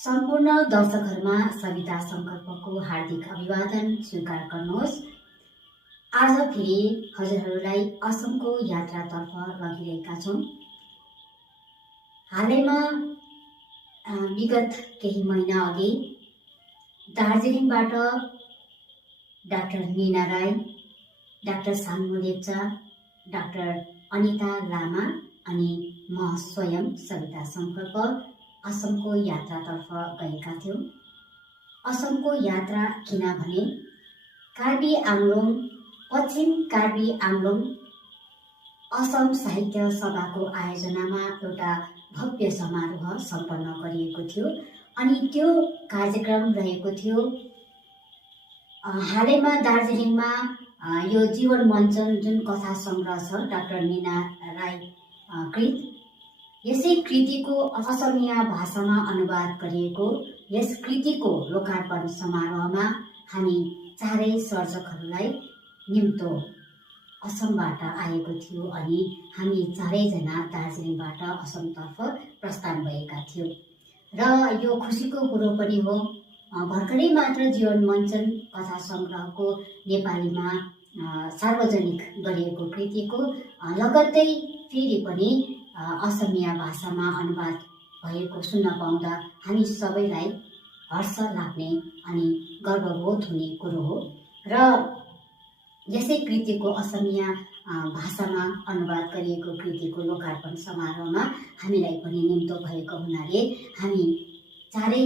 सम्पूर्ण दर्शकहरूमा सविता संकल्पको हार्दिक अभिवादन स्वीकार गर्नुहोस्। आज फेरि हजुरहरूलाई असमको यात्रातर्फ लगिरहेका छौँ। हालैमा विगत केही महिना अघि दार्जिलिङबाट डाक्टर मीना राई, डाक्टर साङ्मो लेप्चा, डाक्टर अनिता लामा अनि म स्वयं सविता संकल्प असमको यात्रातर्फ गएका थियौँ। असमको यात्रा किनभने कार्बी आङ्लोङ, पश्चिम कार्बी आङ्लोङ असम साहित्य सभाको आयोजनामा एउटा भव्य समारोह सम्पन्न गरिएको थियो अनि त्यो कार्यक्रम रहेको थियो हालैमा दार्जिलिङमा यो जीवन मञ्चन जुन कथा सङ्ग्रह छ डाक्टर मीना राई कृत, यसै कृतिको असमिया भाषामा अनुवाद गरिएको यस कृतिको लोकार्पण समारोहमा हामी चारै सर्जकहरूलाई निम्तो असमबाट आएको थियो अनि हामी चारैजना दार्जिलिङबाट असमतर्फ प्रस्थान भएका थियौँ। र यो खुसीको कुरो पनि हो, भर्खरै मात्र जीवन मञ्चन कथा सङ्ग्रहको नेपालीमा सार्वजनिक गरिएको कृतिको लगत्तै फेरि पनि असमिया भाषामा अनुवाद भएको सुन्न पाउँदा हामी सबैलाई हर्ष लाग्ने अनि गर्वबोध हुने कुरो हो। र यसै कृतिको असमिया भाषामा अनुवाद गरिएको कृतिको लोकार्पण समारोहमा हामीलाई पनि निम्तो भएको हुनाले हामी चारै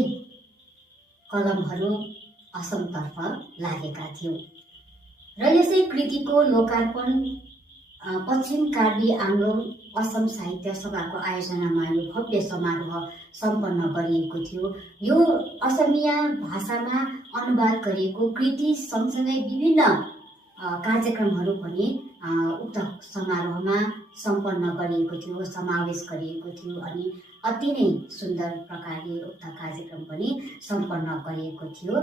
कदमहरू असमतर्फ लागेका थियौँ। र यसै कृतिको लोकार्पण पश्चिम कार्बी आङ्लोङ असम साहित्य सभाको आयोजनामा यो भव्य समारोह सम्पन्न गरिएको थियो। यो असमिया भाषामा अनुवाद गरिएको कृति सँगसँगै विभिन्न कार्यक्रमहरू पनि उक्त समारोहमा सम्पन्न गरिएको थियो, समावेश गरिएको थियो अनि अति नै सुन्दर प्रकारले उक्त कार्यक्रम पनि सम्पन्न गरिएको थियो।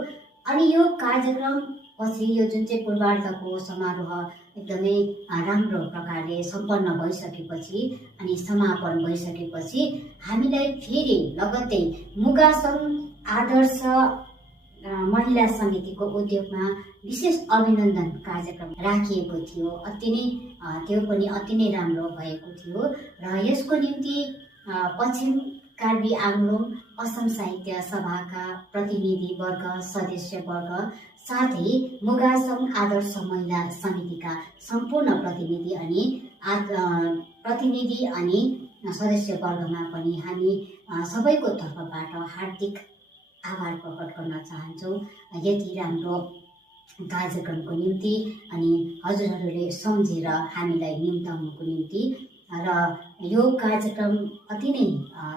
अनि यो कार्यक्रम पछि यो जुन चाहिँ पूर्वार्धको समारोह एकदमै राम्रो प्रकारले सम्पन्न भइसकेपछि अनि समापन भइसकेपछि हामीलाई फेरि लगत्तै मुगा सङ्घ आदर्श महिला समितिको उद्योगमा विशेष अभिनन्दन कार्यक्रम राखिएको थियो। त्यो पनि अति नै राम्रो भएको थियो र यसको निम्ति पश्चिम कार्बी आङ्लोङ असम साहित्य सभाका प्रतिनिधिवर्ग, सदस्यवर्ग साथै मुगा सङ्घ आदर्श महिला समितिका सम्पूर्ण प्रतिनिधि अनि सदस्यवर्गमा पनि हामी सबैको तर्फबाट हार्दिक आभार प्रकट गर्न चाहन्छौँ यति राम्रो कार्यक्रमको निम्ति अनि हजुरहरूले सम्झेर हामीलाई निम्ताउनुको निम्ति। र यो कार्यक्रम अति नै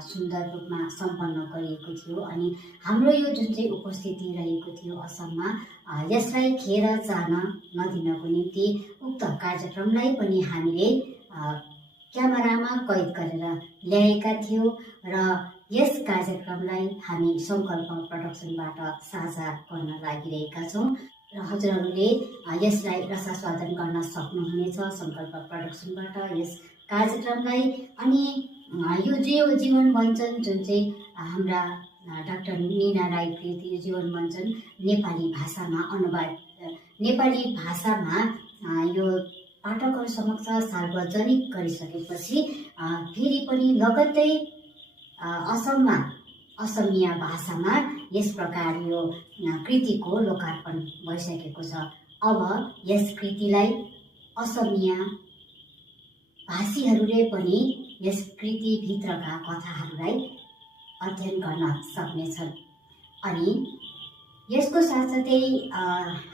सुन्दर रूपमा सम्पन्न गरिएको थियो अनि हाम्रो यो जुन चाहिँ उपस्थिति रहेको थियो असममा यसलाई खेर जान नदिनको निम्ति उक्त कार्यक्रमलाई पनि हामीले क्यामेरामा कैद गरेर ल्याएका थियौँ र यस कार्यक्रमलाई हामी सङ्कल्प प्रोडक्सनबाट साझा गर्न लागिरहेका छौँ र हजुरहरूले यसलाई रसास्वादन गर्न सक्नुहुनेछ सङ्कल्प प्रोडक्सनबाट यस कार्यक्रमलाई। अनि यो जीवन मञ्चन जुन चाहिँ हाम्रा डाक्टर मीना राई कृति जीवन मञ्चन नेपाली भाषामा यो पाठकहरू समक्ष सार्वजनिक गरिसकेपछि फेरि पनि लगत्तै असममा असमिया भाषामा यस प्रकार यो कृतिको लोकार्पण भइसकेको छ। अब यस कृतिलाई असमिया भाषीहरूले पनि यस कृतिभित्रका कथाहरूलाई अध्ययन गर्न सक्नेछन्। अनि यसको साथसाथै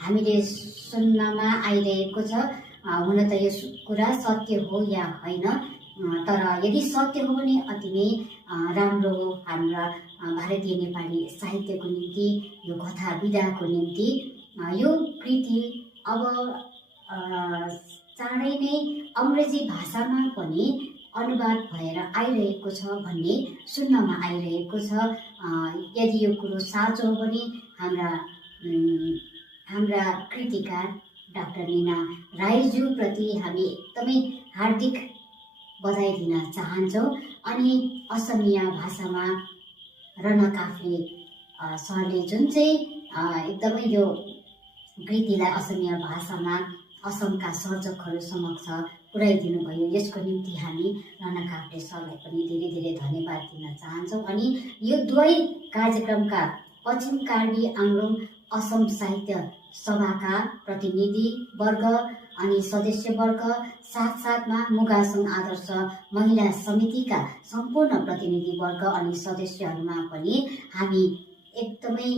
हामीले सुन्नमा आइरहेको छ, हुन त यो कुरा सत्य हो या होइन, तर यदि सत्य हो भने अति नै राम्रो हो हाम्रा भारतीय नेपाली साहित्यको निम्ति, यो कथा विधाको निम्ति। यो कृति अब चाँडै नै अङ्ग्रेजी भाषामा पनि अनुवाद भएर आइरहेको छ भन्ने सुन्नमा आइरहेको छ। यदि यो कुरो साँचो हो भने हाम्रा कृतिकार डाक्टर मीना राईज्यूप्रति हामी एकदमै हार्दिक बधाई दिन चाहन्छौँ। अनि असमिया भाषामा रना काफ्ले सरले जुन चाहिँ एकदमै यो कृतिलाई असमिया भाषामा असमका सर्जकहरू समक्ष पुर्याइदिनु भयो। यसको निम्ति हामी रना काफ्ले सरलाई पनि धेरै धेरै धन्यवाद दिन चाहन्छौँ। अनि यो दुवै कार्यक्रमका पश्चिम कार्बी आङ्लोङ असम साहित्य सभाका प्रतिनिधि वर्ग अनि सदस्यवर्ग साथसाथमा मुगासङ आदर्श महिला समितिका सम्पूर्ण प्रतिनिधिवर्ग अनि सदस्यहरूमा पनि हामी एकदमै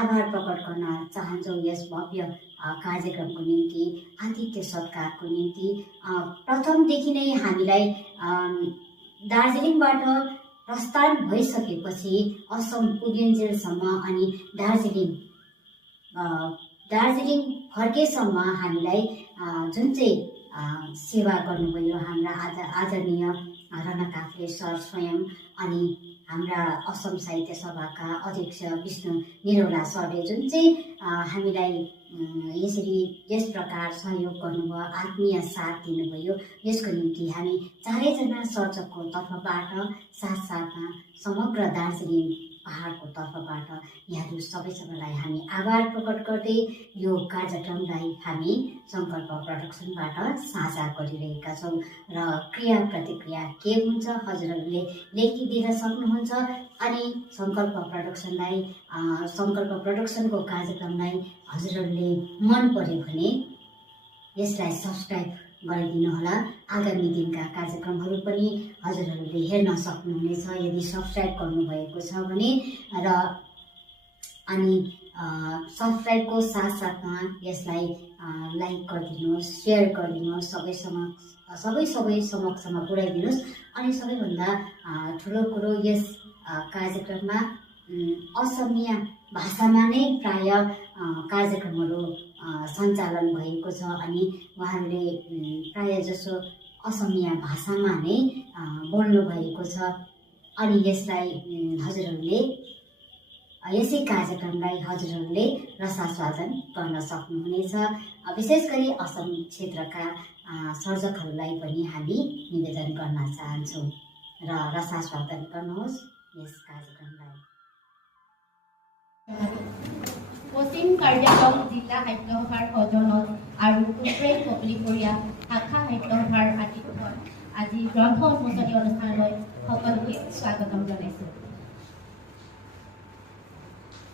आभार प्रकट गर्न चाहन्छौँ यस भव्य कार्यक्रमको निम्ति, आतिथ्य सत्कारको निम्ति। प्रथमदेखि नै हामीलाई दार्जिलिङबाट प्रस्थान भइसकेपछि असम पुगेन्जेलसम्म अनि दार्जिलिङ फर्केसम्म हामीलाई जुन चाहिँ सेवा गर्नुभयो हाम्रा आदरणीय रना काफ्ले सर स्वयं अनि हाम्रा असम साहित्य सभाका अध्यक्ष विष्णु निरौला सरले जुन चाहिँ हामीलाई यसरी यस प्रकार सहयोग गर्नुभयो, आत्मीय साथ दिनुभयो, यसको निम्ति हामी चारैजना सर्जकको तर्फबाट साथसाथमा समग्र दार्जिलिङ पहाडको तर्फबाट यहाँहरू सबैजनालाई हामी आभार प्रकट गर्दै यो कार्यक्रमलाई हामी सङ्कल्प प्रोडक्सनबाट साझा गरिरहेका छौँ। र क्रिया प्रतिक्रिया के हुन्छ हजुरहरूले लेखिदिन सक्नुहुन्छ। अनि सङ्कल्प प्रोडक्सनको कार्यक्रमलाई हजुरहरूले मन पर्यो भने यसलाई सब्सक्राइब गरिदिनुहोला। आगामी दिनका कार्यक्रमहरू पनि हजुरहरूले हेर्न सक्नुहुनेछ यदि सब्सक्राइब गर्नुभएको छ भने। र अनि सब्सक्राइबको साथसाथमा यसलाई लाइक गरिदिनुहोस्, सेयर गरिदिनुहोस्, सबै समक्षमा पुर्याइदिनुहोस्। अनि सबैभन्दा ठुलो कुरो यस कार्यक्रममा असमिया भाषामा नै प्राय कार्यक्रमहरू सञ्चालन भएको छ अनि उहाँहरूले प्राय जसो असमिया भाषामा नै बोल्नु भएको छ। अनि यसै कार्यक्रमलाई हजुरहरूले रसास्वादन गर्न सक्नुहुनेछ। विशेष गरी असम क्षेत्रका सर्जकहरूलाई पनि हामी निवेदन गर्न चाहन्छौँ र रसास्वादन गर्नुहोस् यस कार्यक्रमलाई। পশ্চিম কাৰ্বি আংলং জিলা সাহিত্য সভাৰ সজনত আৰু উত্তৰে কপলিকৰীয়া শাখা সাহিত্য সভাৰ আতিথ্যত আজি গ্ৰন্থ উন্মোচনী অনুষ্ঠানলৈ সকলোকে স্বাগতম জনাইছোঁ।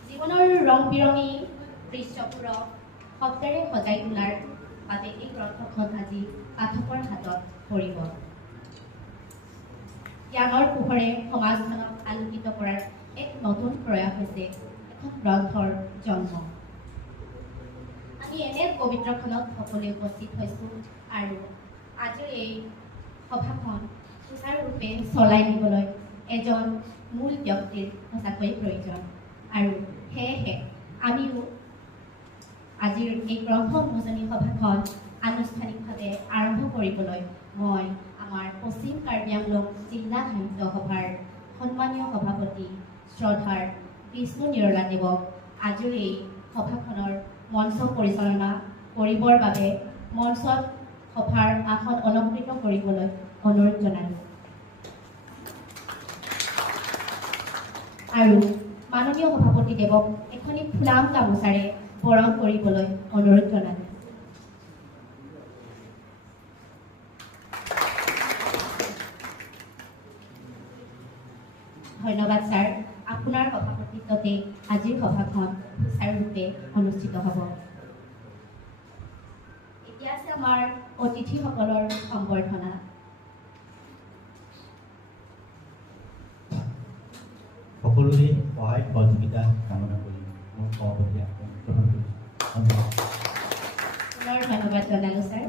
জীৱনৰ ৰং বিৰঙী দৃশ্যবোৰক শব্দেৰে সজাই তোলাৰ বাবে এই গ্ৰন্থখন আজি পাঠকৰ হাতত পৰিব। জ্ঞানৰ পোহৰে সমাজখনক আলোকিত কৰাৰ এক নতুন প্ৰয়াস হৈছে গ্ৰন্থৰ জন্ম। আমি এনে পবিত্ৰখনত সকলোৱে উপস্থিত হৈছোঁ আৰু আজিৰ এই সভাখন সুচাৰুৰূপে চলাই নিবলৈ এজন মূল ব্যক্তিৰ সঁচাকৈ প্ৰয়োজন। আৰু সেয়েহে আমিও আজিৰ এই গ্ৰন্থ উন্মোচনী সভাখন আনুষ্ঠানিকভাৱে আৰম্ভ কৰিবলৈ মই আমাৰ পশ্চিম কাৰ্বি আংলং জিলা সাহিত্য সভাৰ সন্মানীয় সভাপতি শ্ৰদ্ধাৰ বিষ্ণু নিৰলা দেৱক আজিৰ এই সভাখনৰ মঞ্চ পৰিচালনা কৰিবৰ বাবে মঞ্চত সভাৰ আসন অলংকৃত কৰিবলৈ অনুৰোধ জনালোঁ। আৰু মাননীয় সভাপতি দেৱক এখনি ফুলাম গামোচাৰে বৰণ কৰিবলৈ অনুৰোধ জনালোঁ। ধন্যবাদ ছাৰ। আপোনাৰ সভাপতিত্বতে আজিৰ সভাখন সুচাৰুৰূপে অনুষ্ঠিত হ'ব। এতিয়া আছে আমাৰ অতিথিসকলৰ সম্বৰ্ধনা। সকলোৰে সহায় সহযোগিতা কামনা কৰি মোৰ সভাপতি গ্ৰহণ কৰিছোঁ। ধন্যবাদ জনালোঁ ছাৰ।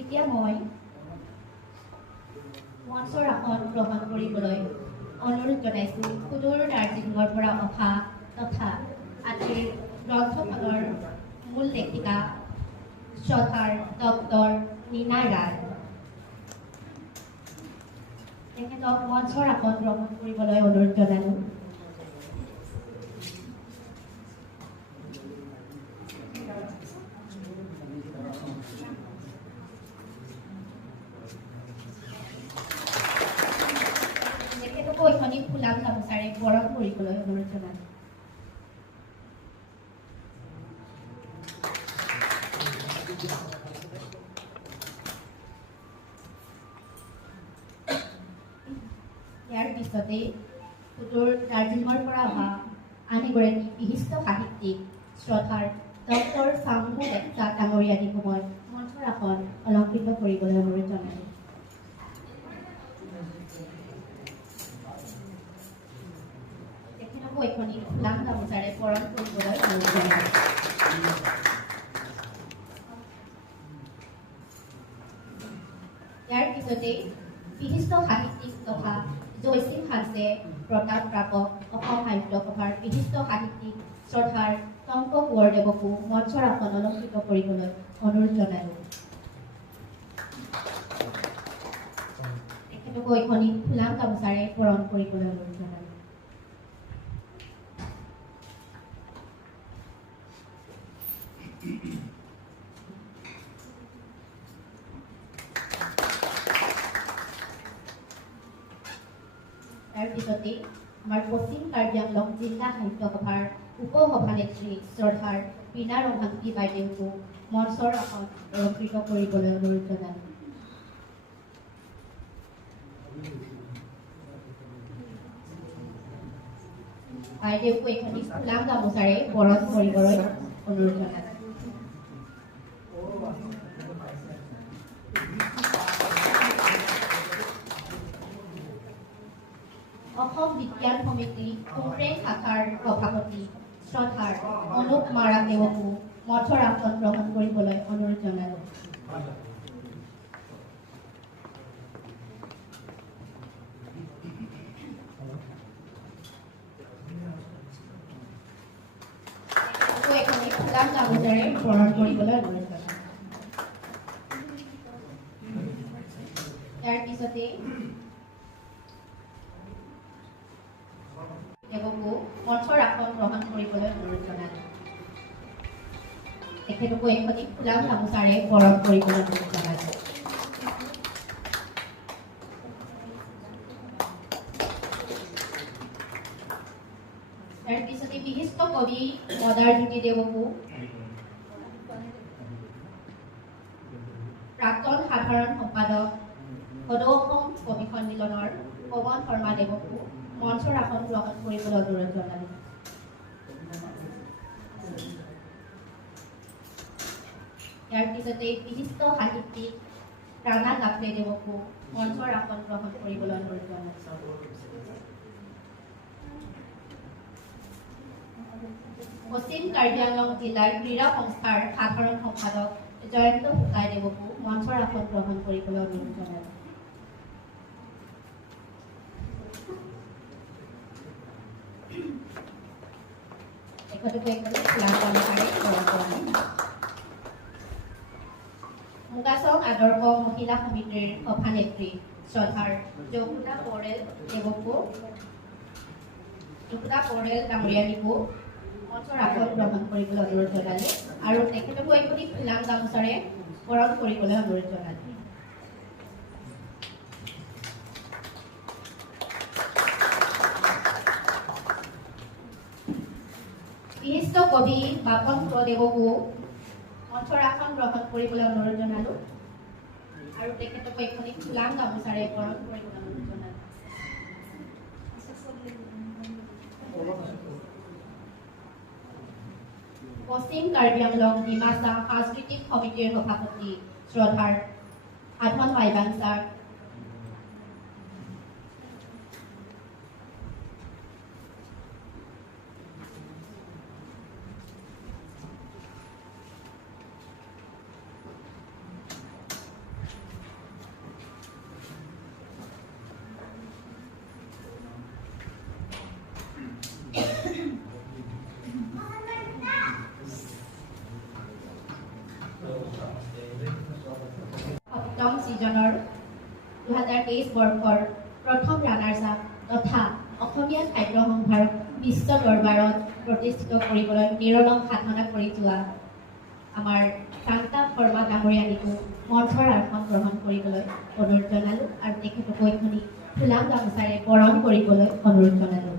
এতিয়া মই মঞ্চৰ আসন গ্ৰহণ কৰিবলৈ অনুৰোধ জনাইছোঁ সুদূৰ দাৰ্জিলিঙৰ পৰা অহা তথা আজিৰ গ্ৰন্থখনৰ মূল লেখিকা শ্ৰদ্ধাৰ ডক্টৰ নীনা ৰায় তেখেতক মঞ্চৰ আসন গ্ৰহণ কৰিবলৈ অনুৰোধ জনালোঁ। তেখেতকো এখনি ফুলাম গামোচাৰে বৰণ কৰিবলৈ অনুৰোধ জনালোঁ। ইয়াৰ পিছতে সুদূৰ দাৰ্জিলিঙৰ পৰা অহা আন এগৰাকী বিশিষ্ট সাহিত্যিক শ্ৰদ্ধাৰ ডক্টৰ চামু লেপচা ডাঙৰীয়ানীকো মই মঞ্চৰ আসন অলংকৃত কৰিবলৈ অনুৰোধ জনালোঁ। তেখেতকো এখনি ফুলাম গামোচাৰে বৰণ কৰিবলৈ অনুৰোধ জনালোঁ। ইয়াৰ পিছতে বিশিষ্ট সাহিত্যিক তথা জয়শ্ৰী হাজে প্ৰতাপ প্ৰাপক অসম সাহিত্য সভাৰ বিশিষ্ট সাহিত্যিক শ্ৰদ্ধাৰ টংক কোঁৱৰদেৱকো মঞ্চৰ আসন অলংকৃত কৰিবলৈ অনুৰোধ জনালোঁ। তেখেতকো এখনি ফুলাম গামোচাৰে বৰণ কৰিবলৈ অনুৰোধ জনালোঁ। তাৰ পিছতে আমাৰ পশ্চিম কাৰ্বি আংলং জিলা সাহিত্য সভাৰ উপসভানেত্ৰী শ্ৰদ্ধাৰ বীণা ৰভাংকী বাইদেউকো মঞ্চৰ আসন অলংকৃত কৰিবলৈ অনুৰোধ জনালোঁ। বাইদেউকো এখনি ফুলাম গামোচাৰে বৰণ কৰিবলৈ অনুৰোধ জনালোঁ। অসম বিজ্ঞান সমিতি কোমৰেং শাখাৰ সভাপতি শ্ৰদ্ধাৰ অনুপ মাৰাদেৱকো মঞ্চৰ আসন গ্ৰহণ কৰিবলৈ অনুৰোধ জনালোঁ। এখনি ফুলাম গামোচাৰে বৰণ কৰিবলৈ অনুৰোধ জনালোঁ। ইয়াৰ পিছতে দেৱকো মঞ্চৰ আসন গ্ৰহণ কৰিবলৈ অনুৰোধ জনালোঁ। তেখেতকো এখনি ফুলাম গামোচাৰে বৰণ কৰিবলৈ অনুৰোধ জনালোঁ। ইয়াৰ পিছতে বিশিষ্ট কবি মদাৰজ্যোতি দেৱকো প্ৰাক্তন সাধাৰণ সম্পাদক সদৌ অসম কবি সন্মিলনৰ পৱন শৰ্মা দেৱকো মঞ্চৰ আসন গ্ৰহণ কৰিবলৈ অনুৰোধ জনালোঁ। ইয়াৰ পিছতে বিশিষ্ট সাহিত্যিক ৰাণা কাপ্ৰে দেৱকো মঞ্চৰ আসন গ্ৰহণ কৰিবলৈ অনুৰোধ জনালোঁ। পশ্চিম কাৰ্বি আংলং জিলাৰ ক্ৰীড়া সংস্থাৰ সাধাৰণ সম্পাদক জয়ন্ত ফুকাই দেৱকো মঞ্চৰ আসন গ্ৰহণ কৰিবলৈ অনুৰোধ জনালোঁ। মুগাচং আদৰ্শ মহিলা সমিতিৰ সভানেত্ৰী শ্ৰদ্ধাৰ যশোদা বৰেল দেৱকো ডাঙৰীয়ানীকো মঞ্চৰ আসন গ্ৰহণ কৰিবলৈ অনুৰোধ জনালোঁ আৰু তেখেতকো এখনি ফুলাম গামোচাৰে বৰণ কৰিবলৈ অনুৰোধ জনালোঁ। বিশিষ্ট কবি বাপন দেৱকো মঞ্চৰ আসন গ্ৰহণ কৰিবলৈ অনুৰোধ জনালোঁ আৰু তেখেতকো এখনি ফুলাম গামোচাৰে বৰণ কৰিবলৈ অনুৰোধ জনালোঁ। পশ্চিম কাৰ্বি আংলং ডিমাচা সাংস্কৃতিক সমিতিৰ সভাপতি শ্ৰদ্ধাৰ সাধন মাইবাং ছাৰ 2023 বৰ্ষৰ প্ৰথম ৰানাৰ্ছ আপ তথা অসমীয়া খাদ্য সম্ভাৰক বিশ্ব দৰবাৰত প্ৰতিষ্ঠিত কৰিবলৈ নিৰলম সাধনা কৰি যোৱা আমাৰ শান্তা শৰ্মা ডাঙৰীয়ানীকো মঞ্চৰ আসন গ্ৰহণ কৰিবলৈ অনুৰোধ জনালোঁ আৰু তেখেতকো এখনি ফুলাম গামোচাৰে বৰণ কৰিবলৈ অনুৰোধ জনালোঁ।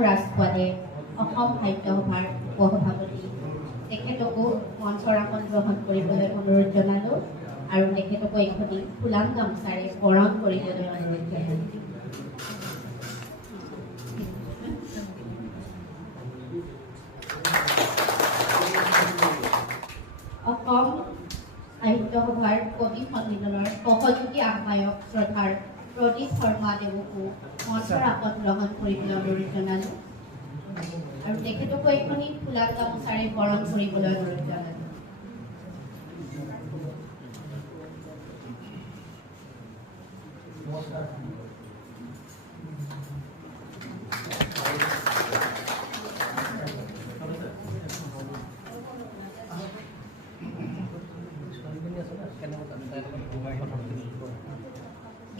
ৰাজখোৱাদে অসম সাহিত্য সভাৰ উপসভাপতি তেখেতকো মঞ্চৰ আসন গ্ৰহণ কৰিবলৈ অনুৰোধ জনালোঁ আৰু তেখেতকো এখনি ফুলাম গামোচাৰে বৰণ কৰিবলৈ অনুৰোধ জনালোঁ। অসম সাহিত্য সভাৰ কবি সন্মিলনৰ সহযোগী আহ্বায়ক শ্ৰদ্ধাৰ প্ৰদীপ শৰ্মা দেৱকো মঞ্চৰ আসন গ্ৰহণ কৰিবলৈ অনুৰোধ জনালোঁ আৰু তেখেতকো এখনি ফুলাম গামোচাৰে বৰণ কৰিবলৈ অনুৰোধ জনালোঁ।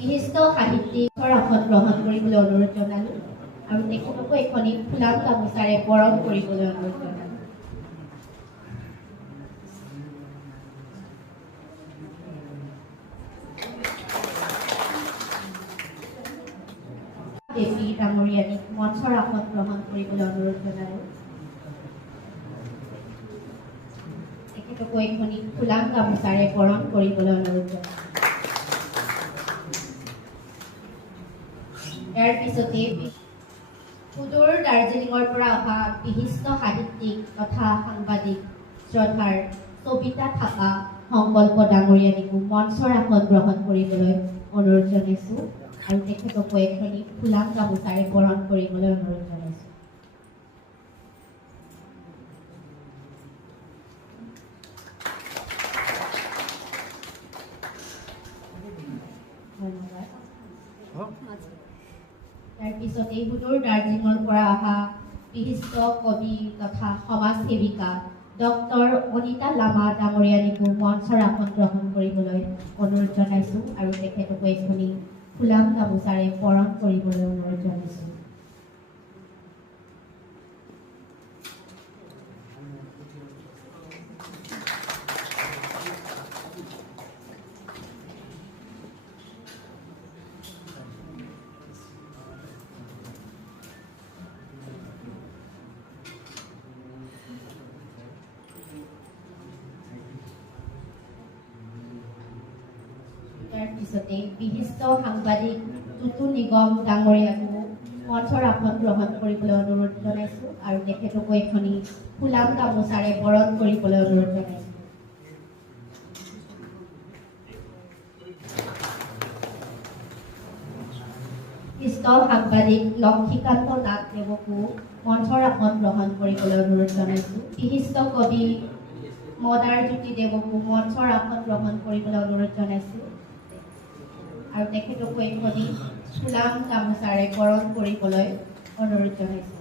বিশিষ্ট সাহিত্যিকৰ আসন গ্ৰহণ কৰিবলৈ অনুৰোধ জনালোঁ আৰু তেখেতকো এখনি ফুলাম গামোচাৰে বৰণ কৰিবলৈ অনুৰোধ জনালোঁ। দেৱী ডাঙৰীয়ানীক মঞ্চৰ আসন গ্ৰহণ কৰিবলৈ অনুৰোধ জনালোঁ। তেখেতকো এখনি ফুলাম গামোচাৰে বৰণ কৰিবলৈ অনুৰোধ জনালোঁ। ইয়াৰ পিছতে সুদূৰ দাৰ্জিলিঙৰ পৰা অহা বিশিষ্ট সাহিত্যিক তথা সাংবাদিক শ্ৰদ্ধাৰ সবিতা থাপা সংকল্প ডাঙৰীয়ানীকো মঞ্চৰ আসন গ্ৰহণ কৰিবলৈ অনুৰোধ জনাইছোঁ আৰু তেখেতকো এখনি ফুলাম গামোচাৰে বৰণ কৰিবলৈ অনুৰোধ জনাইছোঁ। তাৰ পিছতে সুদূৰ দাৰ্জিলিঙৰ পৰা অহা বিশিষ্ট কবি তথা সমাজ সেৱিকা ডক্টৰ অনিতা লামা ডাঙৰীয়ানীকো মঞ্চৰ আসন গ্ৰহণ কৰিবলৈ অনুৰোধ জনাইছোঁ আৰু তেখেতকো এখনি ফুলাম গামোচাৰে বৰণ কৰিবলৈ অনুৰোধ জনাইছোঁ। ইয়াৰ পিছতে বিশিষ্ট সাংবাদিক টুটু নিগম ডাঙৰীয়াকো মঞ্চৰ আসন গ্ৰহণ কৰিবলৈ অনুৰোধ জনাইছোঁ আৰু তেখেতকো এখনি ফুলাম গামোচাৰে বৰণ কৰিবলৈ অনুৰোধ জনাইছোঁ। বিশিষ্ট সাংবাদিক লক্ষীকান্ত নাথ দেৱকো মঞ্চৰ আসন গ্ৰহণ কৰিবলৈ অনুৰোধ জনাইছোঁ। বিশিষ্ট কবি মদাৰ জ্যোতি দেৱকো মঞ্চৰ আসন গ্ৰহণ কৰিবলৈ অনুৰোধ জনাইছোঁ আৰু তেখেতকো এখনি ফুলাম গামোচাৰে বৰণ কৰিবলৈ অনুৰোধ জনাইছোঁ।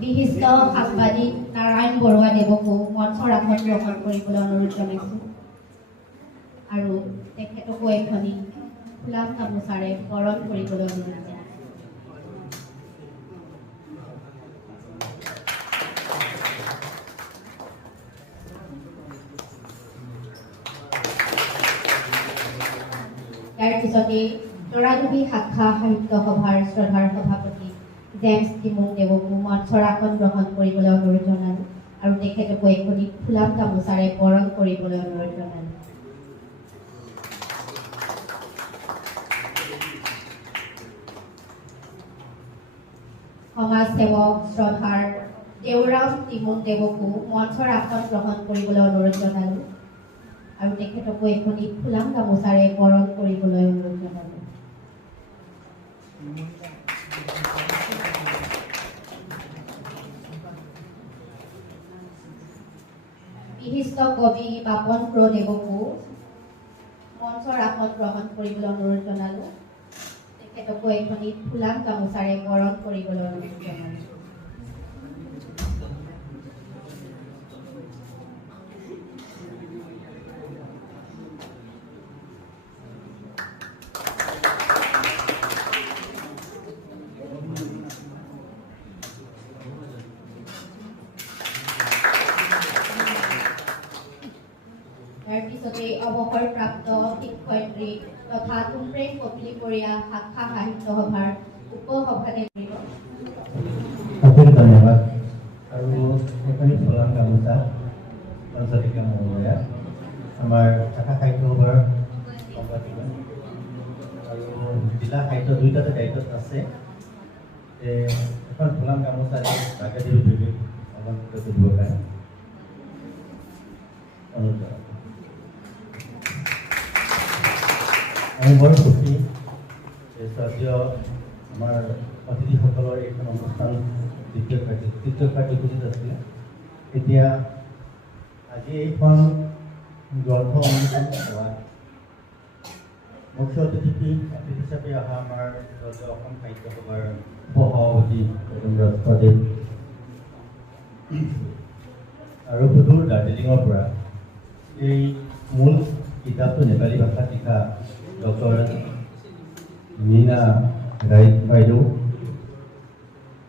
বিশিষ্ট সাংবাদিক নাৰায়ণ বৰুৱা দেৱকো মঞ্চৰ আসন গ্ৰহণ কৰিবলৈ অনুৰোধ জনাইছোঁ আৰু তেখেতকো এখনি ফুলাম গামোচাৰে বৰণ কৰিবলৈ অনুৰোধ জনাইছোঁ। ইয়াৰ পিছতে তৰাজুবি শাখা সাহিত্য সভাৰ শ্ৰদ্ধাৰ সভাপতি জেমছ টিমুং দেৱকো মঞ্চৰ আসন গ্ৰহণ কৰিবলৈ অনুৰোধ জনালোঁ আৰু তেখেতকো এখনি ফুলাম গামোচাৰে বৰণ কৰিবলৈ অনুৰোধ জনালোঁ। সমাজ সেৱক শ্ৰদ্ধাৰ দেউৰাম ত্ৰিমুখ দেৱকো মঞ্চৰ আসন গ্ৰহণ কৰিবলৈ অনুৰোধ জনালোঁ আৰু তেখেতকো এখনি ফুলাম গামোচাৰে বৰণ কৰিবলৈ অনুৰোধ জনালোঁ। বিশিষ্ট কবি বাপন দেৱকো মঞ্চৰ আসন গ্ৰহণ কৰিবলৈ অনুৰোধ জনালোঁ। তেখেতকো এখনি ফুলাম গামোচাৰে বৰণ কৰিবলৈ অনুৰোধ জনালোঁ। তাৰ পিছতে অৱসৰপ্ৰাপ্ত শিক্ষয়িত্ৰী তথা তুমপ্ৰেম কপিলীপৰীয়া শাখা সাহিত্য সভাৰ উপসভানেত্ৰী ধন্যবাদ। আৰু এখনি ফুলাম গামোচা পঞ্চলিকা মহোদয়া আমাৰ শাখা সাহিত্য সভাৰ সম্পাদিকা আৰু জিলা সাহিত্য দুয়োটাতে দায়িত্বত আছে। এখন ফুলাম গামোচাৰে বাগেদেৱী দেৱীক অলংকৃত কৰিবৰ কাৰণে অনুৰোধ জনালোঁ। আমি বৰ সুখী স্বাস্থ্য আমাৰ অতিথিসকলৰ এইখন অনুষ্ঠান তৃতীয় কাৰ্যসূচীত আছিলে। এতিয়া আজি এইখন গ্ৰন্থ উন্মোচন হোৱা মুখ্য অতিথি হিচাপে অহা আমাৰ অসম সাহিত্য সভাৰ সভাপতি ৰাষ্ট্ৰদেৱ আৰু সুদূৰ দাৰ্জিলিঙৰ পৰা এই মূল কিতাপটো নেপালী ভাষাত লিখা ডক্টৰ মীনা ৰায় বাইদেউ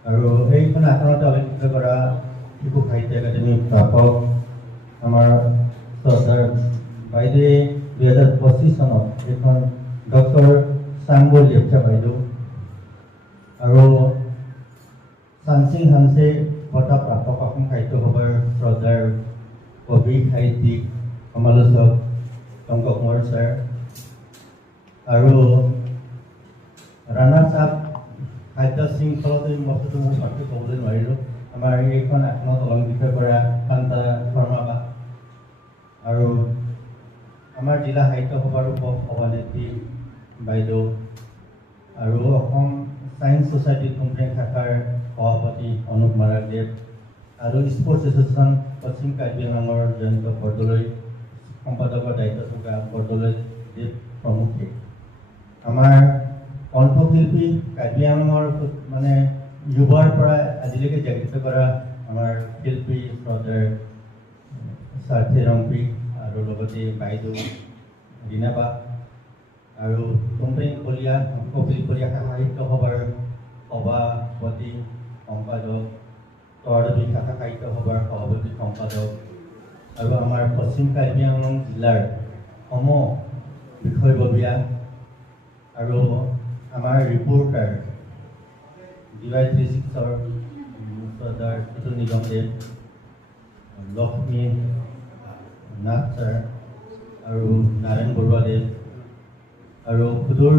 আৰু এইখন আসনতে অলংকৃত কৰা শিশু সাহিত্য একাডেমী প্ৰাপক আমাৰ শ্ৰদ্ধাৰ বাইদেৱে 2025 চনত এইখন ডক্টৰ চাংবল লেপচা বাইদেউ আৰু চানসিং হানছে বঁটা প্ৰাপক অসম সাহিত্য সভাৰ শ্ৰদ্ধাৰ কবি সাহিত্যিক সমালোচক টংক কুমাৰ ছাৰ আৰু ৰাণা চাপ খাদ্য শৃংখলত এই বস্তুটো মই ভালকৈ ক'বলৈ নোৱাৰিলোঁ। আমাৰ এইখন আসনত অলংকৃত কৰা কান্তা শৰ্মা বা আৰু আমাৰ জিলা সাহিত্য সভাৰ উপসভানেত্ৰী বাইদেউ আৰু অসম ছায়েন্স ছ'চাইটি তুমপ্ৰেং শাখাৰ সভাপতি অনুপ মাৰাকদেৱ আৰু স্পৰ্টছ এছ'চিয়েশ্যন পশ্চিম কাৰ্বি আংলঙৰ জয়ন্ত বৰদলৈ সম্পাদকৰ দায়িত্ব থকা বৰদলৈ দেৱ প্ৰমুখে আমাৰ কণ্ঠশিল্পী কাৰ্বি আংলঙৰ মানে যুৱৰ পৰা আজিলৈকে জাগৃত কৰা আমাৰ শিল্পী শ্ৰদ্ধাৰ স্বাৰ্থী ৰম্পী আৰু লগতে বাইদেউ ৰীণাবা আৰু তুমপ্ৰেং কপিলীপৰীয়া সাহিত্য সভাৰ সভাপতি সম্পাদক তৰাদী শাখা সাহিত্য সভাৰ সভাপতি সম্পাদক আৰু আমাৰ পশ্চিম কাৰ্বি আংলং জিলাৰ বিষয়ববীয়া আৰু আমাৰ ৰিপৰ্টাৰ DY36ৰ শ্ৰদ্ধাৰ টিটু নিগম দেৱ লক্ষ্মী নাথ ছাৰ আৰু নাৰায়ণ বৰুৱা দেৱ আৰু সুদূৰ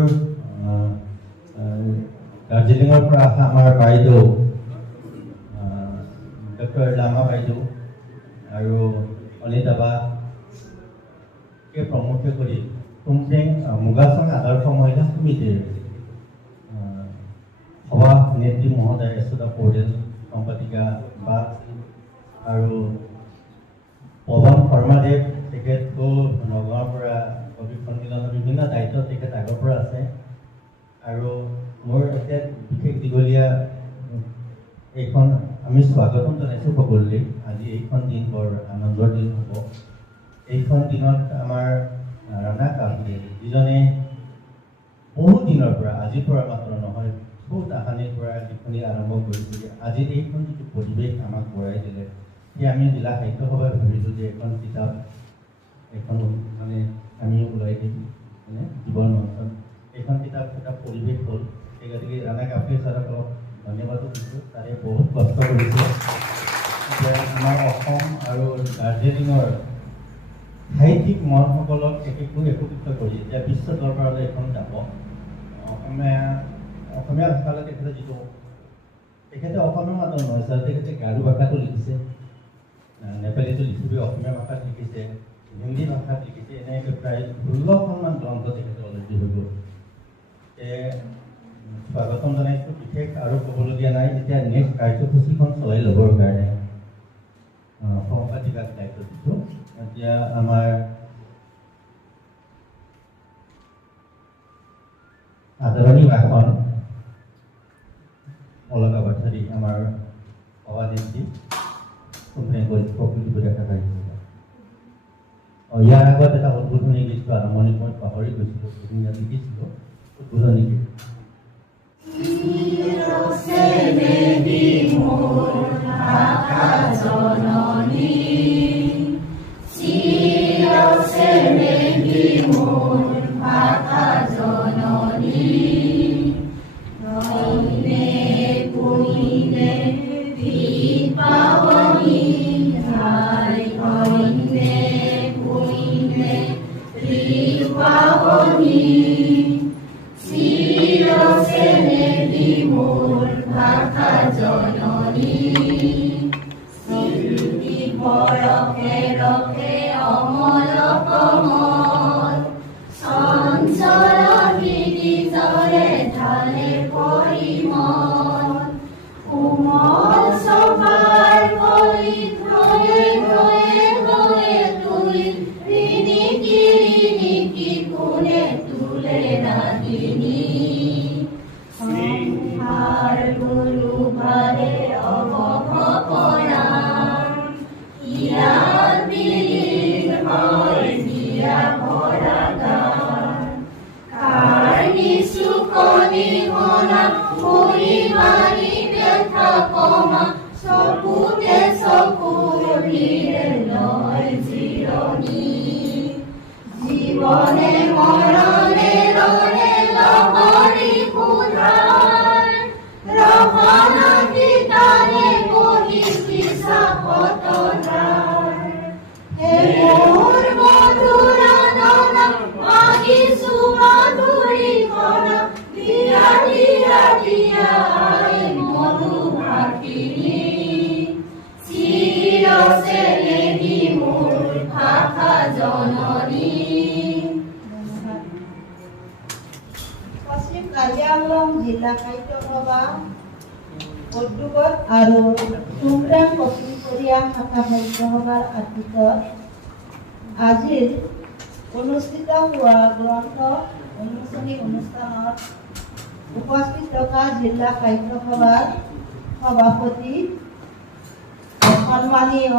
দাৰ্জিলিঙৰ পৰা অহা আমাৰ বাইদেউ ডক্টৰ লামা বাইদেউ আৰু অনিতা বাকে প্ৰমুখ্য কৰি তুমপ্ৰেং মুগাচং আদৰ্শ মহিলা সমিতিৰ সভানেত্ৰী মহোদয় যশোদা পৌডেল সম্পাদিকা বা আৰু পৱন শৰ্মাদেৱ তেখেতকো নগাঁৱৰ পৰা কবি সন্মিলনৰ বিভিন্ন দায়িত্বত তেখেত আগৰ পৰা আছে আৰু মোৰ এতিয়া বিশেষ দীঘলীয়া এইখন আমি স্বাগতম জনাইছোঁ সকলোলৈ। আজি এইখন দিন বৰ আনন্দৰ দিন হ'ব। এইখন দিনত আমাৰ ৰাণা কাপে যিজনে বহু দিনৰ পৰা আজিৰ পৰা মাত্ৰ নহয় বহু তাহানিৰ পৰা লিখনি আৰম্ভ কৰিছিল। আজি এইখন যিটো পৰিৱেশ আমাক বঢ়াই দিলে সেই আমি জিলা সাহিত্য সভাই ভাবিছোঁ যে এখন কিতাপ এখন মানে আমি ওলাই দিম মানে জীৱন মঞ্চন এইখন কিতাপ এটা পৰিৱেশ হ'ল। সেই গতিকে ৰাণা কাপে ছাৰক অলপ ধন্যবাদো দিছোঁ। তাৰে বহুত কষ্ট কৰিছে যে আমাৰ অসম আৰু দাৰ্জিলিঙৰ সাহিত্যিক মনসকলক একত্ৰিত কৰি এতিয়া বিশ্ব দৰবাৰলৈ এখন যাব। অসমীয়া ভাষালৈ তেখেতে যিটো তেখেতে অসমীয়া মাত্ৰ নহয় ছাৰ, তেখেতে গাৰো ভাষাটো লিখিছে, নেপালীটো লিখিছে, অসমীয়া ভাষাত লিখিছে, হিন্দী ভাষাত লিখিছে, এনেকৈ প্ৰায় 16খনমান গ্ৰন্থ তেখেতে অলৰেডি হৈ গ'ল। স্বাগতম জনাইছোঁ। বিশেষ আৰু ক'বলগীয়া নাই। এতিয়া নেক্সট কাৰ্যসূচীখন চলাই ল'বৰ কাৰণে সহপাঠিকাক দায়িত্ব দিছোঁ। এতিয়া আমাৰ আদৰণি ভাষণ অলকা বাথাৰী আমাৰ সভানেত্ৰী দেখা পাইছে। ইয়াৰ আগত এটা উদ্বোধনী গীতটো আৰম্ভণি মই পাহৰি গৈছিলোঁ, লিখিছিলোঁ উদ্বোধনী গীত। পশ্চিম কাৰ্বি আংলং জিলা সাহিত্য সভা উদ্যোগত আৰু তুমৰাং কপিলপৰীয়া শাখা সাহিত্য সভাৰ আতিথ্যত আজিৰ অনুষ্ঠিত হোৱা গ্ৰন্থ উন্মোচনী অনুষ্ঠানত উপস্থিত থকা জিলা সাহিত্য সভাৰ সভাপতি সন্মানীয়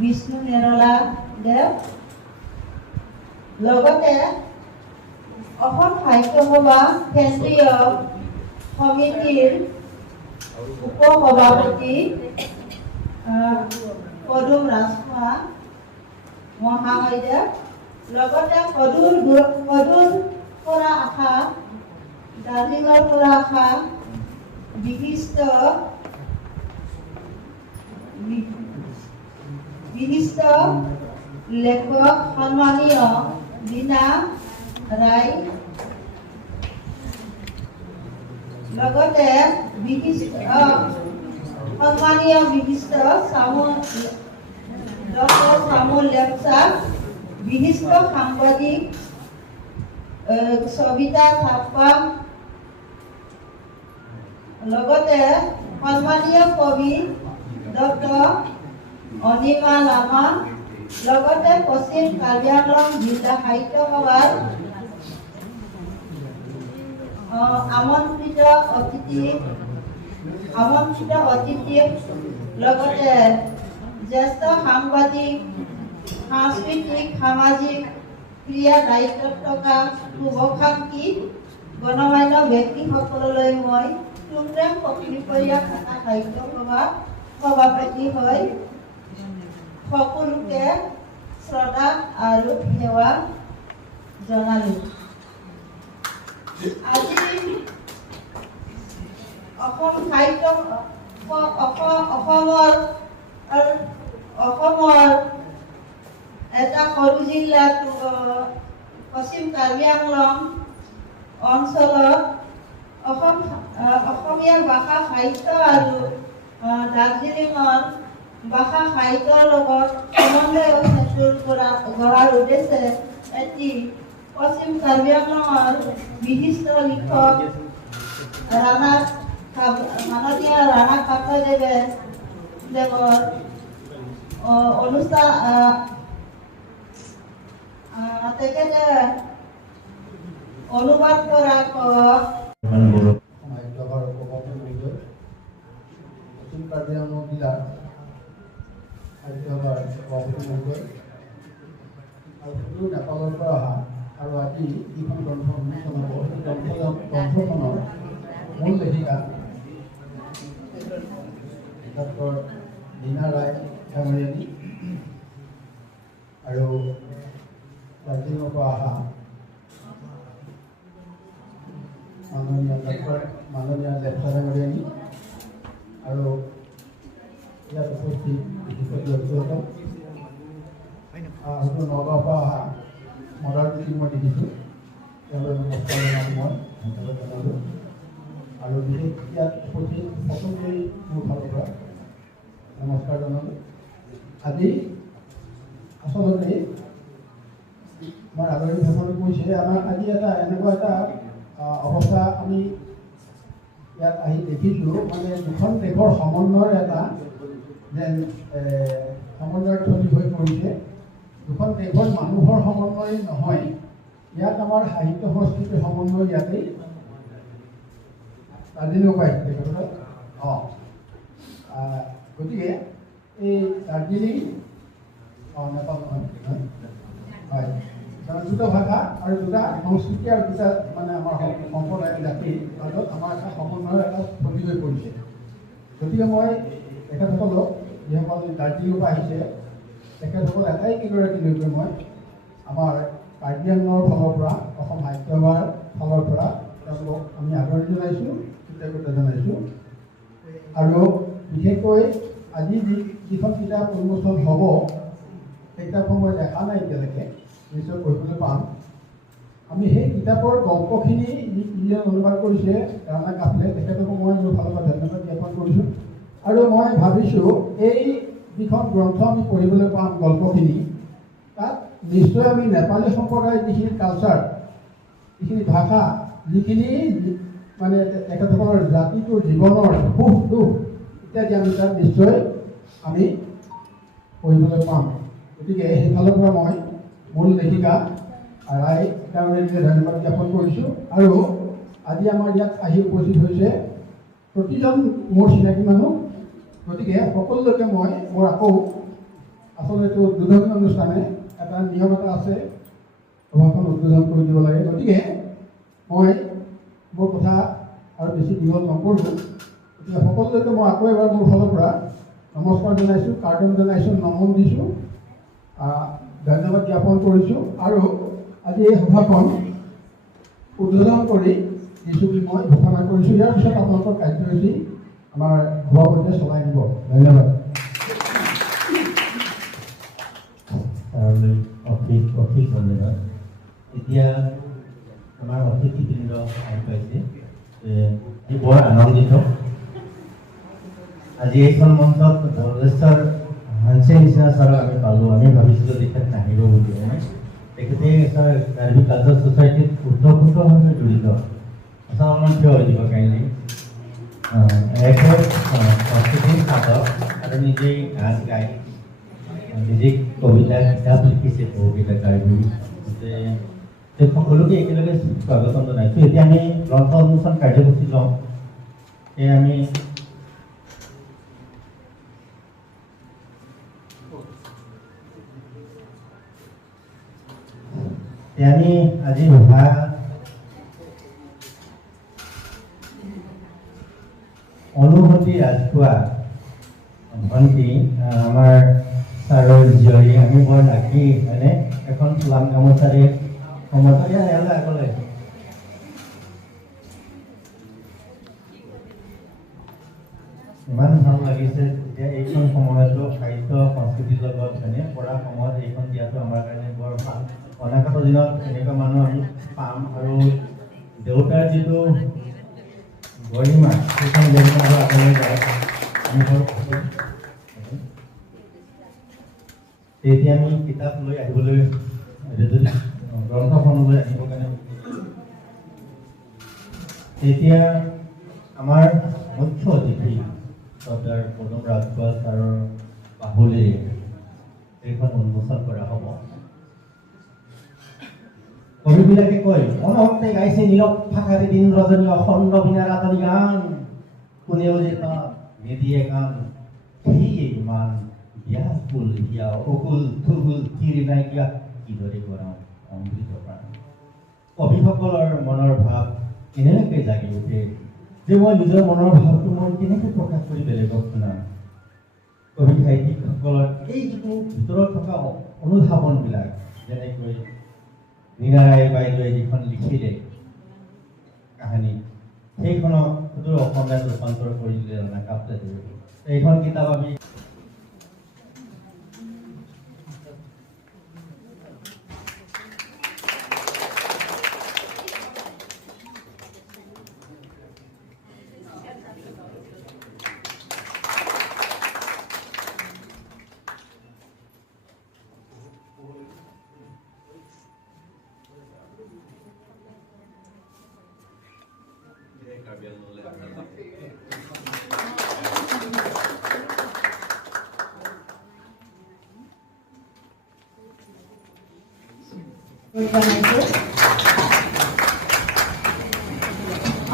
বিষ্ণু নিৰলা দেৱ, লগতে অসম সাহিত্য সভা কেন্দ্ৰীয় সমিতিৰ উপসভাপতি পদুম ৰাজখোৱা মহাশয়দেৱ, লগতে সদূৰ পৰা আশা দাৰ্জিলিঙৰ পৰা আশা বিশিষ্ট লেখক সন্মানীয় বীণা ৰায়, লগতে সন্মানীয় বিশিষ্ট ডক্টৰ চামুল লেপচা, বিশিষ্ট সাংবাদিক সবিতা থাপ্পা, লগতে সন্মানীয় কবি ডক্টৰ অনিমা লামা, লগতে পশ্চিম কাৰ্বি আংলং জিলা সাহিত্য সভাৰ আমন্ত্ৰিত অতিথি, লগতে জ্যেষ্ঠ সাংবাদিক, সাংস্কৃতিক সামাজিক ক্ৰিয়া দায়িত্বত থকা শুভকাংক্ষী গণমান্য ব্যক্তিসকললৈ মই তুমৰাং কপিলপৰীয়া শাখা সাহিত্য সভা সভাপতি হৈ সকলোকে শ্ৰদ্ধা আৰু সেৱা জনালো। আজি অসমৰ এটা সৰু জিলা পশ্চিম কাৰ্বি আংলং অঞ্চলত অসমীয়া ভাষা সাহিত্য আৰু দাৰ্জিলিঙৰ ভাষা সাহিত্যৰ লগত সমন্বয় সেতুৰ পৰা গঢ়াৰ উদ্দেশ্যে এটি পশ্চিম কাৰ্বি আংলঙৰ বিশিষ্ট লিখক মাননীয় ৰাণা কাপ্তাদেৱৰ অনুষ্ঠান তেখেতে অনুবাদ কৰা সাহিত্যভাৰ উপভোগৰ বিষয়ে পশ্চিম কাৰ্বি আংলং জিলাৰ সাহিত্যভাৰ সভাপতি মহোদয় আৰু সুদূৰ নেপালৰ পৰা অহা আৰু আজি যিখন গ্ৰন্থ উন্মোচন হ'ব সেই গ্ৰন্থখনৰ মূল লেখিকা ডক্টৰ নীনা ৰায় ডাঙৰীয়ানী আৰু দাৰ্জিলিঙৰ পৰা অহা মাননীয় লেপচা ডাঙৰীয়ানী আৰু ইয়াত উপস্থিত বিশিষ্ট ব্যক্তিসকল হয়তো নগাঁৱৰ পৰা অহা মদাৰজ্যোতি মই দেখিছোঁ তেওঁলোকে নমস্কাৰ জনাব মই ধন্যবাদ জনালোঁ আৰু বিশেষ ইয়াত উপস্থিত সকলোৱে মোৰ ফালৰ পৰা নমস্কাৰ জনালোঁ। আজি আচলতে মই আদৰণি ভাষণত কৈছে আমাৰ আজি এনেকুৱা এটা অৱস্থা আমি ইয়াত আহি দেখিছোঁ মানে দুখন দেশৰ সমন্বয়ৰ এটা যেন সমন্বয়স্থলী হৈ পৰিছে। দুখন দেশৰ মানুহৰ সমন্বয় নহয়, ইয়াত আমাৰ সাহিত্য সংস্কৃতিৰ সমন্বয় ইয়াতেই দাৰ্জিলিঙৰ পৰা আহিছে তেখেতসকল। গতিকে এই দাৰ্জিলিং নেপাল নহয় হয় দুটা ভাষা আৰু দুটা সংস্কৃতি আৰু দুটা মানে আমাৰ সম্প্ৰদায় জাতিৰ মাজত আমাৰ এটা সমন্বয়ৰ এটা স্থলী হৈ পৰিছে। গতিকে মই তেখেতসকলক যিসকল দাৰ্জিলিঙৰ পৰা আহিছে তেখেতসকল এটাই কেইগৰাকীলৈকে মই আমাৰ কাৰ্বি আংলঙৰ ফালৰ পৰা অসম সাহিত্য সভাৰ ফালৰ পৰা তেওঁলোকক আমি আদৰণি জনাইছোঁ, কৃতজ্ঞতা জনাইছোঁ। আৰু বিশেষকৈ আজি যিখন কিতাপ উন্মোচন হ'ব সেই কিতাপখন মই দেখা নাই এতিয়ালৈকে, নিশ্চয় পঢ়িবলৈ পাম। আমি সেই কিতাপৰ গল্পখিনি যিয়ে অনুবাদ কৰিছে ৰাণা কাপ্তাদে তেখেতকো মই মোৰ ফালৰ পৰা ধন্যবাদ জ্ঞাপন কৰিছোঁ। আৰু মই ভাবিছোঁ এই যিখন গ্ৰন্থ আমি পঢ়িবলৈ পাম গল্পখিনি তাত নিশ্চয় আমি নেপালী সম্প্ৰদায়ৰ যিখিনি কালচাৰ যিখিনি ভাষা যিখিনি মানে তেখেতসকলৰ জাতিটোৰ জীৱনৰ সুখ দুখ ইত্যাদি আমি তাত নিশ্চয় আমি পঢ়িবলৈ পাম। গতিকে সেইফালৰ পৰা মই মূল লেখিকা ৰায় ডাঙৰীয়ানীকে ধন্যবাদ জ্ঞাপন কৰিছোঁ। আৰু আজি আমাৰ ইয়াত আহি উপস্থিত হৈছে প্ৰতিজন মোৰ চিনাকি মানুহ। গতিকে সকলোলৈকে মই মোৰ আকৌ আচলতে এইটো উদ্বোধনী অনুষ্ঠানে এটা নিয়ম এটা আছে, সভাখন উদ্বোধন কৰি দিব লাগে। গতিকে মই মোৰ কথা আৰু বেছি দীঘল নকৰোঁ। গতিকে সকলোলৈকে মই আকৌ এবাৰ মোৰ ফালৰ পৰা নমস্কাৰ জনাইছোঁ, কাৰ্টন জনাইছোঁ, নমন দিছোঁ, ধন্যবাদ জ্ঞাপন কৰিছোঁ। আৰু আজি এই সভাখন উদ্বোধন কৰি দিছোঁ বুলি মই ঘোষণা কৰিছোঁ। ইয়াৰ পিছত আপোনালোকৰ কাৰ্যসূচী আমাৰ সভাপতিয়ে চলাই নিব। ধন্যবাদ। অশেষ ধন্যবাদ। এতিয়া আমাৰ অতিথিবৃন্দ আহি পাইছে, আমি বৰ আনন্দিত। আজি এইখন মঞ্চত বৰদেশ্বৰ হানছে নিচিনা ছাৰক আমি পালোঁ। আমি ভাবিছিলোঁ তেখেত নাহিব বুলি, তেখেতে ছাৰ কাৰ্বি কালচাৰ ছ'চাইটিত ওতঃপ্ৰোতভাৱে জড়িত। আচ্ছা অলপমান কিয় হৈ দিব কাইণ্ডলি সংস্কৃতিৰ সাধক আৰু নিজেই গান গাই নিজেই কবিতা কিতাপ লিখিছে বহুকেইটা কাৰ্বি। সকলোকে একেলগে স্বাগতম জনাইছোঁ। এতিয়া আমি গ্ৰন্থ উন্মোচন কাৰ্যসূচী লওঁ। সেয়ে আমি আজি ভাষা অনুভূতি ৰাজখোৱা ভণ্টি আমাৰ ছাৰৰ জীয়ৰী, আমি বৰ লাকি হয়নে? এখন ফুলাম গামোচাৰে সমৰ্থন আগলৈ ইমান ভাল লাগিছে। এতিয়া এইখন সময়তো সাহিত্য সংস্কৃতিৰ লগত হয়নে পঢ়া সময়ত এইখন দিয়াটো আমাৰ কাৰণে বৰ ভাল। অনাগত দিনত এনেকুৱা মানুহ আমি পাম। আৰু দেউতাৰ যিটো গৰিমা সেইখন গৰিমা আৰু আগলৈ যায় আমি ধৰক তেতিয়া আমি কিতাপ লৈ আহিবলৈ গ্ৰন্থখনলৈ আহিবৰ কাৰণে তেতিয়া আমাৰ মুখ্য অতিথি চৰ্দাৰ পদম ৰাজখোৱা ছাৰৰ বাহুলিৰে এইখন উন্মোচন কৰা হ'ব। কবিবিলাকে কয় অনহতে গাইছে নীলক ভাষাৰে দিন ৰজনী অখণ্ড বিনাৰ আতনি গান কোনেও যে তাত নিদিয়ে গান সেয়ে ইমান ব্যাকুল হিয়া অকুল থুগুল থিৰ নাইকিয়া কিদৰে কৰাওঁ অমৃত প্ৰাণ। কবিসকলৰ মনৰ ভাৱ কেনেকৈ জাগি উঠে যে মই নিজৰ মনৰ ভাৱটো মই কেনেকৈ প্ৰকাশ কৰি বেলেগক শুনাম। কবি সাহিত্যিকসকলৰ এই যিটো ভিতৰত থকা অনুধাৱনবিলাক যেনেকৈ মীনাৰায় বাইদেৱে যিখন লিখিলে কাহিনী সেইখনক সুদূৰ অসমীয়াত ৰূপান্তৰ কৰি দিলে ৰাণাকাপ্তে দেৱে। এইখন কিতাপ আমি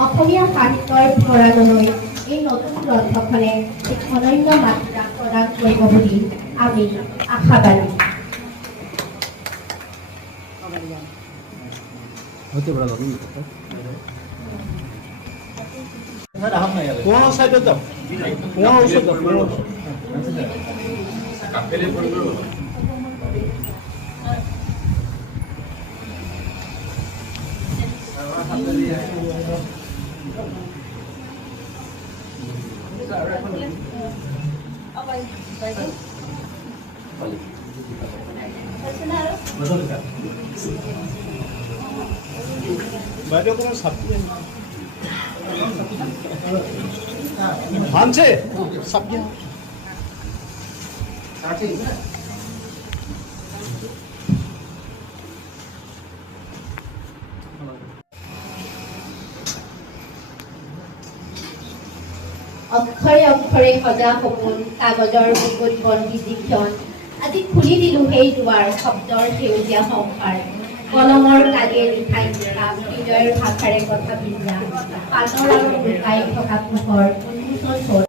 অসমীয়া সাহিত্যৰ ভঁৰাললৈ এই নতুন গ্ৰন্থখনে এক অনন্য মাত্ৰা প্ৰদান কৰিব বুলি আমি আশাবাদী। বাইদেউ কোনো ছাত্ৰী ভানছে ছাত্ৰী অক্ষৰে অক্ষৰে সজা সপোন কাগজৰ বুকুত বন্দী যিখন আজি খুলি দিলো সেই দুৱাৰ শব্দৰ সেউজীয়া সংসাৰ কলমৰ কালিয়ে লিখাই লিখা হৃদয়ৰ ভাষাৰে কথা বিন্যা পাতৰ আৰু লুকাই থকা পোহৰ উন্মোচন হ'ল।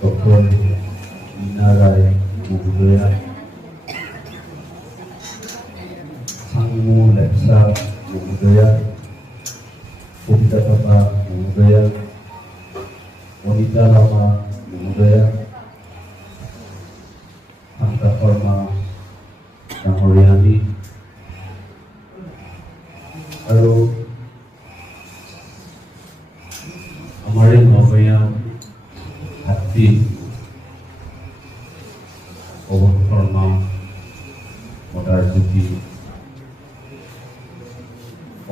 Dr. Mীনারায় মহোদয়া, Sangmu Lepsa মহোদয়া, Kobita Tata মহোদয়া, Monita Rama মহোদয়া, Santa Farma ডাঙৰীয়ানী আৰু আমাৰ এই নগৰীয়া হাতী পৱন শৰ্মা মদাৰ জ্যোতি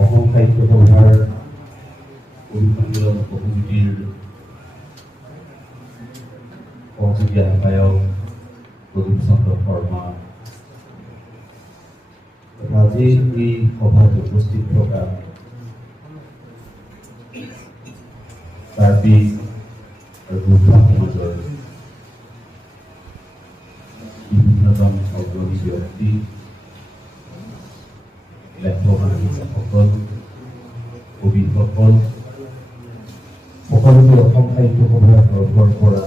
অসম সাহিত্য সভাৰ কবি সন্মিলন উপসমিতিৰ সহযোগী আহ্বায়ক প্ৰদীপ চন্দ্ৰ শৰ্মা, আজি এই সভাত উপস্থিত থকা কাৰ্বি আৰু গোৰ্খা সমাজৰ বিভিন্নজন অগ্ৰণী ব্যক্তি, লেখক সাহিত্যসকল, কবিসকল, সকলোকে অসম সাহিত্য সভাৰ তৰফৰ পৰা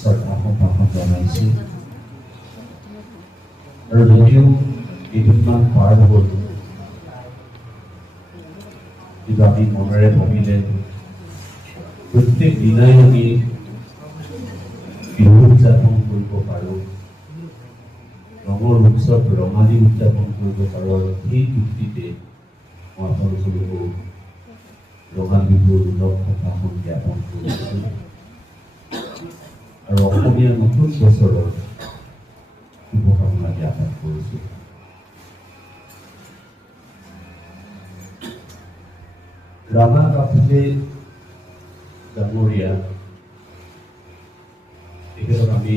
শ্ৰদ্ধা সম্ভাষণ জনাইছোঁ। আৰু যদিও কেইদিনমান পাৰ হ'ল, কিন্তু আমি মনেৰে ভাবিলে প্ৰত্যেক দিনাই আমি বিহু উদযাপন কৰিব পাৰোঁ, ৰঙৰ উৎসৱ ৰঙালী উদযাপন কৰিব পাৰোঁ। আৰু সেই যুক্তিতে মই আপোনালোককো ৰঙালী বিহুৰ উৎসৱ সম্ভাষণ জ্ঞাপন কৰিছোঁ আৰু অসমীয়া নতুন বছৰৰ শুভকামনা জ্ঞাপন কৰিছোঁ। ৰাণা কাফলে ডাঙৰীয়া, তেখেতক আমি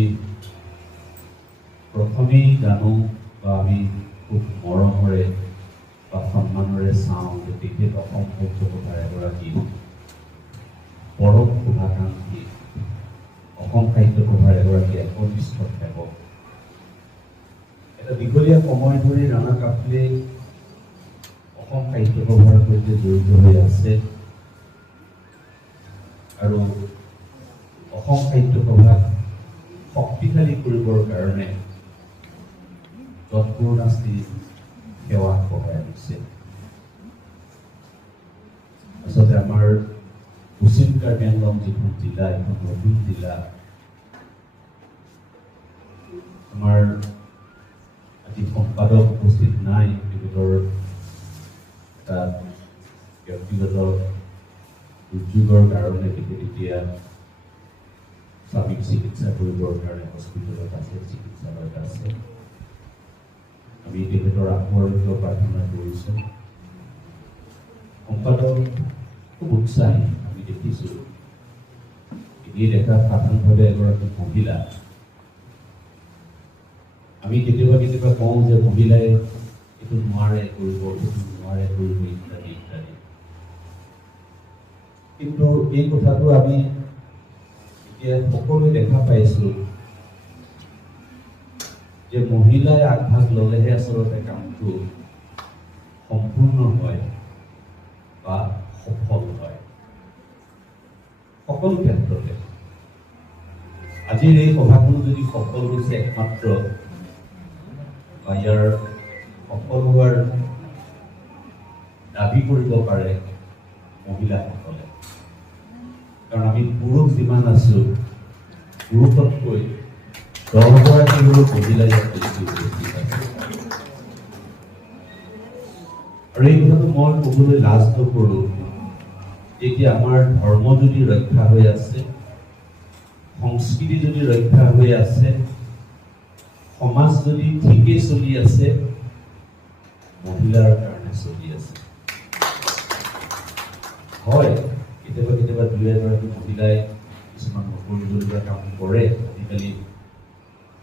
প্ৰথমেই জানো বা আমি খুব মৰমেৰে বা সন্মানেৰে চাওঁ যে তেখেত অসম সাহিত্য সভাৰ এগৰাকী পৰম শুভাকাংক্ষী, অসম সাহিত্য সভাৰ এগৰাকী একনিষ্ঠ সেৱক। এটা দীঘলীয়া সময় ধৰি ৰাণা কাফলে অসম সাহিত্য সভাৰ সৈতে জড়িত হৈ আছে আৰু অসম সাহিত্য সভাক শক্তিশালী কৰিবৰ কাৰণে তৎপৰতাচী সেৱা আগবঢ়াই দিছে। আচলতে আমাৰ পশ্চিম কাৰ্বি আংলং যিখন জিলা, এখন নতুন জিলা, আমাৰ আজি সম্পাদক উপস্থিত নাই, তেখেতৰ এটা ব্যক্তিগত দুৰ্যোগৰ কাৰণে তেখেত এতিয়া স্বামীক চিকিৎসা কৰিবৰ কাৰণে হস্পিটেলত আছে, চিকিৎসালয়ত আছে। আমি তেখেতৰ আত্মৰক্ষা প্ৰাৰ্থনা কৰিছোঁ। সম্পাদক খুব উৎসাহী, আমি দেখিছোঁ। এনেই দেখাত সাধাৰণভাৱে এগৰাকী মহিলা। আমি কেতিয়াবা কেতিয়াবা কওঁ যে মহিলাই এইটো নোৱাৰে কৰিব, সেইটো নোৱাৰে কৰিব, ইত্যাদি ইত্যাদি। কিন্তু এই কথাটো আমি এতিয়া সকলোৱে দেখা পাইছোঁ যে মহিলাই আগভাগ ল'লেহে আচলতে কামটো সম্পূৰ্ণ হয় বা সফল হয় সকলো ক্ষেত্ৰতে। আজিৰ এই সভাখন যদি সফল হৈছে একমাত্ৰ বা ইয়াৰ সফল হোৱাৰ দাবী কৰিব পাৰে মহিলাসকলে। কাৰণ আমি পুৰুষ যিমান আছোঁ, পুৰুষতকৈ 10গৰাকী হ'লেও মহিলা ইয়াত বেছি উপস্থিত আছে। আৰু এই কথাটো মই ক'বলৈ লাজ নকৰোঁ। এতিয়া আমাৰ ধৰ্ম যদি ৰক্ষা হৈ আছে, সংস্কৃতি যদি ৰক্ষা হৈ আছে, সমাজ যদি ঠিকেই চলি আছে, মহিলাৰ কাৰণে চলি আছে। হয়, কেতিয়াবা কেতিয়াবা দুই এগৰাকী মহিলাই কিছুমান নকৰিবলগীয়া কাম কৰে। আজিকালি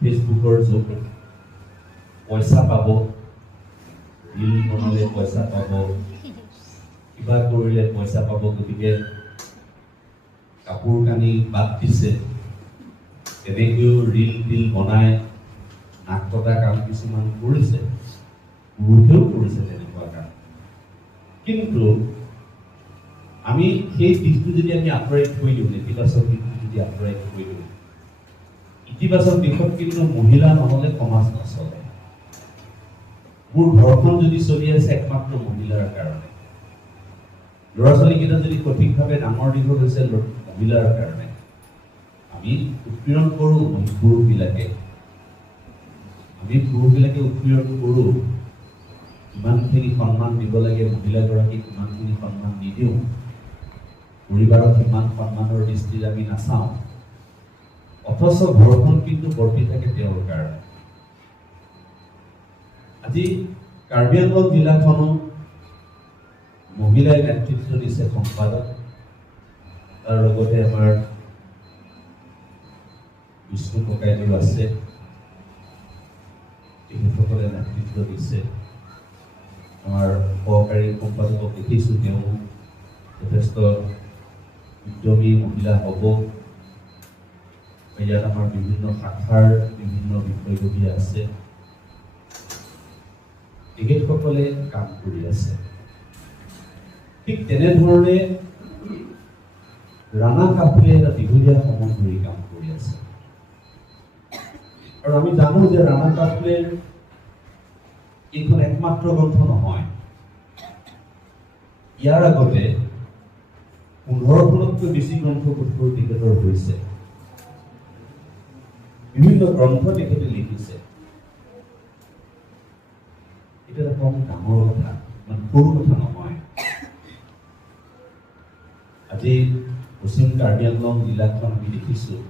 ফেচবুকৰ যুগ, পইচা পাব, ৰীল বনালে পইচা পাব, কিবা কৰিলে পইচা পাব, গতিকে কাপোৰ কানি বাদ দিছে, তেনেকৈও ৰীল টিল বনাই নাক কটা কাম কিছুমান কৰিছে, পুৰুষেও কৰিছে তেনেকুৱা কাম। কিন্তু আমি সেই দিশটো যদি আমি আঁতৰাই থৈ দিওঁ, নেতিবাচক দিশটো যদি আঁতৰাই থৈ দিওঁ, ইতিবাচক দিশত কিন্তু মহিলা নহ'লে সমাজ নচলে। মোৰ ঘৰখন যদি চলি আছে একমাত্ৰ মহিলাৰ কাৰণে, ল'ৰা ছোৱালীকেইটা যদি সঠিকভাৱে ডাঙৰ দীঘল হৈছে মহিলাৰ কাৰণে। আমি উৎপীড়ন কৰোঁ পুৰুষবিলাকে, উৎপীড়ন কৰোঁ। ইমানখিনি সন্মান দিব লাগে মহিলাগৰাকীক, ইমানখিনি সন্মান নিদিওঁ। পৰিবাৰত ইমান সন্মানৰ দৃষ্টিৰে আমি নাচাওঁ, অথচ ঘৰখন কিন্তু বৰ্তি থাকে তেওঁৰ কাৰণে। আজি কাৰ্বি আংলং জিলাখনো মহিলাই নেতৃত্ব দিছে সম্পাদক, তাৰ লগতে আমাৰ বিষ্ণু ককাইদেউ আছে, তেখেতসকলে নেতৃত্ব দিছে। আমাৰ সহকাৰী সম্পাদকক দেখিছোঁ, তেওঁ যথেষ্ট উদ্যমী মহিলা হ'ব। ইয়াত আমাৰ বিভিন্ন শাখাৰ বিভিন্ন বিষয়ববী আছে, তেখেতসকলে কাম কৰি আছে। ঠিক তেনেধৰণে ৰাণা কাপুৰে এটা দীঘলীয়া সময় ধৰি কাম কৰি আছে। আৰু আমি জানো যে ৰাণা কাপুৰেৰ এইখন একমাত্ৰ গ্ৰন্থ নহয়। ইয়াৰ আগতে 15খনতকৈ বেছি গ্ৰন্থ তেখেতৰ হৈছে। বিভিন্ন গ্ৰন্থ তেখেতে লিখিছে। এটা কম ডাঙৰ কথা, মানে সৰু কথা নহয়। আজি পশ্চিম কাৰ্বি আংলং জিলাখন আমি দেখিছোঁ,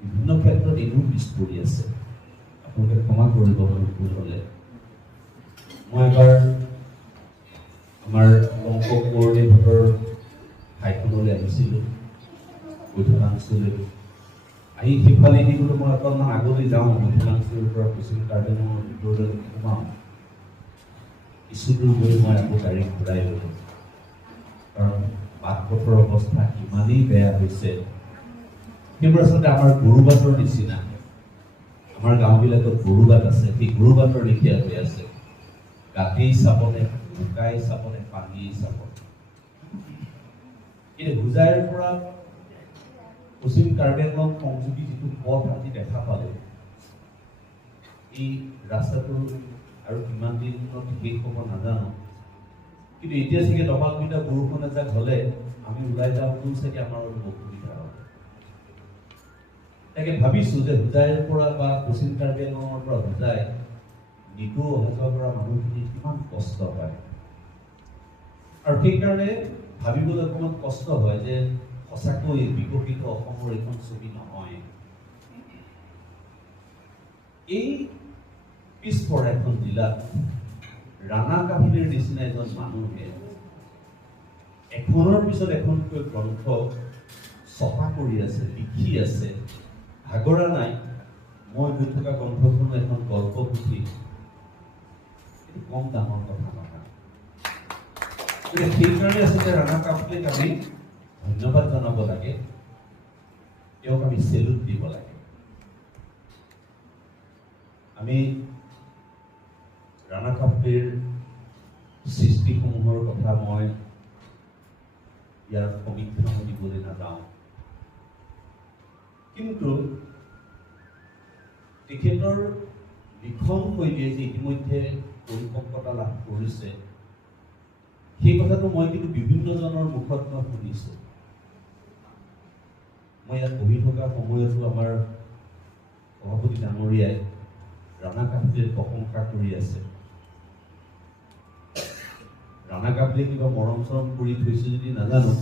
বিভিন্ন ক্ষেত্ৰত এইবোৰ পিছ পৰি আছে। আপোনালোকে ক্ষমা কৰিব ভুল হ'লে। মই এবাৰ আমাৰ টংক কোঁৱৰদেৱহঁতৰ ঠাইখনলৈ আহিছিলোঁ, কৈথলাংচলৈ। আহি সিফালেদি বোলো মই অকণমান আগলৈ যাওঁ, কৈথলাংচৰ পৰা পশ্চিম কাৰ্বি আংলঙৰ ভিতৰলৈ সোমাওঁ। কিছুদূৰ গৈ মই আকৌ গাড়ী ঘূৰাই ল'লোঁ, কাৰণ বাট পথৰ অৱস্থা ইমানেই বেয়া হৈছে। সেইবোৰ আচলতে আমাৰ গৰু বাটৰ নিচিনা। আমাৰ গাঁওবিলাকত গৰু বাট আছে, সেই গৰু বাটৰ লেখীয়া হৈ আছে। গাঁতেই চাপনে, বোকাই চাপনে, পানীয়েই চাপনে। কিন্তু হোজাইৰ পৰা পশ্চিম কাৰ্বি আংলং সংযোগী যিটো পথ আজি দেখা পালোঁ, এই ৰাস্তাটো আৰু কিমান দিনত শেষ হ'ব নাজানো। কিন্তু এতিয়া চাগে দবালপিটা বৰষুণ এজাক হ'লে আমি ওলাই যাওঁতেও চাগে আমাৰ অলপ অসুবিধা হ'ব। তাকে ভাবিছোঁ যে হোজাইৰ পৰা বা পশ্চিম কাৰ্বি আংলঙৰ পৰা হোজাই নিতৌ অহা যোৱা কৰা মানুহখিনি কিমান কষ্ট পায়। আৰু সেইকাৰণে ভাবিবলৈ অকণমান কষ্ট হয় যে সঁচাকৈ বিকশিত অসমৰ এখন ছবি নহয়। এই পিছপৰা এখন জিলাত ৰাণা কাপুৰেৰ নিচিনা এজন মানুহে এখনৰ পিছত এখনকৈ গ্ৰন্থ ছপা কৰি আছে, লিখি আছে, ভাগৰা নাই। মই গৈ থকা গ্ৰন্থখনো এখন গল্পপুথি, এইটো কম ডাঙৰ কথা নহয়। সেইকাৰণে আচলতে ৰাণা কাপুৰেক আমি ধন্যবাদ জনাব লাগে, তেওঁক আমি চেলুট দিব লাগে। আমি ৰাণা কাপুৰেৰ সৃষ্টিসমূহৰ কথা মই ইয়াৰ সমীক্ষা দিবলৈ নাযাওঁ, কিন্তু তেখেতৰ লিখন শৈলীয়ে যে ইতিমধ্যে পৰিপক্কতা লাভ কৰিছে, সেই কথাটো মই কিন্তু বিভিন্নজনৰ মুখত মই শুনিছোঁ। মই ইয়াত বহি থকা সময়তো আমাৰ সভাপতি ডাঙৰীয়াই ৰাণা কাপুৰেৰ প্ৰশংসা কৰি আছে। ৰাণা কাপুৰে কিবা মৰম চৰম কৰি থৈছে যদি নাজানো,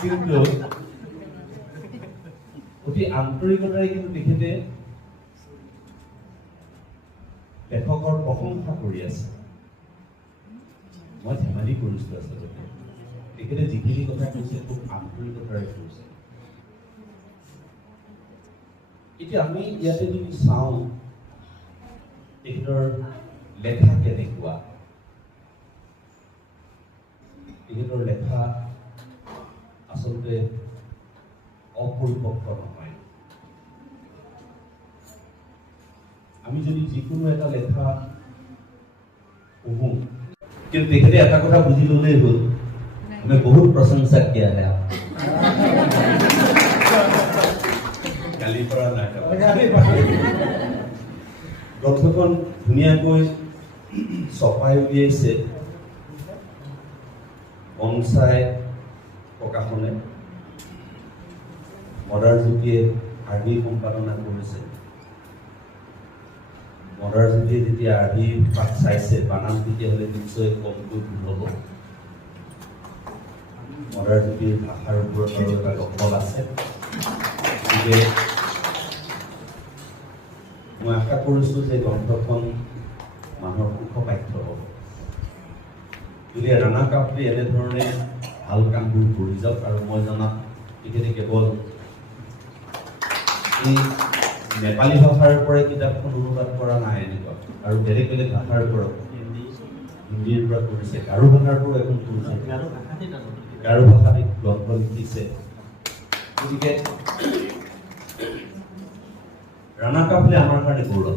কিন্তু অতি আন্তৰিকতাৰে কিন্তু তেখেতে লেখকৰ প্ৰশংসা কৰি আছে। মই ধেমালি কৰিছোঁ আচলতে, তেখেতে যিখিনি কথা কৈছে খুব আন্তৰিকতাৰে কৈছে। এতিয়া আমি ইয়াতে যদি চাওঁ তেখেতৰ লেখা কেনেকুৱা, তেখেতৰ লেখা আচলতে অপৰিপক্ক নহয়। আমি যদি যিকোনো এটা লেখা পঢ়ো, কিন্তু তেখেতে এটা কথা বুজি ল'লেই হ'ল, আমি বহুত প্ৰশংসা কিয়া হে কালিৰ পৰা নাই। গ্ৰন্থখন ধুনীয়াকৈ ছপাই উলিয়াইছে বংচাই প্ৰকাশনে, মদাৰজ্যোতিয়ে আৰ্হি সম্পাদনা কৰিছে। মদাৰজ্যোতিয়ে যেতিয়া আৰ্হি পাঠ চাইছে, বানান তেতিয়াহ'লে নিশ্চয় কমকৈ ভুল হ'ব। মদাৰজ্যোতিৰ ভাষাৰ ওপৰত আৰু এটা দখল আছে। গতিকে মই আশা কৰিছোঁ যে গ্ৰন্থখন মানুহৰ সুখপাঠ্য হ'ব। গতিকে ৰাণা কাফলে এনেধৰণে ভাল কামবোৰ কৰি যাওক। আৰু মই জনাত তেখেতে কেৱল এই নেপালী ভাষাৰ পৰাই কিতাপখন অনুবাদ কৰা নাই এনেকুৱা, আৰু বেলেগ বেলেগ ভাষাৰ পৰাও, হিন্দীৰ পৰা কৰিছে, গাৰো ভাষাৰ পৰাও এখন কৰিছে, গাৰো ভাষাত গ্ৰন্থ লিখিছে। গতিকে ৰাণা কাফলে আমাৰ কাৰণে গৌৰৱ,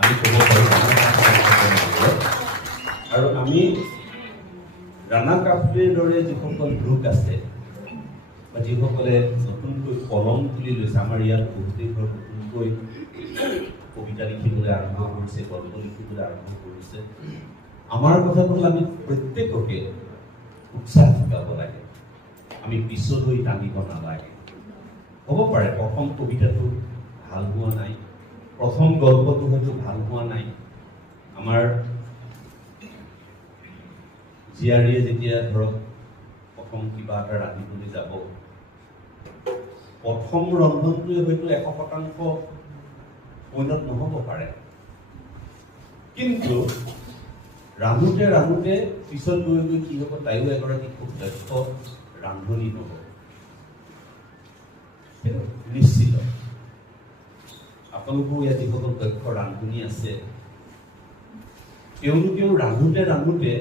আমি ক'ব পাৰোঁ ৰাণা কাফলে গৌৰৱ। আৰু আমি ৰাণা কাফলেৰ দৰে যিসকল লোক আছে বা যিসকলে নতুনকৈ কলম তুলি লৈছে, আমাৰ ইয়াত বহুতেই ধৰক নতুনকৈ কবিতা লিখিবলৈ আৰম্ভ কৰিছে, গল্প লিখিবলৈ আৰম্ভ কৰিছে, আমাৰ কথাটো আমি প্ৰত্যেককে উৎসাহ যোগাব লাগে, আমি পিছলৈ টানিব নালাগে। হ'ব পাৰে প্ৰথম কবিতাটো ভাল হোৱা নাই, প্ৰথম গল্পটো হয়তো ভাল হোৱা নাই। আমাৰ জীয়াৰীয়ে যেতিয়া ধৰক প্ৰথম কিবা এটা ৰান্ধিবলৈ যাব, প্ৰথম ৰন্ধনটোৱে হয়তো 100% পৈণত নহ'ব পাৰে, কিন্তু ৰান্ধোতে ৰান্ধোতে পিছত গৈ গৈ কি হ'ব, তাইও এগৰাকী খুব দক্ষ ৰান্ধনি হ'ব, সেইটো নিশ্চিত। আপোনালোকো ইয়াত যিসকল দক্ষ ৰান্ধনি আছে, তেওঁলোকেও ৰান্ধোতে ৰান্ধোতে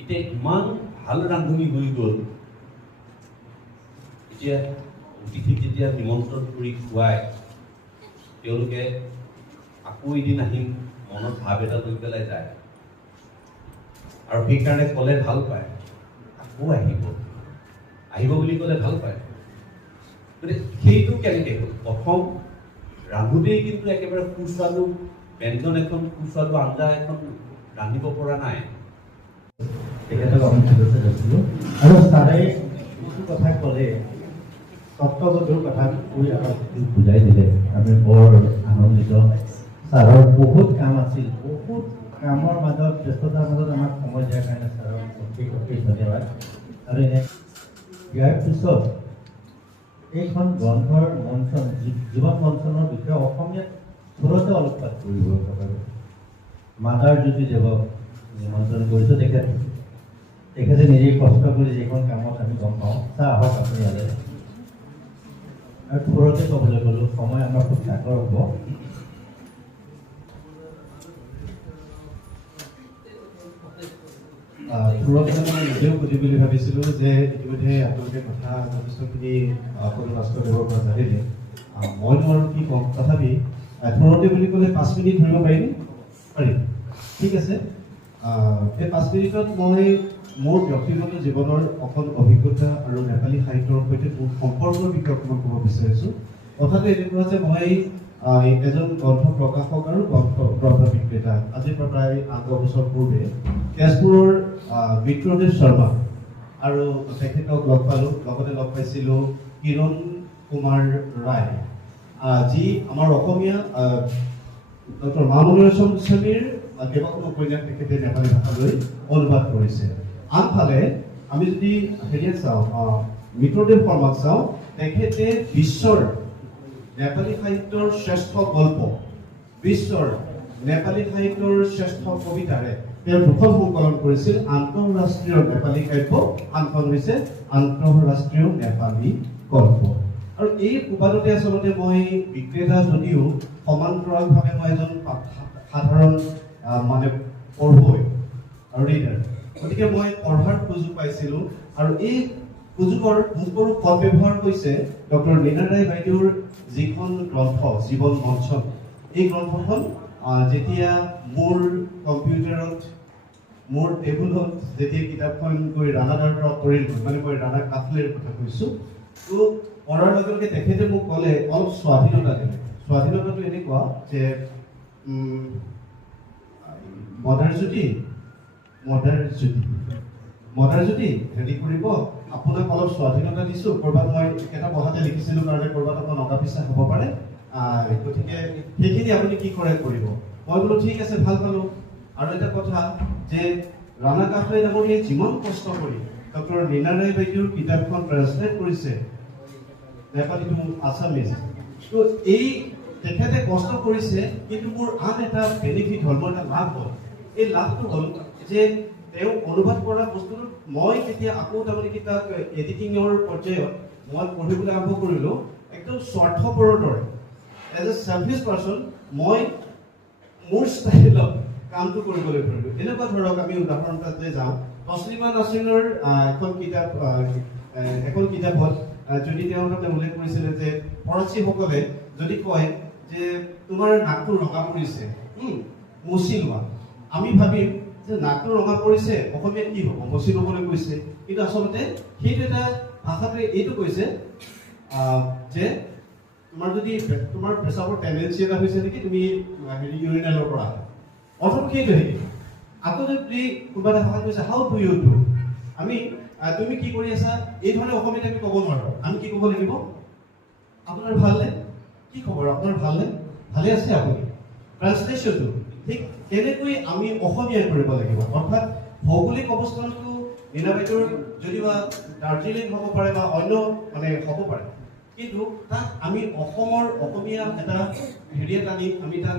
এতিয়া ইমান ভাল ৰান্ধনি হৈ গ'ল, এতিয়া অতিথিক যেতিয়া নিমন্ত্ৰণ কৰি খুৱাই, তেওঁলোকে আকৌ এদিন আহিম মনত ভাৱ এটা লৈ পেলাই যায়, আৰু সেইকাৰণে ক'লে ভাল পায়, আকৌ আহিব বুলি ক'লে ভাল পায়। গতিকে সেইটো কেনেকৈ হ'ল, প্ৰথম ৰান্ধোতেই কিন্তু একেবাৰে সুস্বাদু ব্যঞ্জন এখন, সুস্বাদু আঞ্জা এখন ৰান্ধিব পৰা নাই। তেখেতক আমি শুভেচ্ছা জনাইছিলোঁ। আৰু ছাৰে কিছু কথা ক'লে, তত্ত্বগধুৰ কথা কৈ আমাক বুজাই দিলে, আমি বৰ আনন্দিত। ছাৰৰ বহুত কাম আছিল, বহুত কামৰ মাজত, ব্যস্ততাৰ মাজত আমাক সময় দিয়াৰ কাৰণে ছাৰক অশেষ অশেষ ধন্যবাদ। আৰু ইয়াৰ পিছত এইখন গ্ৰন্থৰ মঞ্চন, জীৱন মঞ্চনৰ বিষয়ে অসমীয়াত থোৰতে আলোকপাত কৰিব পাৰোঁ। মাদাৰ জ্যোতি দেৱক নিমন্ত্ৰণ কৰিছোঁ, তেখেতে নিজেই কষ্ট কৰি যিখন কামত আমি গম পাওঁ, আহক আপুনি ইয়ালৈ। আৰু থোৰতে ক'বলৈ গ'লোঁ, সময় আমাৰ খুব ডাঙৰ হ'ব। থোৰতে মই নিজেও সুধিম বুলি ভাবিছিলোঁ যে ইতিমধ্যে আপোনালোকে কথা যথেষ্টখিনি ভাস্কৰদেৱৰ পৰা জানিলে, মই আৰু কি ক'ম, তথাপি থোৰতে বুলি ক'লে 5 মিনিট ধৰিব পাৰিম? পাৰিম, ঠিক আছে। এই 5 মিনিটত মই মোৰ ব্যক্তিগত জীৱনৰ অকল অভিজ্ঞতা আৰু নেপালী সাহিত্যৰ সৈতে মোৰ সম্পৰ্কৰ বিষয়ে অকণমান ক'ব বিচাৰিছোঁ। কথাটো এনেকুৱা যে মই এজন গ্ৰন্থ প্ৰকাশক আৰু গ্ৰন্থ বিক্ৰেতা। আজিৰ পৰা প্ৰায় 8 বছৰ পূৰ্বে তেজপুৰৰ বিক্ৰদেৱ শৰ্মা আৰু তেখেতক লগ পালোঁ, লগতে লগ পাইছিলোঁ কিৰণ কুমাৰ ৰায়, যি আমাৰ অসমীয়া ডক্টৰ মামণি ৰয়ছম গোস্বামীৰ কেইবাখন উপন্যাস তেখেতে নেপালী ভাষালৈ অনুবাদ কৰিছে। আনফালে আমি যদি হেৰিয়াত চাওঁ, মিত্ৰদেৱ শৰ্মাক চাওঁ, তেখেতে বিশ্বৰ নেপালী সাহিত্যৰ শ্ৰেষ্ঠ গল্প, বিশ্বৰ নেপালী সাহিত্যৰ শ্ৰেষ্ঠ কবিতাৰে তেওঁ 2খন সংকলন কৰিছিল। আন্তঃৰাষ্ট্ৰীয় নেপালী কাব্য, আনখন হৈছে আন্তঃৰাষ্ট্ৰীয় নেপালী গল্প। আৰু এই উপাদতে আচলতে মই বিক্ৰেতা যদিও সমান্তৰালভাৱে মই এজন সাধাৰণ মানে পঢ়ুৱৈ আৰু ৰিডাৰ, গতিকে মই পঢ়াৰ সুযোগ পাইছিলোঁ। আৰু এই সুযোগৰ মোৰ সৎ ব্যৱহাৰ হৈছে ডক্টৰ নীনা ৰায় বাইদেউৰ যিখন গ্ৰন্থ জীৱন মঞ্চন, এই গ্ৰন্থখন যেতিয়া মোৰ কম্পিউটাৰত, মোৰ টেবুলত যেতিয়া কিতাপখন গৈ ৰাণাদাৰ পৰা পঢ়িল, মানে মই ৰাণা কাফলেৰ কথা কৈছোঁ, তো পঢ়াৰ লগে লগে তেখেতে মোক ক'লে অলপ স্বাধীনতা দিলে। স্বাধীনতাটো এনেকুৱা যে মদাৰ জ্যোতি হেৰি কৰিব, আপোনাক অলপ স্বাধীনতা দিছোঁ, ক'ৰবাত মই এটা পঢ়াতে লিখিছিলোঁ কাৰণে ক'ৰবাত অকণ অগা পিছা হ'ব পাৰে, গতিকে সেইখিনি আপুনি কি কৰে কৰিব। মই বোলো ঠিক আছে, ভাল পালোঁ। আৰু এটা কথা যে ৰাণা কাফলে ডাঙৰীয়াই যিমান কষ্ট কৰি ডক্টৰ নীনা ৰায় বাইদেউৰ কিতাপখন ট্ৰান্সলেট কৰিছে নেপালী টু আছামিজ, তো এই তেখেতে কষ্ট কৰিছে, কিন্তু মোৰ আন এটা বেনিফিট হ'ল, মোৰ এটা লাভ হ'ল। এই লাভটো হ'ল যে তেওঁ অনুবাদ কৰা বস্তুটো মই যেতিয়া আকৌ তাৰমানে কি তাক এডিটিঙৰ পৰ্যায়ত মই পঢ়িবলৈ আৰম্ভ কৰিলোঁ, একদম স্বাৰ্থপৰৰ দৰে এজ এ চেলফিছ পাৰ্চন মই মোৰ ষ্টাইলত কামটো কৰিবলৈ ধৰিলোঁ। এনেকুৱা ধৰক আমি উদাহৰণ এটাতে যাওঁ, তছলিমা নাছৰিনৰ এখন কিতাপত যদি তেওঁলোকে উল্লেখ কৰিছিলে যে ফৰাচীসকলে যদি কয় যে তোমাৰ নাকটো ৰঙা পৰিছে, মুচি লোৱা, আমি ভাবিম যে নাকটো ৰঙা পৰিছে অসমীয়াত কি হ'ব, মুচি ল'বলৈ কৈছে। কিন্তু আচলতে সেইটো এটা ভাষাটোৱে এইটো কৈছে যে তোমাৰ যদি তোমাৰ পেচাবৰ টেণ্ডেঞ্চি এটা হৈছে নেকি, তুমি ইউৰিনেলৰ পৰা অৰ্থম সেইটো নেকি। আকৌ যদি কোনোবা এটা ভাষাত কৈছে হাউ ডু ইউ ডু, আমি তুমি কি কৰি আছা এই ধৰণে অসমীয়াত আমি ক'ব নোৱাৰো। আমি কি ক'ব লাগিব, আপোনাৰ ভালনে, কি খবৰ, আপোনাৰ ভালনে, ভালে আছে আপুনি। ট্ৰান্সলেশ্যনটো ঠিক তেনেকৈ আমি অসমীয়াত কৰিব লাগিব। অৰ্থাৎ ভৌগোলিক অৱস্থানটো মীনা বাইদেউৰ যদিবা দাৰ্জিলিং হ'ব পাৰে বা অন্য মানে হ'ব পাৰে, কিন্তু তাক আমি অসমৰ অসমীয়া এটা হেৰিয়াত আনি আমি তাক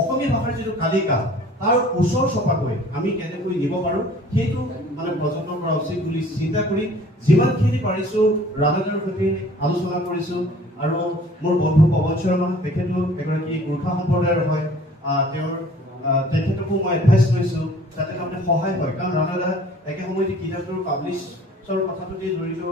অসমীয়া ভাষাৰ যিটো কালিকা তাৰ ওচৰ চপাকৈ আমি কেনেকৈ নিব পাৰোঁ সেইটো মানে প্ৰযত্ন কৰা উচিত বুলি চিন্তা কৰি যিমানখিনি পাৰিছোঁ ৰাজনৰ সৈতে আলোচনা কৰিছোঁ। আৰু মোৰ বন্ধু পৱন শৰ্মা, তেখেতো এগৰাকী গোৰ্খা সম্প্ৰদায়ৰ হয়, তেখেতকো মই এডভাইচ লৈছোঁ যাতে তাৰমানে সহায় হয়। কাৰণ ৰাণাদা একে সময়তে কিতাপটোৰ পাব্লিছৰ কথাটোতে জড়িত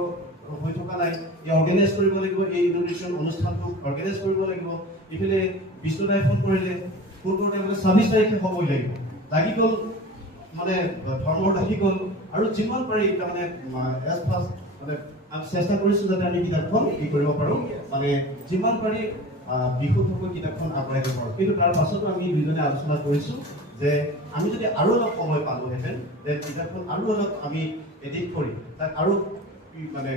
হৈ থকা নাই, অৰ্গেনাইজ কৰিব লাগিব, এই ইন'ভেশ্যন অনুষ্ঠানটো অৰ্গেনাইজ কৰিব লাগিব। ইফালে বিষ্ণুদাই ফোন কৰিলে, ফোন কৰোঁতে বোলে 26 তাৰিখে হ'বই লাগিব, লাগি গ'ল মানে ধৰ্মৰ লাগি গ'ল। আৰু যিমান পাৰি তাৰমানে এজ ফাষ্ট মানে আমি চেষ্টা কৰিছোঁ যাতে আমি কিতাপখন কি কৰিব পাৰোঁ, মানে যিমান পাৰি বিশুদ্ধকৈ কিতাপখন আগবঢ়াই দিব পাৰোঁ। কিন্তু তাৰ পাছতো আমি দুজনে আলোচনা কৰিছোঁ যে আমি যদি আৰু অলপ সময় পালোহেঁতেন, যে কিতাপখন আৰু অলপ আমি এডিট কৰি তাক আৰু মানে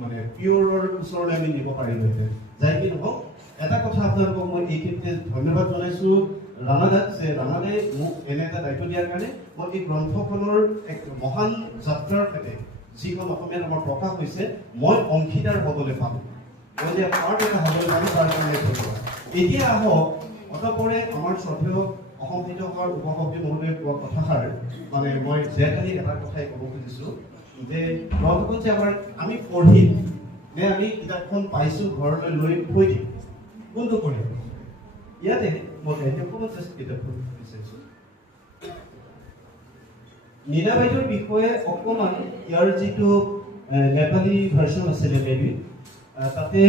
মানে পিয়ৰৰ ওচৰলৈ আমি নিব পাৰিলোহেঁতেন। যাই কি নহওক, এটা কথা আপোনালোকক মই এই ক্ষেত্ৰত ধন্যবাদ জনাইছোঁ ৰাণাদাক, যে ৰাণাদাই মোক এনে এটা দায়িত্ব দিয়াৰ কাৰণে মই এই গ্ৰন্থখনৰ এক মহান যাত্ৰাৰ সৈতে যিখন অসমীয়াত আমাৰ প্ৰকাশ হৈছে মই অংশীদাৰ হ'বলৈ পালোঁ, মই যে পাৰ্ট এটা হ'বলৈ পালোঁ তাৰ কাৰণে ধন্যবাদ। এতিয়া আহক অতঃপৰে আমাৰ শ্ৰদ্ধেয় অসম সাহিত্য সভাৰ উপসভাপতি মহোদয়ে কোৱা কথাষাৰ মানে মই জেঠালি এটা কথাই ক'ব খুজিছোঁ যে গ্ৰন্থখন যে আমি পঢ়িম নে আমি কিতাপখন পাইছোঁ ঘৰলৈ লৈ থৈ দিম, কোনটো কৰিম। ইয়াতে মই কোনো কিতাপখন বিচাৰিছোঁ মীনা বাইদেউৰ বিষয়ে অকণমান, ইয়াৰ যিটো নেপালী ভাৰ্চন আছিলে মেবি, তাতে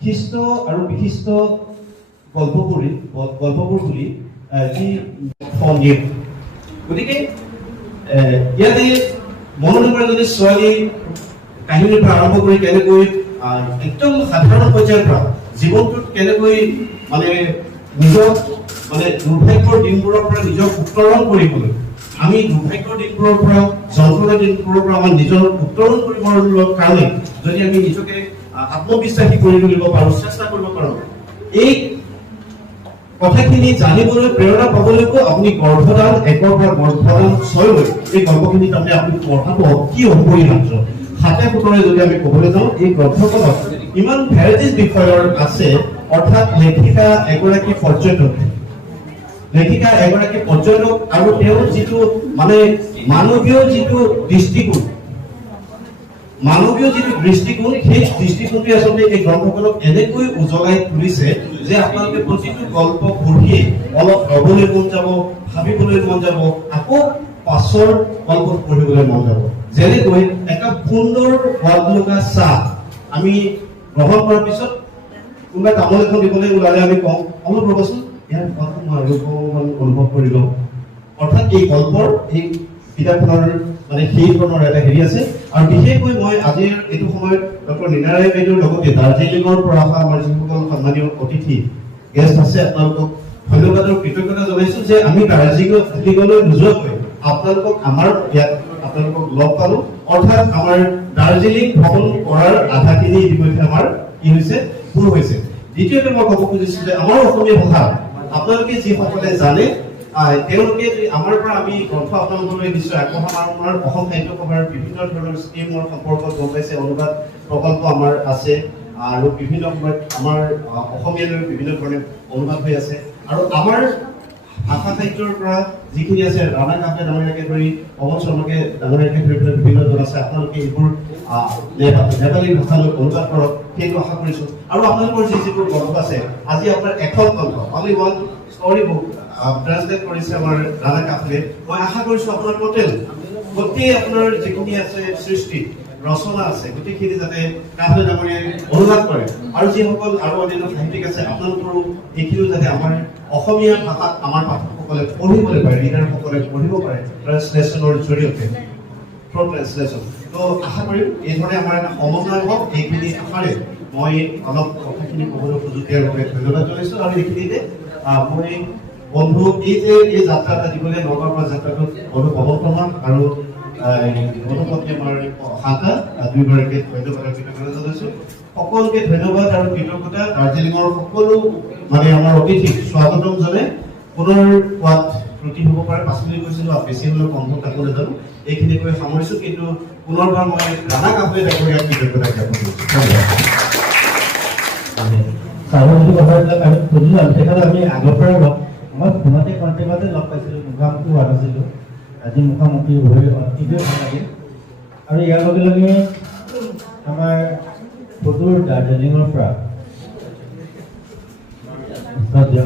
খ্ৰীষ্ট আৰু বিশিষ্ট গল্পবোৰ বুলি যি সংগীত, গতিকে ইয়াতে মনোৰঞ্জনৰ যদি ছোৱালী কাহিনীৰ পৰা আৰম্ভ কৰি কেনেকৈ একদম সাধাৰণ পৰ্যায়ৰ পৰা জীৱনটোত কেনেকৈ মানে নিজক মানে দুৰ্ভাগ্যৰ দিনবোৰৰ পৰা নিজক উত্তৰণ কৰিবলৈ, আমি দুৰ্ভাগ্যৰ দিনবোৰৰ পৰা যন্ত্ৰণাৰ দিনবোৰৰ পৰা আমাৰ নিজৰ উত্তৰণ কৰিবৰ কাৰণে যদি আমি নিজকে আত্মবিশ্বাসী কৰি তুলিব পাৰোঁ, চেষ্টা কৰিব পাৰোঁ, এই কথাখিনি জানিবলৈ প্ৰেৰণা পাবলৈকো আপুনি গৰ্ভদান 1ৰ পৰা গৰ্ভদান 6লৈ এই গল্পখিনি তাৰমানে আপুনি পঢ়াব কি অপৰিহাৰ্য। 7-7 যদি আমি ক'বলৈ যাওঁ, এই গ্ৰন্থখনত ইমান ভেৰাইটিজ বিষয়ৰ আছে। অৰ্থাৎ লেখিকা এগৰাকী পৰ্যটক আৰু তেওঁৰ যিটো মানে মানৱীয় যিটো দৃষ্টিকোণ, সেই দৃষ্টিকোণটোৱে আচলতে এই গ্ৰন্থখনক এনেকৈ উজ্বলাই তুলিছে যে আপোনালোকে প্ৰতিটো গল্প পঢ়িয়ে অলপ ৰ'বলৈ মন যাব, ভাবিবলৈ মন যাব, আকৌ পাছৰ গল্প পঢ়িবলৈ মন যাব। যেনেকৈ এটা সুন্দৰ সোৱাদ লগা চাহ আমি গ্ৰহণ কৰাৰ পিছত কোনোবাই তামোল এখন দিবলৈ ওলালে আমি কওঁ অলপ ৰ'বচোন, ইয়াৰ সোৱাদটো মই আৰু অকণমান অনুভৱ কৰি লওঁ। অৰ্থাৎ এই গল্পৰ এই কিতাপখনৰ মানে সেই ধৰণৰ এটা হেৰি আছে। আৰু বিশেষকৈ মই আজিৰ এইটো সময়ত ডক্টৰ মীনা ৰায় বাইদেউৰ লগতে দাৰ্জিলিঙৰ পৰা অহা আমাৰ যিসকল সন্মানীয় অতিথি গেষ্ট আছে, আপোনালোকক ধন্যবাদ আৰু কৃতজ্ঞতা জনাইছোঁ যে আমি দাৰ্জিলিঙলৈ নোযোৱাকৈ আপোনালোকক আমাৰ ইয়াত আপোনালোকক লগ পালোঁ। অৰ্থাৎ আমাৰ দাৰ্জিলিং ভ্ৰমণ কৰাৰ আধাখিনি ইতিমধ্যে আমাৰ কি হৈছে, পূৰ হৈছে। দ্বিতীয়তে মই ক'ব খুজিছোঁ যে আমাৰ অসমীয়া ভাষা আপোনালোকে যিসকলে জানে তেওঁলোকে আমাৰ পৰা আমি গ্ৰন্থ আপোনালোকলৈ নিশ্চয় আগবঢ়াম। আমাৰ অসম সাহিত্য সভাৰ বিভিন্ন ধৰণৰ স্কিমৰ সম্পৰ্কত গম পাইছে, অনুবাদ প্ৰকল্প আমাৰ আছে, আৰু বিভিন্ন সময়ত আমাৰ অসমীয়ালৈ বিভিন্ন ধৰণে অনুবাদ হৈ আছে আৰু আমাৰ ভাষা সাহিত্যৰ পৰা যিখিনি আছে ৰাণা কাপে ডাঙৰীয়াকে ধৰি পৱন শৰ্মাকে ডাঙৰীয়াকে ধৰি পেলাই বিভিন্ন জন আছে আপোনালোকে এইবোৰ নেপালী ভাষালৈ অনুবাদ কৰক সেইটো আশা কৰিছোঁ আৰু আপোনালোকৰ যিবোৰ গ্ৰন্থ আছে আজি আপোনাৰ এখন গ্ৰন্থ only one story book translate কৰিছে আমাৰ ৰাণা কাপে মই আশা কৰিছোঁ আপোনাৰ টোটেল গোটেই আপোনাৰ যিখিনি আছে সৃষ্টি ৰচনা আছে গোটেইখিনি যাতে কাপে ডাঙৰীয়াই অনুবাদ কৰে আৰু যিসকল আৰু অন্যান্য সাহিত্যিক আছে আপোনালোকৰো এইখিনিও যাতে আমাৰ অসমীয়া ভাষাত আমাৰ পাঠকসকলে পঢ়িবলৈ পাৰে ৰিডাৰসকলে পঢ়িব পাৰে ট্ৰান্সলেশ্যনৰ জৰিয়তে থ্ৰু ট্ৰান্সলেশ্যন তো আশা কৰিম এই ধৰণে আমাৰ এটা সমন্বয় হওক এইখিনি আশাৰে মই অলপ কথাখিনি ক'বলৈ সুযোগ দিয়াৰ বাবে ধন্যবাদ জনাইছোঁ আৰু এইখিনিতে মই বন্ধু এই যাত্ৰা এটা দিবলৈ নগাঁৱৰ পৰা যাত্ৰাটোত বন্ধু পৱন শৰ্মা আৰু বন্ধুপত্নী আমাৰ শাখা দুয়োগৰাকীকে ধন্যবাদ আৰু কৃতজ্ঞতা জনাইছোঁ সকলোকে ধন্যবাদ আৰু কৃতজ্ঞতা দাৰ্জিলিঙৰ সকলো মানে আমাৰ অতিথিক স্বাগতম জনাই পুনৰ কোৱাত ত্ৰুটি হ'ব পাৰে 5 মিনিট কৈছিলোঁ বেছি হ'লেও কম হ'ব তাকো নাজানো এইখিনি কৈ সামৰিছোঁ কিন্তু পুনৰবাৰ মই ৰাণা কাপে ডাঙৰীয়াক কৃতজ্ঞতা জ্ঞাপন কৰিছোঁ চাহৰ কথাবিলাক আমি সুধিলোঁ আৰু তেখেতক আমি আগৰ পৰাই মই ফোনতে কণ্টেক্টতে লগ পাইছিলোঁ মুখামুখি হোৱা নাছিলোঁ আজি মুখামুখি হৈ অতিকৈ ভাল লাগিল আৰু ইয়াৰ লগে লগে আমাৰ সুদূৰ দাৰ্জিলিঙৰ পৰা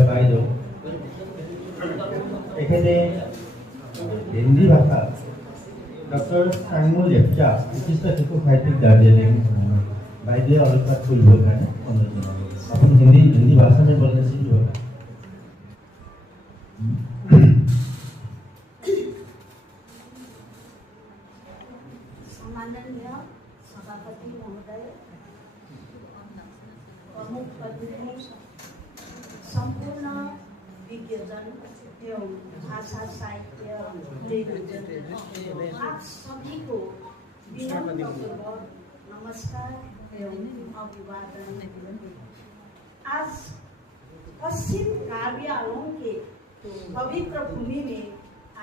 বাইদেউ তেখেতে হিন্দী ভাষা ডক্টৰ চাংমুল লেপচা বিশিষ্ট শিশু সাহিত্যিক দাৰ্জিলিং বাইদেউ আলোচনা কৰিবৰ কাৰণে অনুৰোধ জনাব আপুনি হিন্দী ভাষा में बोलने सीखिए सम्माननीय सभापति महोदय प्रमुख अतिथि सम्पूर्ण विज्ञजन एवं भाषा साहित्य आप सभी को विनम्रपूर्वक नमस्कार एवं अभिवादन। आज पश्चिम कार्यालयों के पवित्र भूमि में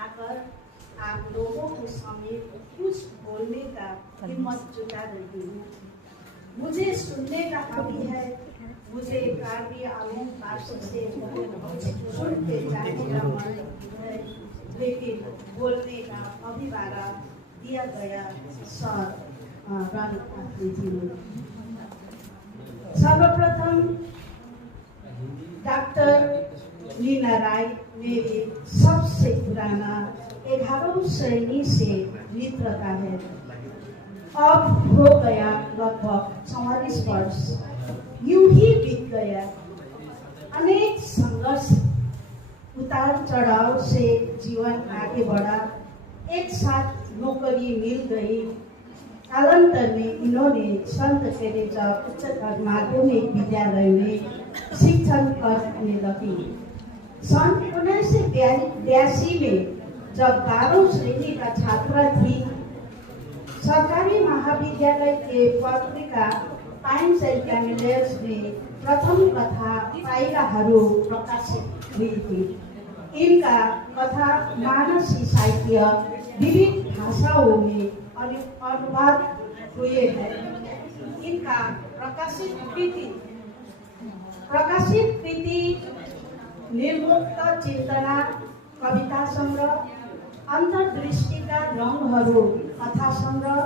आकर आप लोगों को समेत कुछ बोलने का हिम्मत जुटा रही हूँ। मुझे सुनने का हमी है, मुझे कार्यालयों पार्षद से सुन के जाने का मन है, लेकिन बोलने का अभिवारा दिया गया सर राणा कापे जी ने। सर्वप्रथम डॉक्टर लीना राय मेरी सबसे पुराना 11वीं श्रेणी से मित्रता है। अब हो गया लगभग 44 वर्ष, यूं ही बीत गया। अनेक संघर्ष उतार चढ़ाव से जीवन आगे बढ़ा। एक साथ नौकरी मिल गई। कालांतर में इन्होंने संत टेरेसा उच्चतर माध्यमिक विद्यालय में शिक्षण करने लगी। सन 1982 में जब 12वीं श्रेणी का छात्रा थी, सरकारी महाविद्यालय के पत्रिका टाइम्स एंड कैलेंडर्स में प्रथम कथा पाइलाहरू प्रकाशित हुई थी। इनका कथा मानसी साहित्य विविध भाषाओं में अनुवाद हुए हैं। इनका प्रकाशित कृति निर्मुक्त चिंतना कविता संग्रह, अंतर्दृष्टि का रंगहरू कथा संग्रह,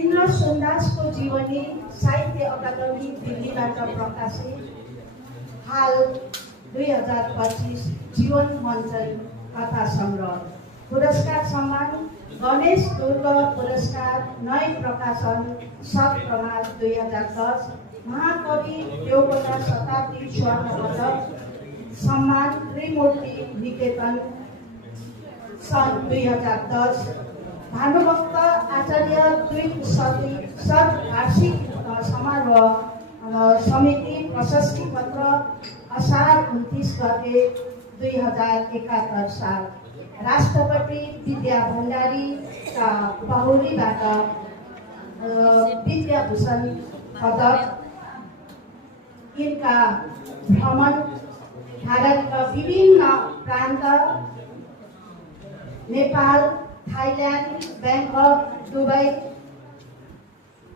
इन्द्र सुन्दास को जीवनी साहित्य अकादमी दिल्लीबाट प्रकाशित, हाल 2025 जीवन मंचन कथा संग्रह। पुरस्कार सम्मान गणेश दुर्ग पुरस्कार नए प्रकाशन सत प्रमाण 2010, महाकवि देवकोटा शताब्दी स्वर्ण पदक सम्मान त्रिमूर्ति निकेतन सन 2010, भानुभक्त आचार्य द्विशत वार्षिक समारोह समिति प्रशस्ति पत्र असार 29 गते 2071 साल। राष्ट्रपति विद्या भण्डारी का बाहुलीबाट विद्याभूषण पदक। इनका भ्रमण भारत का विभिन्न प्रांत नेपाल, थाईलैंड, बैंकॉक, दुबई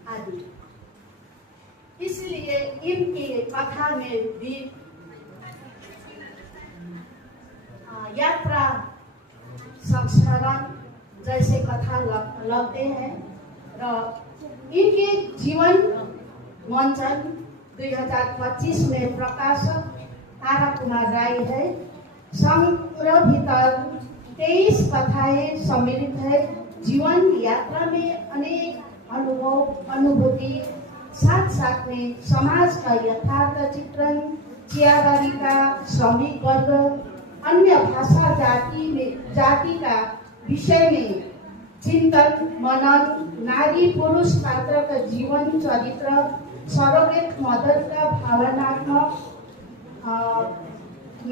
आदि। इस इनकी कथा में भी यात्रा संस्मरण जैसे कथा लगते हैं इनके जीवन मंचन 2025 में प्रकाशक तारा कुमार राय है। संग्रह भीतर 23 कथाएं सम्मिलित है। जीवन यात्रा में अनेक अनुभूति साथ साथ में समाज का यथार्थ चित्रण, चियाबारी का श्रमिक वर्ग, अन्य भाषा जाति का विषय में चिंतन मनन, नारी पुरुष पात्र का जीवन चरित्र, सरोगेट मदर का भावनात्मक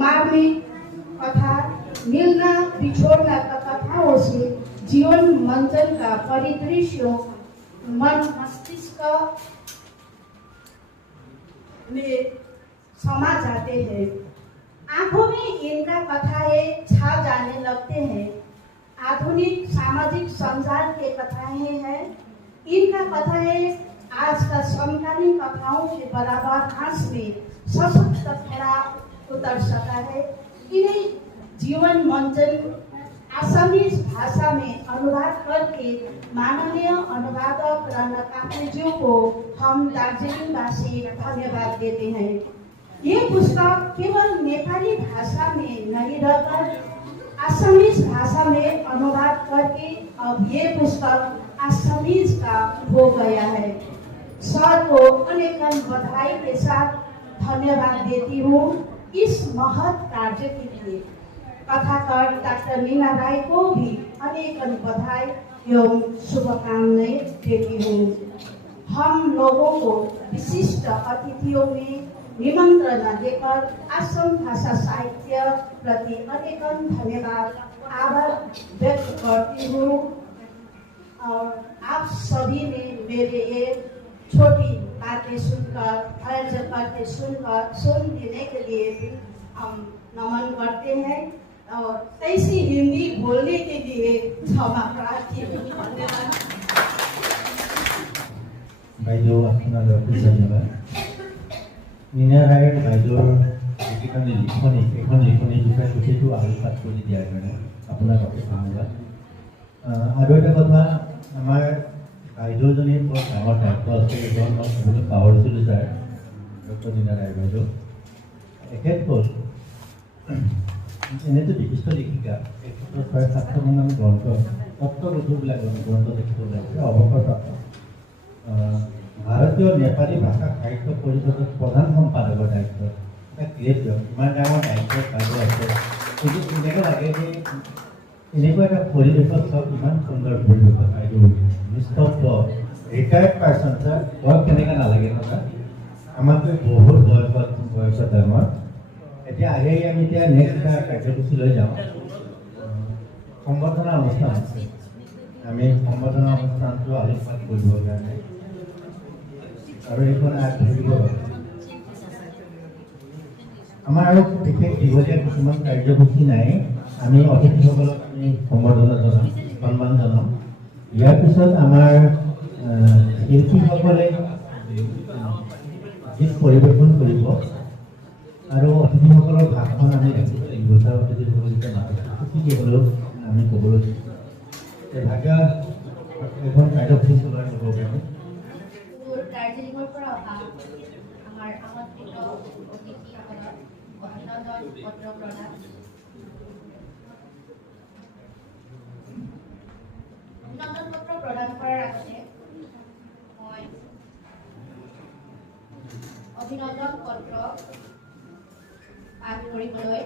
मार्मिक कथा, मिलना बिछोड़ना का कथाओं से जीवन मंथन का परिदृश्य मन मस्तिष्क में समा जाते हैं। आंखों में इनका कथाएं छा जाने लगते हैं। आधुनिक सामाजिक संजाल के कथाएं हैं। इनका कथाएं आज का समकालीन कथाओं के बराबर हाथ में सशक्त खड़ा उतर सका है। इन्हें जीवन मंचन आसामीज भाषा में अनुवाद करके माननीय अनुवादक राणा काफ्लेज्यू को हम दार्जिलिंग वासी धन्यवाद देते हैं। ये पुस्तक केवल नेपाली भाषा में नहीं रहकर आसामीज भाषा में अनुवाद करके अब ये पुस्तक आसामीज का हो गया है। सर को अनेक बधाई के साथ धन्यवाद देती हूँ इस महत् कार्य के लिए। कथाकार डॉक्टर मीना राय को भी अनेक बधाई एवं शुभकामनाएं देती हूँ। हम लोगों को विशिष्ट अतिथियों में निमंत्रण देकर असम भाषा साहित्य प्रति अनेक धन्यवाद आभार व्यक्त करती हूँ और आप सभी ने मेरे ये छोटी बातें सुनकर आयोजक बातें सुन देने के लिए भी हम नमन करते हैं और ऐसी हिंदी बोलने के लिए क्षमा प्रार्थी हूँ। धन्यवाद। বাইদেউ আপোনালৈ ধন্যবাদ। मीना राय বাইদেউৰ যিখন লিখনি এইখন লিখনিৰ বিষয়ে গোটেইটো আলোকপাত কৰি দিয়াৰ কাৰণে আপোনাক অশেষ ধন্যবাদ। আৰু এটা কথা আমাৰ বাইদেউজনীৰ বৰ ডাঙৰ দায়িত্ব আছে এইজন মই ক'বলৈ পাহৰিছিলোঁ ছাৰ ডক্টৰ मीना राय বাইদেউ এখেত হ'ল এনেতো বিশিষ্ট লেখিকা এখেতৰ ৬-৭খন আমি গ্ৰন্থ তত্ত্ববোধবিলাক গ্ৰন্থ লিখিব লাগিছে অৱসৰপ্ৰাপ্ত ভাৰতীয় নেপালী ভাষা সাহিত্য পৰিষদৰ প্ৰধান সম্পাদকৰ দায়িত্ব এটা গ্ৰেট ইমান ডাঙৰ দায়িত্ব বাইদেউ আছে কিন্তু তেনেকৈ লাগে যে এনেকুৱা এটা পৰিৱেশত চব ইমান সুন্দৰ পৰিৱেশত বাইদেউ নিস্তব্ধ ৰিটায়াৰ্ড পাৰ্চন ছাৰ বৰ কেনেকৈ নালাগে কথা আমাতকৈ বহুত বয়সত ডাঙৰ এতিয়া আহি আমি এতিয়া নেক্সট এটা কাৰ্যসূচী লৈ যাওঁ সম্বৰ্ধনা অনুষ্ঠান আছে আমি সম্বৰ্ধনা অনুষ্ঠানটো আলোচনা কৰিবৰ কাৰণে আৰু এইখন আগবাঢ়িব আমাৰ আৰু বিশেষ দীঘলীয়া কিছুমান কাৰ্যসূচী নাই আমি অতিথিসকলক আমি সম্বৰ্ধনা জনাম সন্মান জনাম ইয়াৰ পিছত আমাৰ শিল্পীসকলে গীত পৰিৱেশন কৰিব আৰু অতিথিসকলৰ ভাষণ আমি ৰাখিব লাগিব তাৰ অতিথিসকল যেতিয়া নাথাকে হ'লেও আমি ক'বলৈ ভাগ্য এখন কাৰ্যসূচী চলাই ল'ব কাৰণে দাৰ্জিলিঙৰ পৰা অহা আমাৰ আমন্ত্ৰিত অতিথিসকলক অভিনন্দন পত্ৰ প্ৰদান অভিনন্দন পত্ৰ প্ৰদান কৰাৰ আগতে মই অভিনন্দন পত্ৰ পাঠ কৰিবলৈ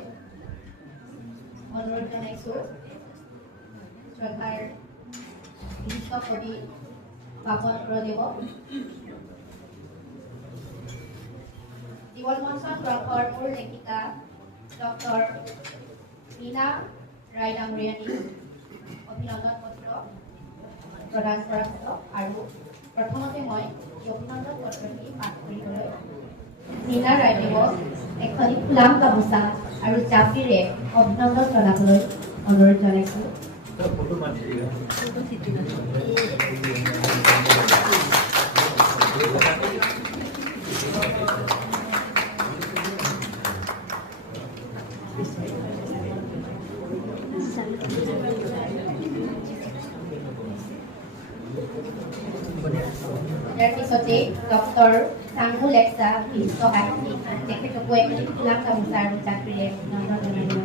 অনুৰোধ জনাইছোঁ শ্ৰদ্ধাৰ বিশিষ্ট কবি পাপন প্ৰদেৱক জীৱন মঞ্চন গ্ৰন্থৰ মূল লেখিকা ডক্টৰ मीना राय ডাঙৰীয়ানী অভিনন্দন পত্ৰ প্ৰদান কৰা হ'ব আৰু প্ৰথমতে মই এই অভিনন্দন পত্ৰটি পাঠ কৰিবলৈ मीना ৰায়দেৱক এখন ফুলাম গামোচা আৰু জাপিৰে অভিনন্দন জনাবলৈ অনুৰোধ জনাইছোঁ। ইয়াৰ পিছতে ডক্টৰ চাংমু লেক্সা বিশিষ্ট সাহিত্যিক তেখেতকো এখন ফুলাম গামোচা আৰু জাপিৰে অভিনন্দন জনাইছোঁ।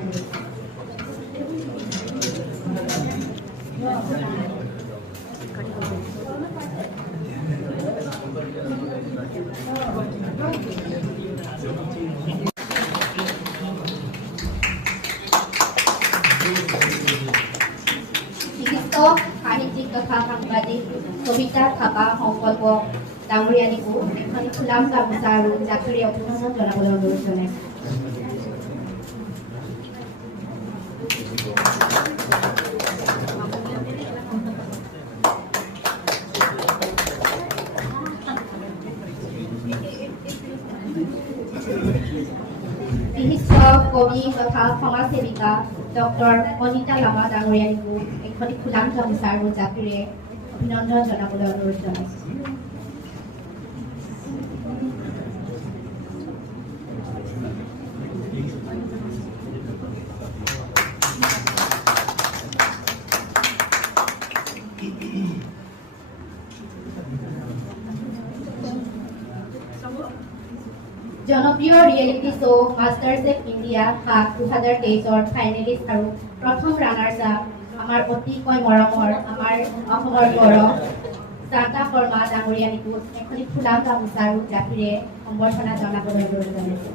বিশিষ্ট সাহিত্যিক তথা সাংবাদিক কবিতা থাপা সংকল্প ডাঙৰীয়ানীকো এখন ফুলাম গামোচা আৰু জাপিৰে অভিনন্দন জনাবলৈ অনুৰোধ জনাইছোঁ। বিশিষ্ট কবি তথা সমাজসেৱিকা ডক্টৰ অনিতা লামা ডাঙৰীয়ানীকো এখন ফুলাম গামোচা আৰু জাপিৰে অভিনন্দন জনাবলৈ অনুৰোধ জনাইছোঁ। জনপ্ৰিয় reality show' master chef India cup 2023ৰ ফাইনেলিষ্ট আৰু প্ৰথম ৰানাৰ্ছ আপ আমাৰ অতিকৈ মৰমৰ আমাৰ অসমৰ গৌৰৱ শান্তা শৰ্মা ডাঙৰীয়ানীকো এখন ফুলাম গামোচা আৰু জাপিৰে সম্বৰ্ধনা জনাবলৈ অনুৰোধ জনাইছোঁ।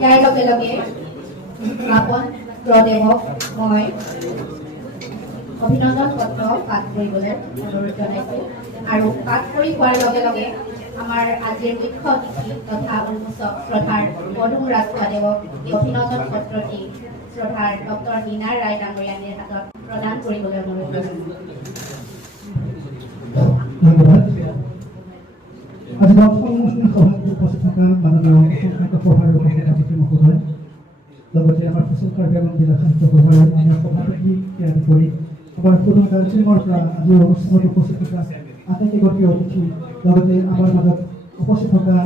ইয়াৰ লগে লগে আপন প্ৰদেশক মই অভিনন্দন পত্ৰ পাঠ কৰিবলৈ অনুৰোধ জনাইছোঁ আৰু পাঠ কৰি হোৱাৰ লগে লগে আমাৰ আজিৰ মুখ্য অতিথি তথা উন্মোচক শ্ৰদ্ধাৰ পদুম ৰাজখোৱাদেৱক এই অভিনন্দন পত্ৰটি শ্ৰদ্ধাৰ ডক্টৰ মীনা ৰায় ডাঙৰীয়ানীৰ হাতত প্ৰদান কৰিবলৈ অনুৰোধ জনাইছোঁ। ধন্যবাদ। আজি অনুষ্ঠান সভাত উপস্থিত থকা মাননীয় সাহিত্য সভাৰ অতিথি মহোদয় লগতে আমাৰ ফচল কাৰ্বি আংলং জিলা সাহিত্য সভাৰ আমাৰ সভাপতি তৈয়াৰী কৰি আমাৰ পুনৰ কাউন্সিলৰ পৰা আজিৰ অনুষ্ঠানত উপস্থিত থকা আটাইকেইগৰাকী অতিথি লগতে আমাৰ মাজত উপস্থিত থকা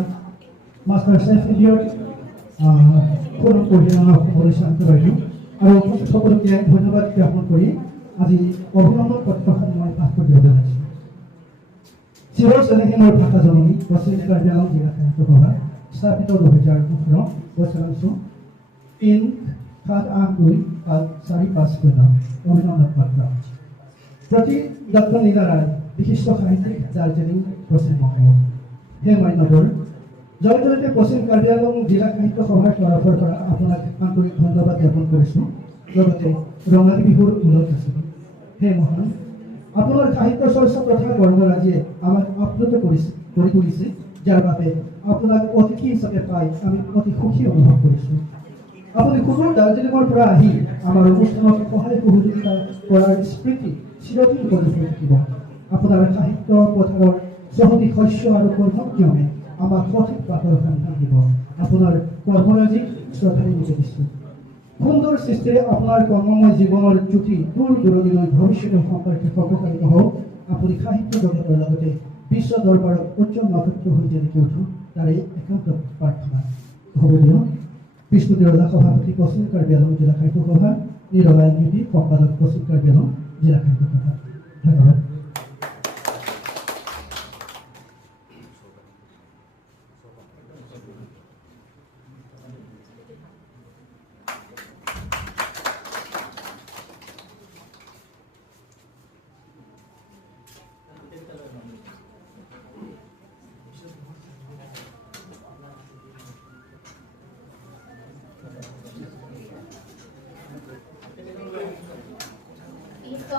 মাষ্টাৰ চেফ ইণ্ডিয়াৰ সুনাম পৰিচালনা পৰিচালিত বাইদেউ আৰু উপস্থিত সকলোকে ধন্যবাদ জ্ঞাপন কৰি আজি অভিনন্দন পত্ৰখন মই পাঠ কৰিব জনাইছোঁ। চিৰ চেনেহীনৰ ভাষা জননী পশ্চিম কাৰ্বি আংলং জিলা সাহিত্য সভা স্থাপিত 2018 বছৰাংশ 3-7-8-2-4-5 অভিনন্দন পত্ৰ প্ৰতি ডক্টৰ নীলা ৰায় বিশিষ্ট সাহিত্যিক দাৰ্জিলিং পশ্চিমবংগ। হে মান্যবৰ জয়জয়তে পশ্চিম কাৰ্বি আংলং জিলা সাহিত্য সভাৰ তৰফৰ পৰা আপোনাক আন্তৰিক ধন্যবাদ জ্ঞাপন কৰিছোঁ লগতে ৰঙালী বিহুৰ ওলগ আছোঁ। হে মহান আপোনাৰ সাহিত্য চৰ্চা তথা কৰ্মৰাজিয়ে আমাক আপ্লুত কৰি তুলিছে যাৰ বাবে আপোনাক অতিথি হিচাপে পাই আমি অতি সুখী অনুভৱ কৰিছোঁ। আপুনি সুদূৰ দাৰ্জিলিঙৰ পৰা আহি আমাৰ অনুষ্ঠানত সহায় সহযোগিতা কৰাৰ স্মৃতি চিৰদিন কৰি থাকিব। আপোনাৰ সাহিত্য পথাৰৰ চহকী শস্য আৰু কৰ্মজ্ঞানে আমাক সঠিক বাটৰ সন্ধান দিব। আপোনাৰ কৰ্মৰাজিক শ্ৰদ্ধাৰে নিবেদিছোঁ। সুন্দৰ সৃষ্টিৰে আপোনাৰ কৰ্মময় জীৱনৰ জ্যোতি দূৰ দূৰণিলৈ ভৱিষ্যতে সম্পৰ্কে সহকাৰিত হওক। আপুনি সাহিত্য জগতৰ লগতে বিশ্ব দৰবাৰত উজ্জ্বল নক্ষত্ৰ হৈ যেনেকৈ উঠক তাৰে একান্ত প্ৰাৰ্থনা। হ'ব দিয়ক। বিষ্ণুতি ৰজা সভাপতি পশ্চিম কাৰ্বি আংলং জিলা সাহিত্য সভা নিৰলা ইংগিতি সম্পাদক পশ্চিম কাৰ্বি আংলং জিলা সাহিত্য সভা। ধন্যবাদ।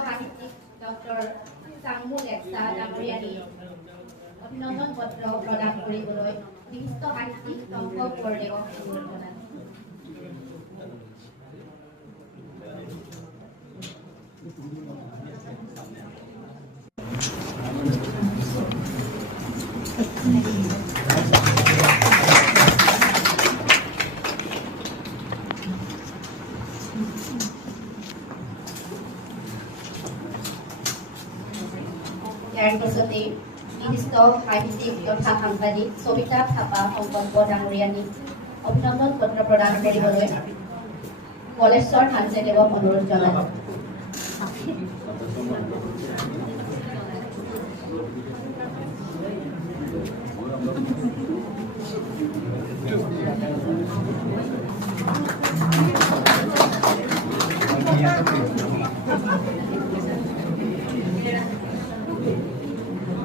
সাহিত্যিক ডক্টৰ চাংমু লেক্সা ডাঙৰীয়ানী অভিনন্দন পত্ৰ প্ৰদান কৰিবলৈ বিশিষ্ট সাহিত্যিক শংকৰ বৰদেৱক অনুৰোধ জনাইছোঁ। ইয়াৰ পিছতে বিশিষ্ট সাহিত্যিক তথা সাংবাদিক সবিতা থাপা সংকল্প ডাঙৰীয়ানীক অভিনন্দন পত্ৰ প্ৰদান কৰিবলৈ কলেশ্বৰ থানচেদেৱক অনুৰোধ জনালোঁ।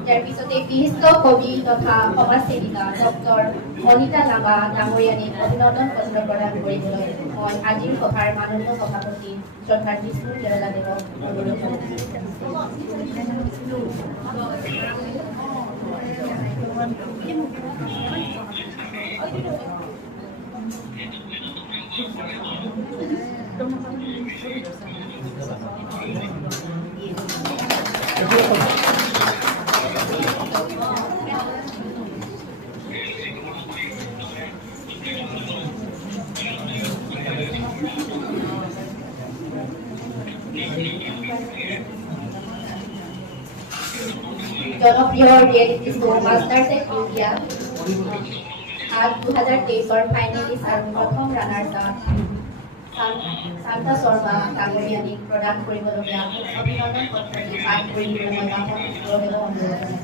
ইয়াৰ পিছতে বিশিষ্ট কবি তথা সমাজসেৱিকা ডক্টৰ অনিতা লামা ডাঙৰীয়ানীক অভিনন্দন পত্ৰ প্ৰদান কৰিবলৈ মই আজিৰ সভাৰ মাননীয় সভাপতি শ্ৰদ্ধাৰ বিষ্ণু কেৰেলাদেৱক অনুৰোধ জনপ্ৰিয় reality show' master chef India 2023 finalist আৰু প্ৰথম ৰানাৰ্ছ আপ শান্তা শৰ্মা ডাঙৰীয়ানীক প্ৰদান কৰিবলগীয়া অভিনন্দন পত্ৰটি পাঠ কৰি দিবলৈ মই অনুৰোধ জনাইছোঁ।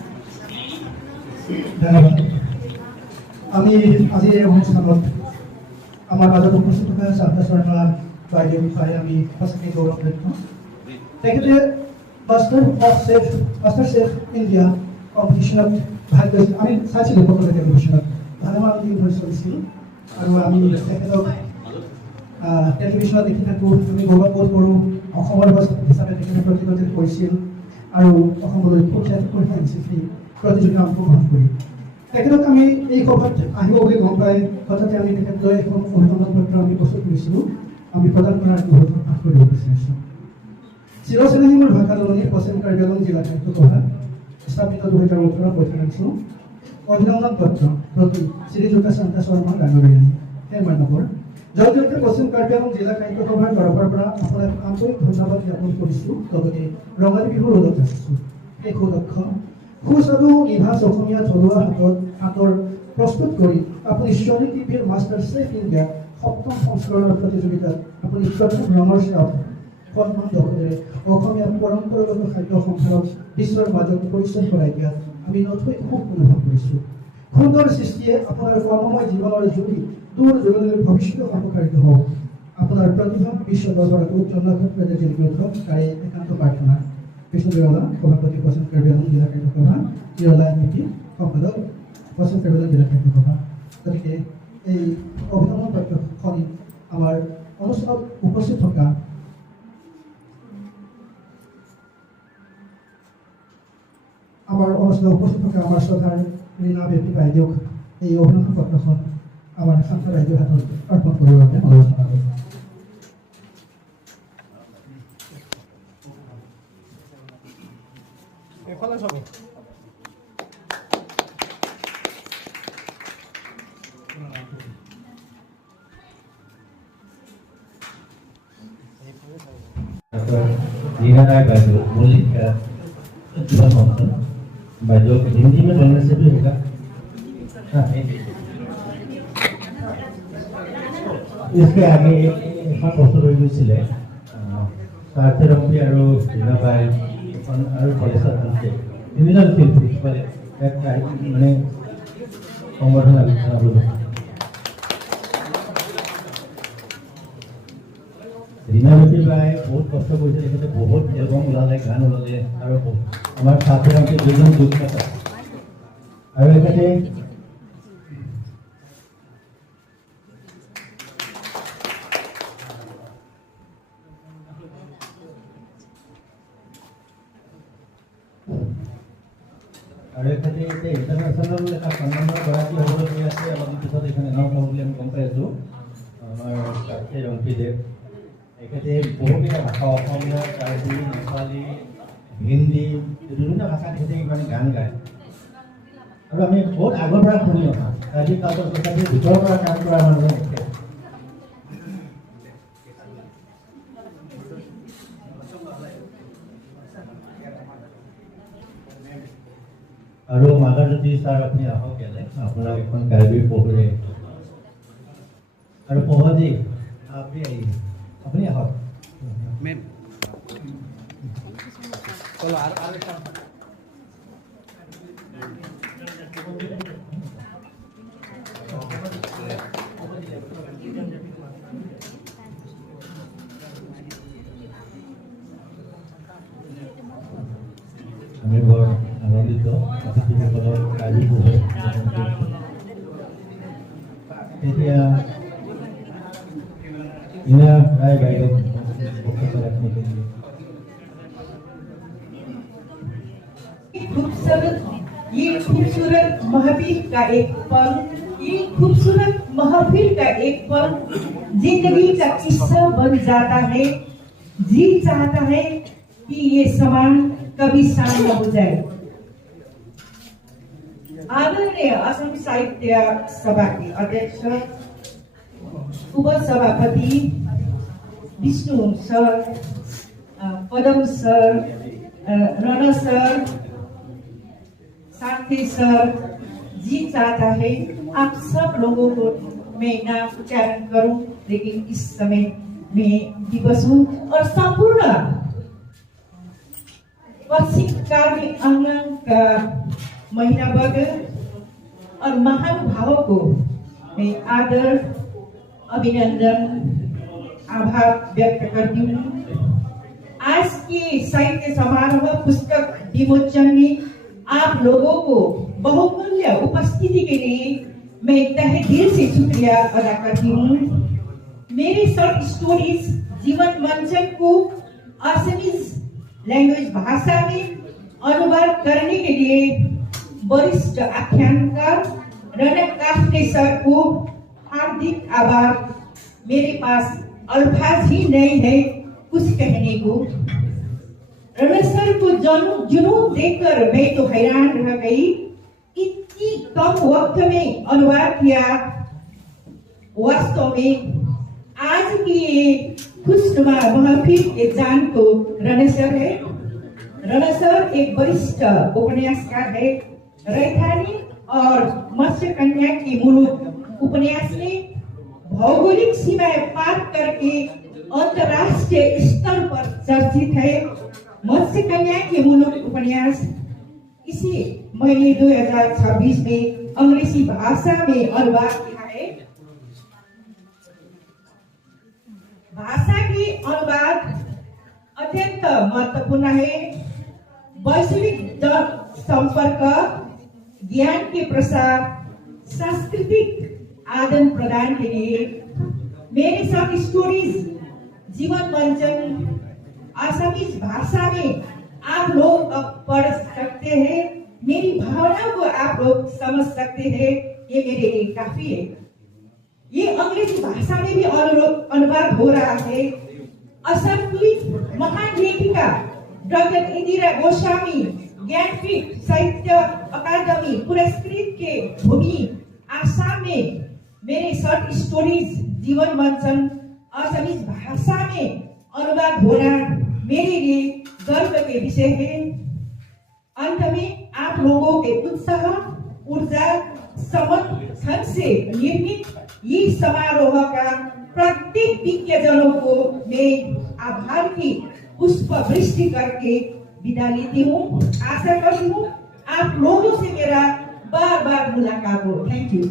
ধন্যবাদ। আমি আজি এই অনুষ্ঠানত আমাৰ মাজত উপস্থিত থকা শান্তা শৰ্মা বাইদেউ বিষয়ে আমি সঁচাকৈ গৌৰৱান্বিত। তেখেতে মাষ্টাৰ চেফ ইণ্ডিয়া কম্পিটিশ্যনত ভাগ লৈছিল। আমি চাইছিলোঁ সকলো টেলিভিশ্যনত ভালেমান দিন ধৰি চলিছিল আৰু আমি তেখেতক টেলিভিশ্যনত দেখি থাকোঁ। আমি গৌৰৱবোধ কৰোঁ। অসমৰ হিচাপে তেখেতে প্ৰতিনিধিত্ব কৰিছিল আৰু অসমলৈ সুখ্যাত কৰি আনিছিল সেই প্ৰতিযোগিতা অংশগ্ৰহণ কৰি। তেখেতক আমি এই সভাত আহিব বুলি গম পাই হঠাতে আমি তেখেতলৈ এখন অভিনন্দন পত্ৰ আমি প্ৰস্তুত কৰিছিলোঁ। আমি প্ৰদান কৰাৰ অনুৰোধ প্ৰকাশ কৰিব বিচাৰিছোঁ। চিৰচেনেহী মোৰ ভাষা দলনি পশ্চিম কাৰ্বি আংলং জিলা খাদ্য সভা স্থাপিত 2018 বৈঠাংশ অভিনন্দন পত্ৰ প্ৰতি শ্ৰীযুতা শান্তা শৰ্মা ডাঙৰীয়ানী। হে মান্যবৰ, জয়যুক্ত পশ্চিম কাৰ্বি আংলং জিলা খাদ্য সভাৰ তৰফৰ পৰা আপোনাক আন্তৰিক ধন্যবাদ জ্ঞাপন কৰিছোঁ। লগতে ৰঙালী বিহুৰ ওলগ ৰাখিছোঁ। সেই সুদক্ষ সুস্বাদু নিভাজ অসমীয়া থলুৱা হাতৰ প্ৰস্তুত কৰি আপুনি ছনী টিভিৰ মাষ্টাৰ চেফ ইণ্ডিয়া 7ম সংস্কৰণৰ প্ৰতিযোগিতাত আপুনি প্ৰথম ৰানাৰ্ছ আপ সন্মান দখলেৰে অসমীয়া পৰম্পৰাগত খাদ্য সম্ভাৰত বিশ্বৰ মাজত পৰিচয় কৰাই দিয়াত আমি নথৈ সুখ অনুভৱ কৰিছোঁ। সুন্দৰ সৃষ্টিয়ে আপোনাৰ কৰ্মময় জীৱনৰ যোগী দূৰ দূৰণিলৈ ভৱিষ্যত সম্প্ৰসাৰিত হওক। আপোনাৰ প্ৰতিভা বিশ্ব দৰবাৰত উজ্জ্বল নক্ষত্ৰতে জিলিকি উঠক, তাৰে একান্ত প্ৰাৰ্থনা। কৃষ্ণ বিৰলা সভাপতি পশ্চিম কাৰ্বি আংলং জিলা খাদ্য সভা, বিৰলা এমপি সম্পাদক পশ্চিম কাৰ্বি আংলং জিলা খাদ্য সভা। গতিকে এই অভিনন্দন পত্ৰখন আমাৰ অনুষ্ঠানত উপস্থিত থকা আমাৰ শ্ৰদ্ধাৰ ৰীণা বেপী বাইদেউক এই অভিনন্দন পত্ৰখন আমাৰ শান্তা বাইদেউৰ হাতত অৰ্পণ কৰিবৰ বাবে অনুৰোধ জনালোঁ। এইফালে চাব। रीना राय बाइदेव मौलिक जीवन मंथन बाइदेव हिंदी में बोलने से भी होगा। इसके आगे एक प्रश्न रही गई सार्थरम्पी और रीना बाई और कलेश्वर थानचे विभिन्न शिल्पी माने संबर्धना रीना बेटी बाई बहुत कष्ट कर बहुत एलबाम ओलाले गान ओलाले और आमार सार्थरम्पी दुजन दुखता और एखाने और एखाने इंटरनेशनल एक सम्मानना गराकी हबलगीया आछे अलप पिছত एखाने नाम पाব বুলি আমি গম পাই আছো। আমাৰ সাৰ্থৰম্পীদেৱ এখেতে বহুকেইটা ভাষা অসমীয়া, কাৰ্বি, নেপালী, হিন্দী বিভিন্ন ভাষাত তেখেতে মানে গান গায় আৰু আমি বহুত আগৰ পৰা শুনি অহা কাৰ্বি কালচাৰ ছ'চাইটিৰ ভিতৰৰ পৰা কাম কৰা মানুহ আৰু মাধৱজ্যোতি ছাৰ আপুনি আহক ইয়ালে আপোনাক এখন কাৰ্বি পঢ়ুৰে আৰু পঢ়ি আপুনি আহক মেম চলো আৰ আমি বৰ আনন্দিত অতিথিসকলৰ কাৰ্বি পঢ়ুৰে এতিয়া इना राय বাইদেউ खूबसूरत महफिल का एक पल, ये खूबसूरत महफिल का एक पल जिंदगी का किस्सा बन जाता है। जी चाहता है कि ये समान कभी शांत हो जाए। आदरणीय असम साहित्य सभा के अध्यक्ष उपसभापति विष्णु सर, पदम सर, राणा सर, साथी सर, जी चाहता है आप सब लोगों को मैं नाम उच्चारण करूं, लेकिन इस समय मैं दिवस हूं और संपूर्ण पश्चिम कार्य अंगन का महिला वर्ग और महानुभावों को मैं आदर अभिनंदन आभार व्यक्त करती हूँ। आज के साहित्य समारोह पुस्तक विमोचन में आप लोगों को बहुमूल्य उपस्थिति के लिए मैं तहे दिल से शुक्रिया अदा करती हूँ। मेरे शॉर्ट स्टोरीज जीवन मंचन को असमीज लैंग्वेज भाषा में अनुवाद करने के लिए वरिष्ठ आख्यानकार रणक काफ्टे सर को हार्दिक आभार। मेरे पास अल्फाज ही नहीं है कुछ कहने को। रणक सर को जुनून देखकर मैं तो हैरान रह गई। इतनी कम वक्त में अनुवाद किया। वास्तव में आज की ये खुशनुमा महफिल के जान तो रणक सर है। रणक सर एक वरिष्ठ उपन्यासकार है। रैथानी और मत्स्य कन्या की मुलुक उपन्यास ने भौगोलिक सीमाएं पार करके अंतरराष्ट्रीय स्तर पर चर्चित है। मत्स्य कन्या की मुलुक उपन्यास इसे मैंने 2026 में अंग्रेजी भाषा में अनुवाद किया है। भाषा की अनुवाद अत्यंत महत्वपूर्ण है। वैश्विक संपर्क, ज्ञान के प्रसार, सांस्कृतिक आदान प्रदान के लिए मेरे शॉर्ट स्टोरीज जीवन मंचन असमीज भाषा में आप लोग अब पढ़ सकते हैं। मेरी भावना को आप लोग समझ सकते हैं। ये मेरे लिए काफी है। ये अंग्रेजी भाषा में भी अनुवाद हो रहा है। असम की महान लेखिका डॉक्टर इंदिरा गोस्वामी ज्ञानपीठ साहित्य अकादमी पुरस्कृत के भूमि आसाम में मेरे शॉर्ट स्टोरीज जीवन मंचन असमीज भाषा में अनुवाद होना मेरे लिए गर्व के विषय है। अंत में आप लोगों के उत्साह, ऊर्जा, समर्थन से निर्मित ये समारोह का प्रत्येक विज्ञजनों को मैं आभार की पुष्प वृष्टि करके विदा लेती हूँ। आशा करती हूँ आप लोगों से मेरा बार बार मुलाकात हो। Thank you.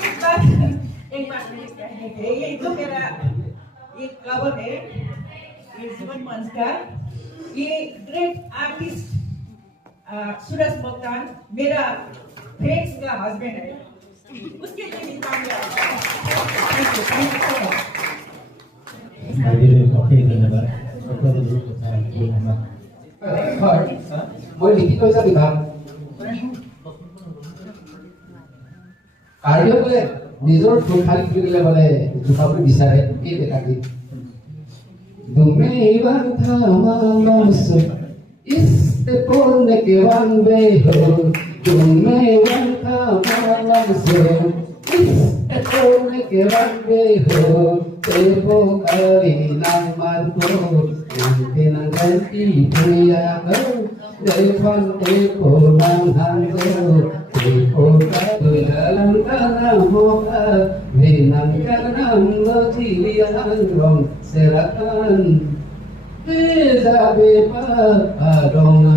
एक बात ये जो मेरा एक कवर है ये जीवन मंच का, ये ग्रेट आर्टिस्ट सूरज मोक्तान मेरा फ्रेंड्स का हस्बैंड है, उसके लिए भी कामयाब। মই লিখিত হিচাপে বিভাগ কাৰ্যকলে নিজৰ ঠোঁট খালি কৰিলে মানে জোখাবলৈ বিচাৰে এই বেটাকে তুমি বান্ধা মানস ইস্তে পড়নে কে বানবে হো তুমি বান্ধা মানস ইস্তে con que van de ho te po cari nam man ko te nang kan ti puya ko để con te po nam han ko te po ka tu lang ka nam ho a vì nam ka nam lo thi lian rong serakan te za be pa dong na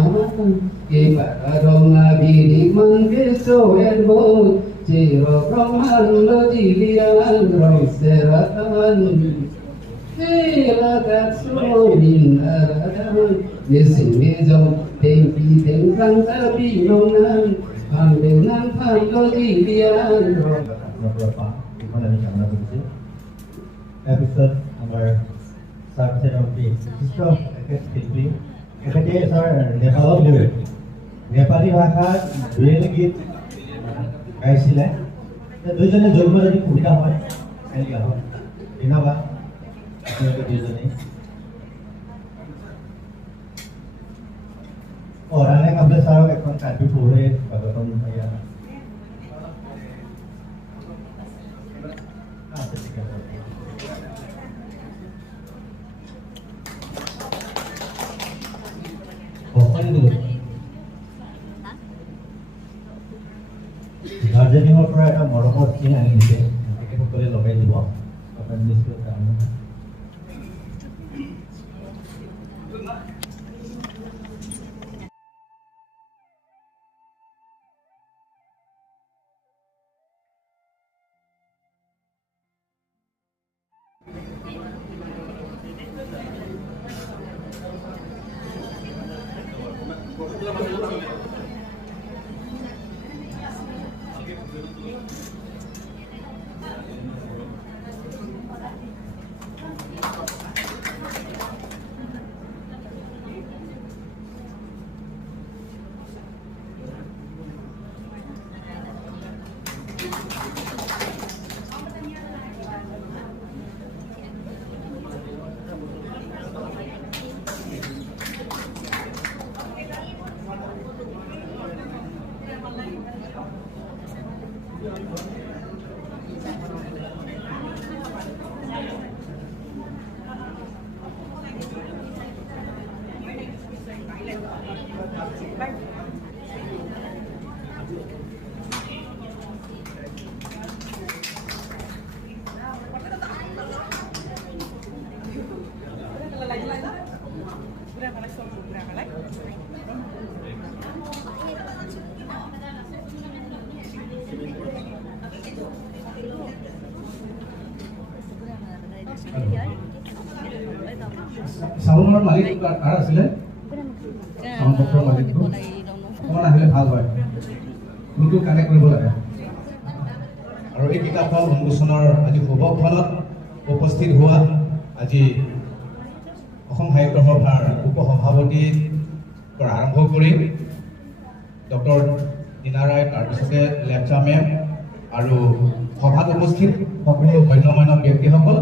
ke pa dong na bi ni man ke so en bo Jiro Brahman lo dilian rong seratan Kela katso min aradan Nesing mezong tengki tengkang tapi nongan Pangdengan pang lo dilian rong beberapa gimana nih karena begitu episode nomor 7 History of History এখানে sir নেপালত গৈ নেপালী ভাষাত দুই গীত গাইছিলে দুইজনে জন্ম যদি সুবিধা হয় কেনেকৈ হয় ধন্যবাদ আপোনালোকে দুইজনেই ৰাণে কাবলে ছাৰক এখন কাৰ্বি পঢ়ে স্বাগতম এয়া আচ্ছা ঠিক আছে দাৰ্জিলিঙৰ পৰা এটা মৰমৰ চিন আনি দিছে তেখেতসকলে লগাই দিব আপোনাৰ নিশ্চয় কাৰণে চাউলৰ মালিক কাৰ আছিলে চাউল বক্সৰ মালিকটো অকণমান আহিলে ভাল হয় ফোনটো কানেক্ট কৰিব লাগে আৰু এই কিতাপখন উন্মোচনৰ আজি শুভক্ষণত উপস্থিত হোৱা আজি অসম সাহিত্য সভাৰ উপসভাপতিৰ পৰা আৰম্ভ কৰি ডক্টৰ নীনা ৰায় তাৰপিছতে লেপচা মেম আৰু সভাত উপস্থিত সকলো গণ্যমান্য ব্যক্তিসকল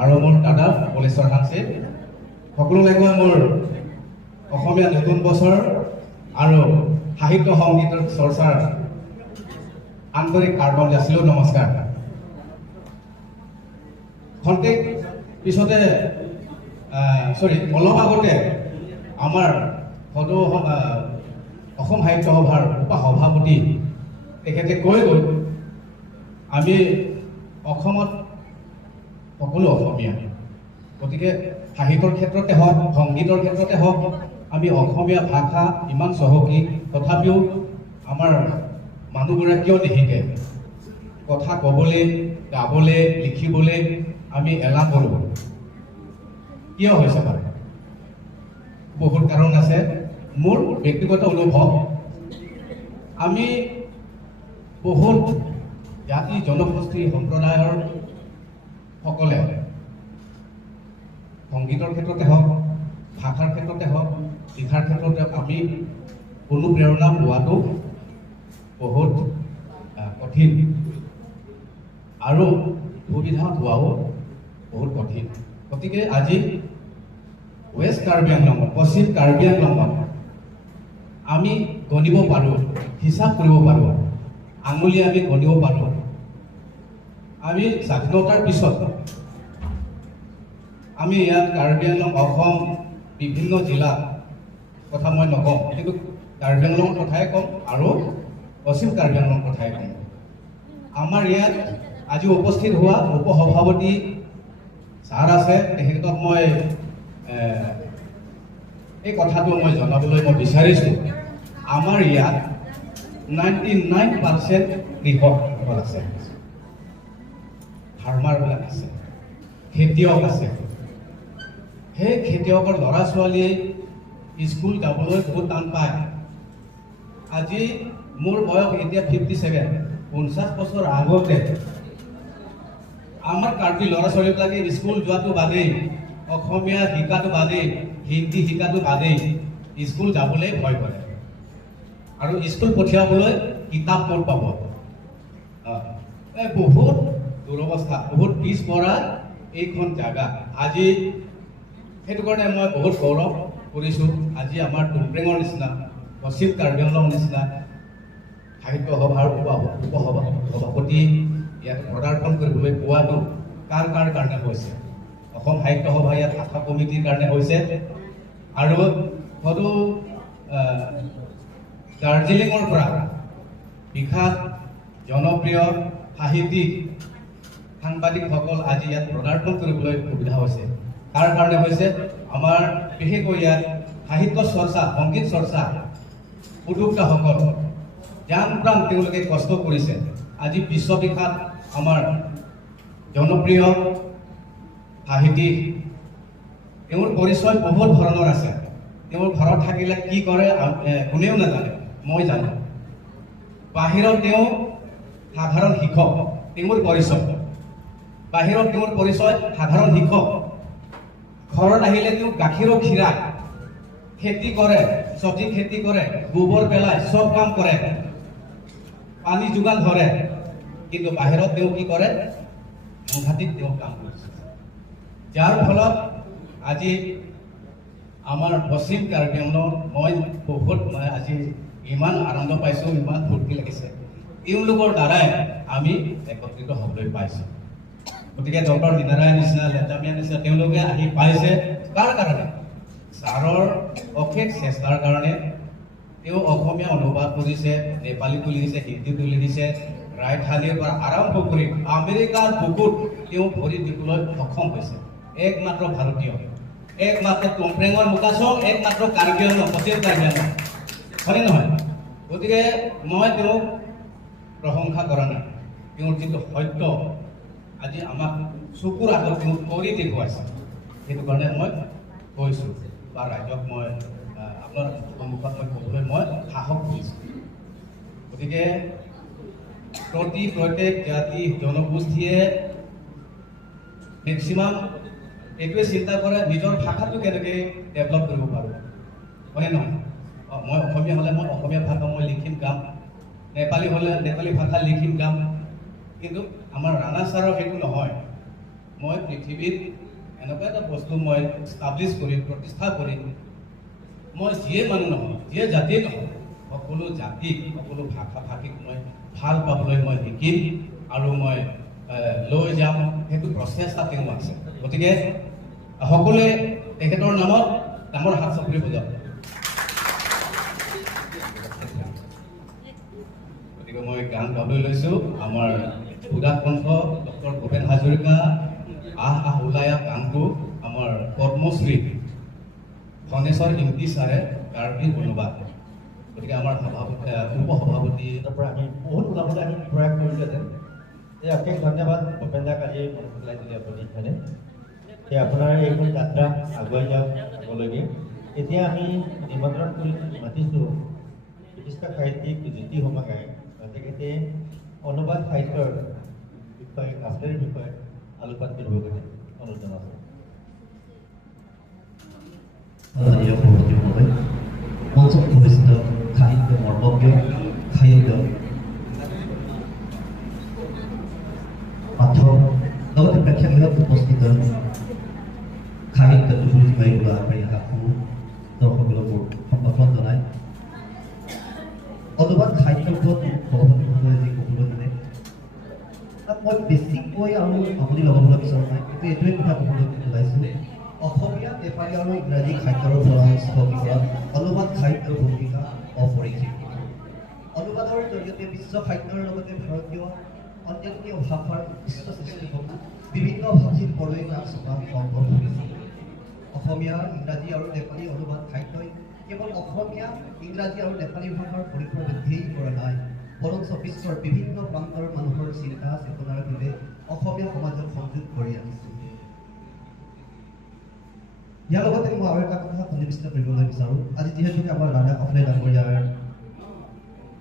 আৰু মোৰ দাদা পলেশ্বৰ হাংছে সকলোকে মোৰ অসমীয়া নতুন বছৰ আৰু সাহিত্য সংগীতৰ চৰ্চাৰ আন্তৰিক কাৰ্বন যাচিলোঁ নমস্কাৰ খন্তেক পিছতে অলপ আগতে আমাৰ অসম সাহিত্য সভাৰ উপসভাপতি তেখেতে কৈ গ'ল আমি অসমত সকলো অসমীয়া গতিকে সাহিত্যৰ ক্ষেত্ৰতে হওক সংগীতৰ ক্ষেত্ৰতে হওক আমি অসমীয়া ভাষা ইমান চহকী তথাপিও আমাৰ মানুহবোৰে কিয় নিশিকে কথা ক'বলৈ গাবলৈ লিখিবলৈ আমি এলাহ কৰোঁ কিয় হৈছে বাৰু বহুত কাৰণ আছে মোৰ ব্যক্তিগত অনুভৱ আমি বহুত জাতি জনগোষ্ঠী সম্প্ৰদায়ৰ সকলে সংগীতৰ ক্ষেত্ৰতে হওক ভাষাৰ ক্ষেত্ৰতে হওক লিখাৰ ক্ষেত্ৰতে আমি অনুপ্ৰেৰণা পোৱাটো বহুত কঠিন আৰু সুবিধা পোৱাও বহুত কঠিন গতিকে আজি ৱেষ্ট কাৰ্বি আংলঙত পশ্চিম কাৰ্বি আংলঙত আমি গণিব পাৰোঁ হিচাপ কৰিব পাৰোঁ আঙুলি আমি গণিব পাৰোঁ আমি স্বাধীনতাৰ পিছত আমি ইয়াত কাৰ্বি আংলং অসম বিভিন্ন জিলা কথা মই নকওঁ, কিন্তু কাৰ্বি আংলঙৰ কথাই ক'ম আৰু পশ্চিম কাৰ্বি আংলঙৰ কথাই ক'ম। আমাৰ ইয়াত আজি উপস্থিত হোৱা উপসভাপতি ছাৰ আছে, তেখেতক মই এই কথাটো মই জনাবলৈ মই বিচাৰিছোঁ। আমাৰ ইয়াত 99% কৃষকসকল আছে, ফাৰ্মাৰবিলাক আছে, খেতিয়ক আছে। সেই খেতিয়কৰ ল'ৰা ছোৱালীয়ে স্কুল যাবলৈ বহুত টান পায়। আজি মোৰ বয়স এতিয়া 57, 50 বছৰ আগতে আমাৰ কাৰ্বি ল'ৰা ছোৱালীবিলাকে স্কুল যোৱাটো বাদেই, অসমীয়া শিকাটো বাদেই, হিন্দী শিকাটো বাদেই স্কুল যাবলৈ ভয় কৰে। আৰু স্কুল পঠিয়াবলৈ কিতাপ ক'ত পাব? বহুত দুৰৱস্থা, বহুত পিছপৰা এইখন জাগা। আজি সেইটো কাৰণে মই বহুত গৌৰৱ কৰিছোঁ। আজি আমাৰ টুমৰেঙৰ নিচিনা, পশ্চিম কাৰ্বি আংলঙৰ নিচিনা সাহিত্য সভাৰ উপসভাপতি ইয়াত পদাৰ্পণ কৰিবলৈ পোৱাটো কাৰ কাৰণে হৈছে? অসম সাহিত্য সভা ইয়াত শাখা কমিটিৰ কাৰণে হৈছে। আৰু হয়তো দাৰ্জিলিঙৰ পৰা বিখ্যাত জনপ্ৰিয় সাহিত্যিক সাংবাদিকসকল আজি ইয়াত পদাৰ্পণ কৰিবলৈ সুবিধা হৈছে। তাৰ কাৰণে হৈছে আমাৰ বিশেষকৈ ইয়াত সাহিত্য চৰ্চা, সংগীত চৰ্চা উদ্যোক্তাসকল জান প্ৰাণ তেওঁলোকে কষ্ট কৰিছে। আজি বিশ্ববিখ্যাত আমাৰ জনপ্ৰিয় সাহিত্যিক, তেওঁৰ পৰিচয় বহুত ধৰণৰ আছে। তেওঁৰ ঘৰত থাকিলে কি কৰে কোনেও নাজানে, মই জানো। বাহিৰত তেওঁ সাধাৰণ শিক্ষক, তেওঁৰ পৰিচয় বাহিৰত তেওঁৰ পৰিচয় সাধাৰণ শিক্ষক। ঘৰত আহিলে তেওঁ গাখীৰৰ খীৰা খেতি কৰে, চব্জি খেতি কৰে, গোবৰ পেলায়, চব কাম কৰে, পানী যোগান ধৰে। কিন্তু বাহিৰত তেওঁ কি কৰে? সাংঘাতিক তেওঁ কাম কৰিছে। যাৰ ফলত আজি আমাৰ পশ্চিম কাৰ্বি আংলঙত মই আজি ইমান আনন্দ পাইছোঁ, ইমান ফূৰ্তি লাগিছে। তেওঁলোকৰ দ্বাৰাই আমি একত্ৰিত হ'বলৈ পাইছোঁ। গতিকে ডক্টৰ দীনদয়াল নিচিনা, লেটামিয়া নিচিনা তেওঁলোকে আহি পাইছে। কাৰ কাৰণে? ছাৰৰ অশেষ চেষ্টাৰ কাৰণে। তেওঁ অসমীয়া অনুবাদ কৰিছে, নেপালীটো লিখিছে, হিন্দীটো লিখিছে, ৰাইথালীৰ পৰা আৰম্ভ কৰি আমেৰিকাৰ বুকুত তেওঁ ভৰি দিবলৈ সক্ষম হৈছে। একমাত্ৰ ভাৰতীয়, একমাত্ৰ টুমৰেঙৰ মুকাচং, একমাত্ৰ কাৰ্বি আংলং, পশ্চিম কাৰ্বি আংলং, হয়নে নহয়? গতিকে মই তেওঁক প্ৰশংসা কৰা নাই। তেওঁৰ যিটো সত্য আজি আমাক চকুৰ আগত তেওঁ কৰি দেখুৱাইছে, সেইটো কাৰণে মই কৈছোঁ বা ৰাইজক মই আপোনাৰ সন্মুখত মই ক'বলৈ মই সাহস কৰিছোঁ। গতিকে প্ৰত্যেক জাতি জনগোষ্ঠীয়ে মেক্সিমাম এইটোৱে চিন্তা কৰে নিজৰ ভাষাটো কেনেকৈ ডেভেলপ কৰিব পাৰোঁ, হয়নে নহয়? মই অসমীয়া হ'লে মই অসমীয়া ভাষা মই লিখিম গাম, নেপালী হ'লে নেপালী ভাষা লিখিম গাম। কিন্তু আমাৰ ৰাণা ছাৰৰ সেইটো নহয়। মই পৃথিৱীত এনেকুৱা এটা বস্তু মই ষ্টাব্লিছ কৰিম, প্ৰতিষ্ঠা কৰিম, মই যিয়ে মানুহ নহয়, যিয়ে জাতিয়ে নহয়, সকলো জাতিক, সকলো ভাষা ভাষিক মই ভাল পাবলৈ মই শিকিম আৰু মই লৈ যাম। সেইটো প্ৰচেষ্টা তেওঁ আছে। গতিকে সকলোৱে তেখেতৰ নামত ডাঙৰ হাত চাপৰি বজাওক। গতিকে মই গান গাবলৈ লৈছোঁ আমাৰ সুদাস কণ্ঠ ডক্টৰ ভূপেন হাজৰিকা আহ আহ ওলায়া গানটো আমাৰ পদ্মশ্ৰী ধনেশ্বৰ ইমতি ছাৰে কাৰ্বি অনুবাদ। গতিকে আমাৰ উপসভাপতিৰ পৰা আমি বহুত ওলাবলৈ আমি প্ৰয়াস কৰিলোঁহেঁতেন। এই অশেষ ধন্যবাদ ভূপেন দাক আজি মনত পেলাই দিলে আপুনি, হয়নে? সেই আপোনাৰ এইখন যাত্ৰা আগুৱাই যাওক আগলৈকে। এতিয়া আমি নিমন্ত্ৰণ কৰি মাতিছোঁ বিশিষ্ট সাহিত্যিক জ্যোতি সমাগাই, তেখেতে অনুবাদ সাহিত্যৰ বিষয়ে, কাফলেৰ বিষয়ে আলোকপাত কৰিবৰ কাৰণে অনুৰোধ জনাইছোঁ। মঞ্চত উপস্থিত সাহিত্য মৰ্মজ্ঞ সাহিত্য পাঠক, লগতে প্ৰেক্ষাগৃহত উপস্থিত সাহিত্য বুজি মাৰি লোৱা আগসমূহ দৰ্শকসকলকো সম্ভাষণ জনায়। অনুবাদ সাহিত্যৰ ওপৰত সভাপতি মহোদয়ে যি ক'বলৈ মানে তাত মই বেছিকৈ আৰু আপুনি লগাবলৈ বিচৰা নাই, কিন্তু এইটোৱে কথা ক'বলৈ ওলাইছোঁ, অসমীয়া, নেপালী আৰু ইংৰাজী খাদ্যৰ পৰা অনুবাদ খাদ্যৰ ভূমিকা অপৰিসীম। অনুবাদৰ জৰিয়তে বিশ্ব খাদ্যৰ লগতে ভাৰতীয় অন্যান্য ভাষাৰ উৎকৃষ্ট সৃষ্টিসমূহ বিভিন্ন ভাষীৰ পৰলৈ নাচ বা সম্ভৱ হৈছে। অসমীয়া, ইংৰাজী আৰু নেপালী অনুবাদ খাদ্যই কেৱল অসমীয়া, ইংৰাজী আৰু নেপালী ভাষাৰ পৰিসৰ বৃদ্ধিয়েই কৰা নাই, বৰঞ্চ বিশ্বৰ বিভিন্ন প্ৰান্তৰ মানুহৰ চিন্তা চেতনাৰ সৈতে অসমীয়া সমাজক সংযোগ কৰি আহিছে। ইয়াৰ লগতে মই আৰু এটা কথা সন্নিৱিষ্ট কৰিবলৈ বিচাৰোঁ। আজি যিহেতুকে আমাৰ ৰাধা কাফলে ডাঙৰীয়াৰ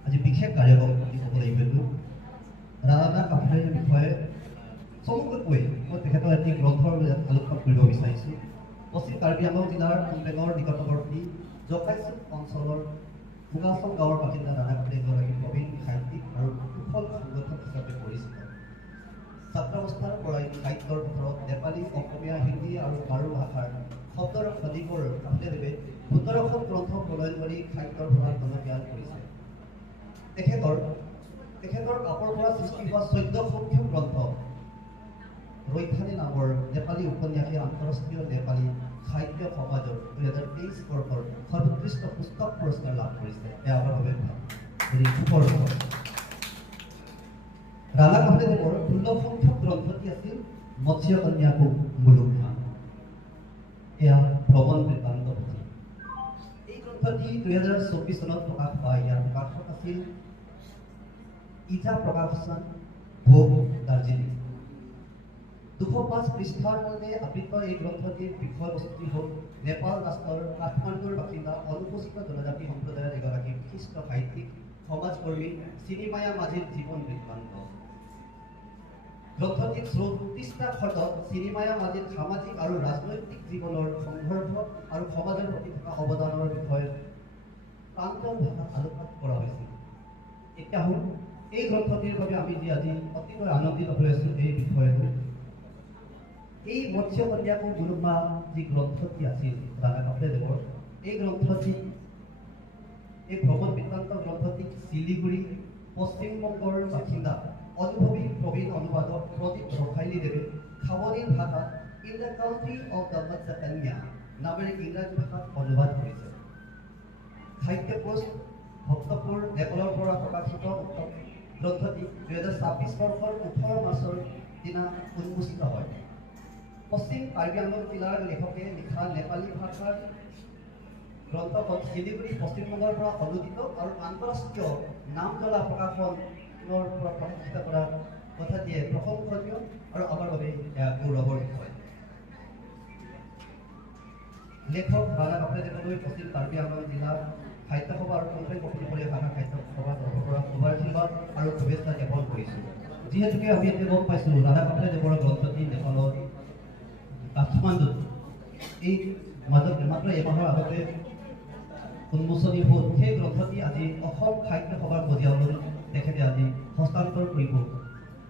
আজি বিশেষ কাৰ্যক্ৰম হ'ব লাগিব, ৰাধা কাফলেৰ বিষয়ে চমুকৈ মই তেখেতৰ এটি গ্ৰন্থৰ আলোকপাত কৰিব বিচাৰিছোঁ। পশ্চিম কাৰ্বি আংলং জিলাৰ কোম্পেঙৰ নিকটৱৰ্তী জকাইচুক অঞ্চলৰ মুগাচং গাঁৱৰ বাসিন্দা ৰাধা কাফলে এগৰাকী প্ৰবীণ সাহিত্যিক আৰু কুশল সংগঠক হিচাপে পৰিচিত। ছাত্ৰাৱস্থাৰ পৰাই সাহিত্যৰ পথাৰত নেপালী, অসমীয়া, হিন্দী আৰু গাৰো ভাষাৰ শব্দৰ খনিকৰ কাফলেদেৱে ১৭খন গ্ৰন্থ প্ৰণয়ন কৰি সাহিত্যৰ ভঁৰাল জনপ্ৰিয় কৰিছে। তেখেতৰ কাপৰ পৰা সৃষ্টি হোৱা ১৪সংখ্যক গ্ৰন্থ ৰৈথানী নামৰ নেপালী উপন্যাসে আন্তঃৰাষ্ট্ৰীয় নেপালী সাহিত্য সমাজৰ ২০২৩ বৰ্ষৰ সৰ্বোৎকৃষ্ট পুস্তক পুৰস্কাৰ লাভ কৰিছে। এয়া আমাৰ বাবে সুখৰ খবৰ। ৰাধা কাফলেদেৱৰ ১৬সংখ্যক গ্ৰন্থটি আছিল মৎস্য কন্যাকো মুলুকমা। এয়া ভ্ৰমণ বৃত্তান্ত পুথি। এই গ্ৰন্থটি ২০২৪ চনত প্ৰকাশ পায়। ইয়াৰ প্ৰকাশক আছিল ইজা প্ৰকাশন, ভোগ, দাৰ্জিলিং। ২০৫ পৃষ্ঠাৰ মতে আবৃত এই গ্ৰন্থটিৰ বিষয়বস্তুটি হ'ল নেপাল ৰাষ্ট্ৰৰ কাঠমাণ্ডুৰ বাসিন্দা অনুসূচিত জনজাতি সম্প্ৰদায়ৰ এগৰাকী বিশিষ্ট সাহিত্যিক, সমাজকৰ্মী চিনিমায়া মাঝিৰ জীৱন বৃত্তান্ত। গ্ৰন্থটিত ৩৪টা খণ্ডত চিনিমায়া মাঝিৰ সামাজিক আৰু ৰাজনৈতিক জীৱনৰ সংঘৰ্ষ আৰু সমাজৰ প্ৰতি থকা অৱদানৰ বিষয়ে প্ৰাঞ্জল ভাষাত আলোকপাত কৰা হৈছিল। এতিয়া হ'ল এই গ্ৰন্থটিৰ বাবে আমি আজি অতিকৈ আনন্দিত হৈ আছোঁ। এই বিষয়টো এই মৎস্য কন্যাকো মুলুকমা যি গ্ৰন্থটি আছিল ৰাধা কাফলেদেৱৰ, এই গ্ৰন্থটি, এই ভ্ৰমণ বৃত্তান্ত গ্ৰন্থটি শিলিগুৰি, পশ্চিমবংগৰ বাসিন্দা অনুভৱী প্ৰবীণ অনুবাদক প্ৰদীপ ৰসাইলীদেৱে খাৱলীৰ ভাষাত in the country of the Matsya Kanya নামেৰে ইংৰাজী ভাষাত অনুবাদ কৰিছে। সাহিত্য কোষ ভক্তপুৰ, নেপালৰ পৰা প্ৰকাশিত গ্ৰন্থটি ২০২৬ বৰ্ষৰ ১৮ মাৰ্চৰ দিনা উন্মোচিত হয়। পশ্চিম কাৰ্বি আংলং জিলাৰ লেখকে লিখা নেপালী ভাষাৰ গ্ৰন্থখন শিলিগুৰি, পশ্চিমবংগৰ পৰা অনুদিত আৰু আন্তঃৰাষ্ট্ৰীয় নামজ্বলা প্ৰকাশনৰ পৰা প্ৰকাশিত কৰা কথাটিয়ে প্ৰশংসনীয় আৰু আমাৰ বাবে এয়া গৌৰৱৰ বিষয়। লেখক ৰাধা কাফলেদেৱলৈ পশ্চিম কাৰ্বি আংলং জিলাৰ সাহিত্য সভা আৰু কোম্পেং কপিলপৰীয়া ভাষা সাহিত্য সভাৰ তৰফৰ পৰা শুভাশীৰ্বাদ আৰু শুভেচ্ছা জ্ঞাপন কৰিছোঁ। যিহেতুকে আমি এতিয়া গম পাইছোঁ ৰাধা কাফলেদেৱৰ গ্ৰন্থটি নেপালৰ কাঠমাণ্ডুত এই মাত্ৰ এমাহৰ আগতে উন্মোচনী হ'ল। সেই গ্ৰন্থটি আজি অসম সাহিত্য সভাৰ পৰ্যায়লৈ তেখেতে আজি হস্তান্তৰ কৰিব।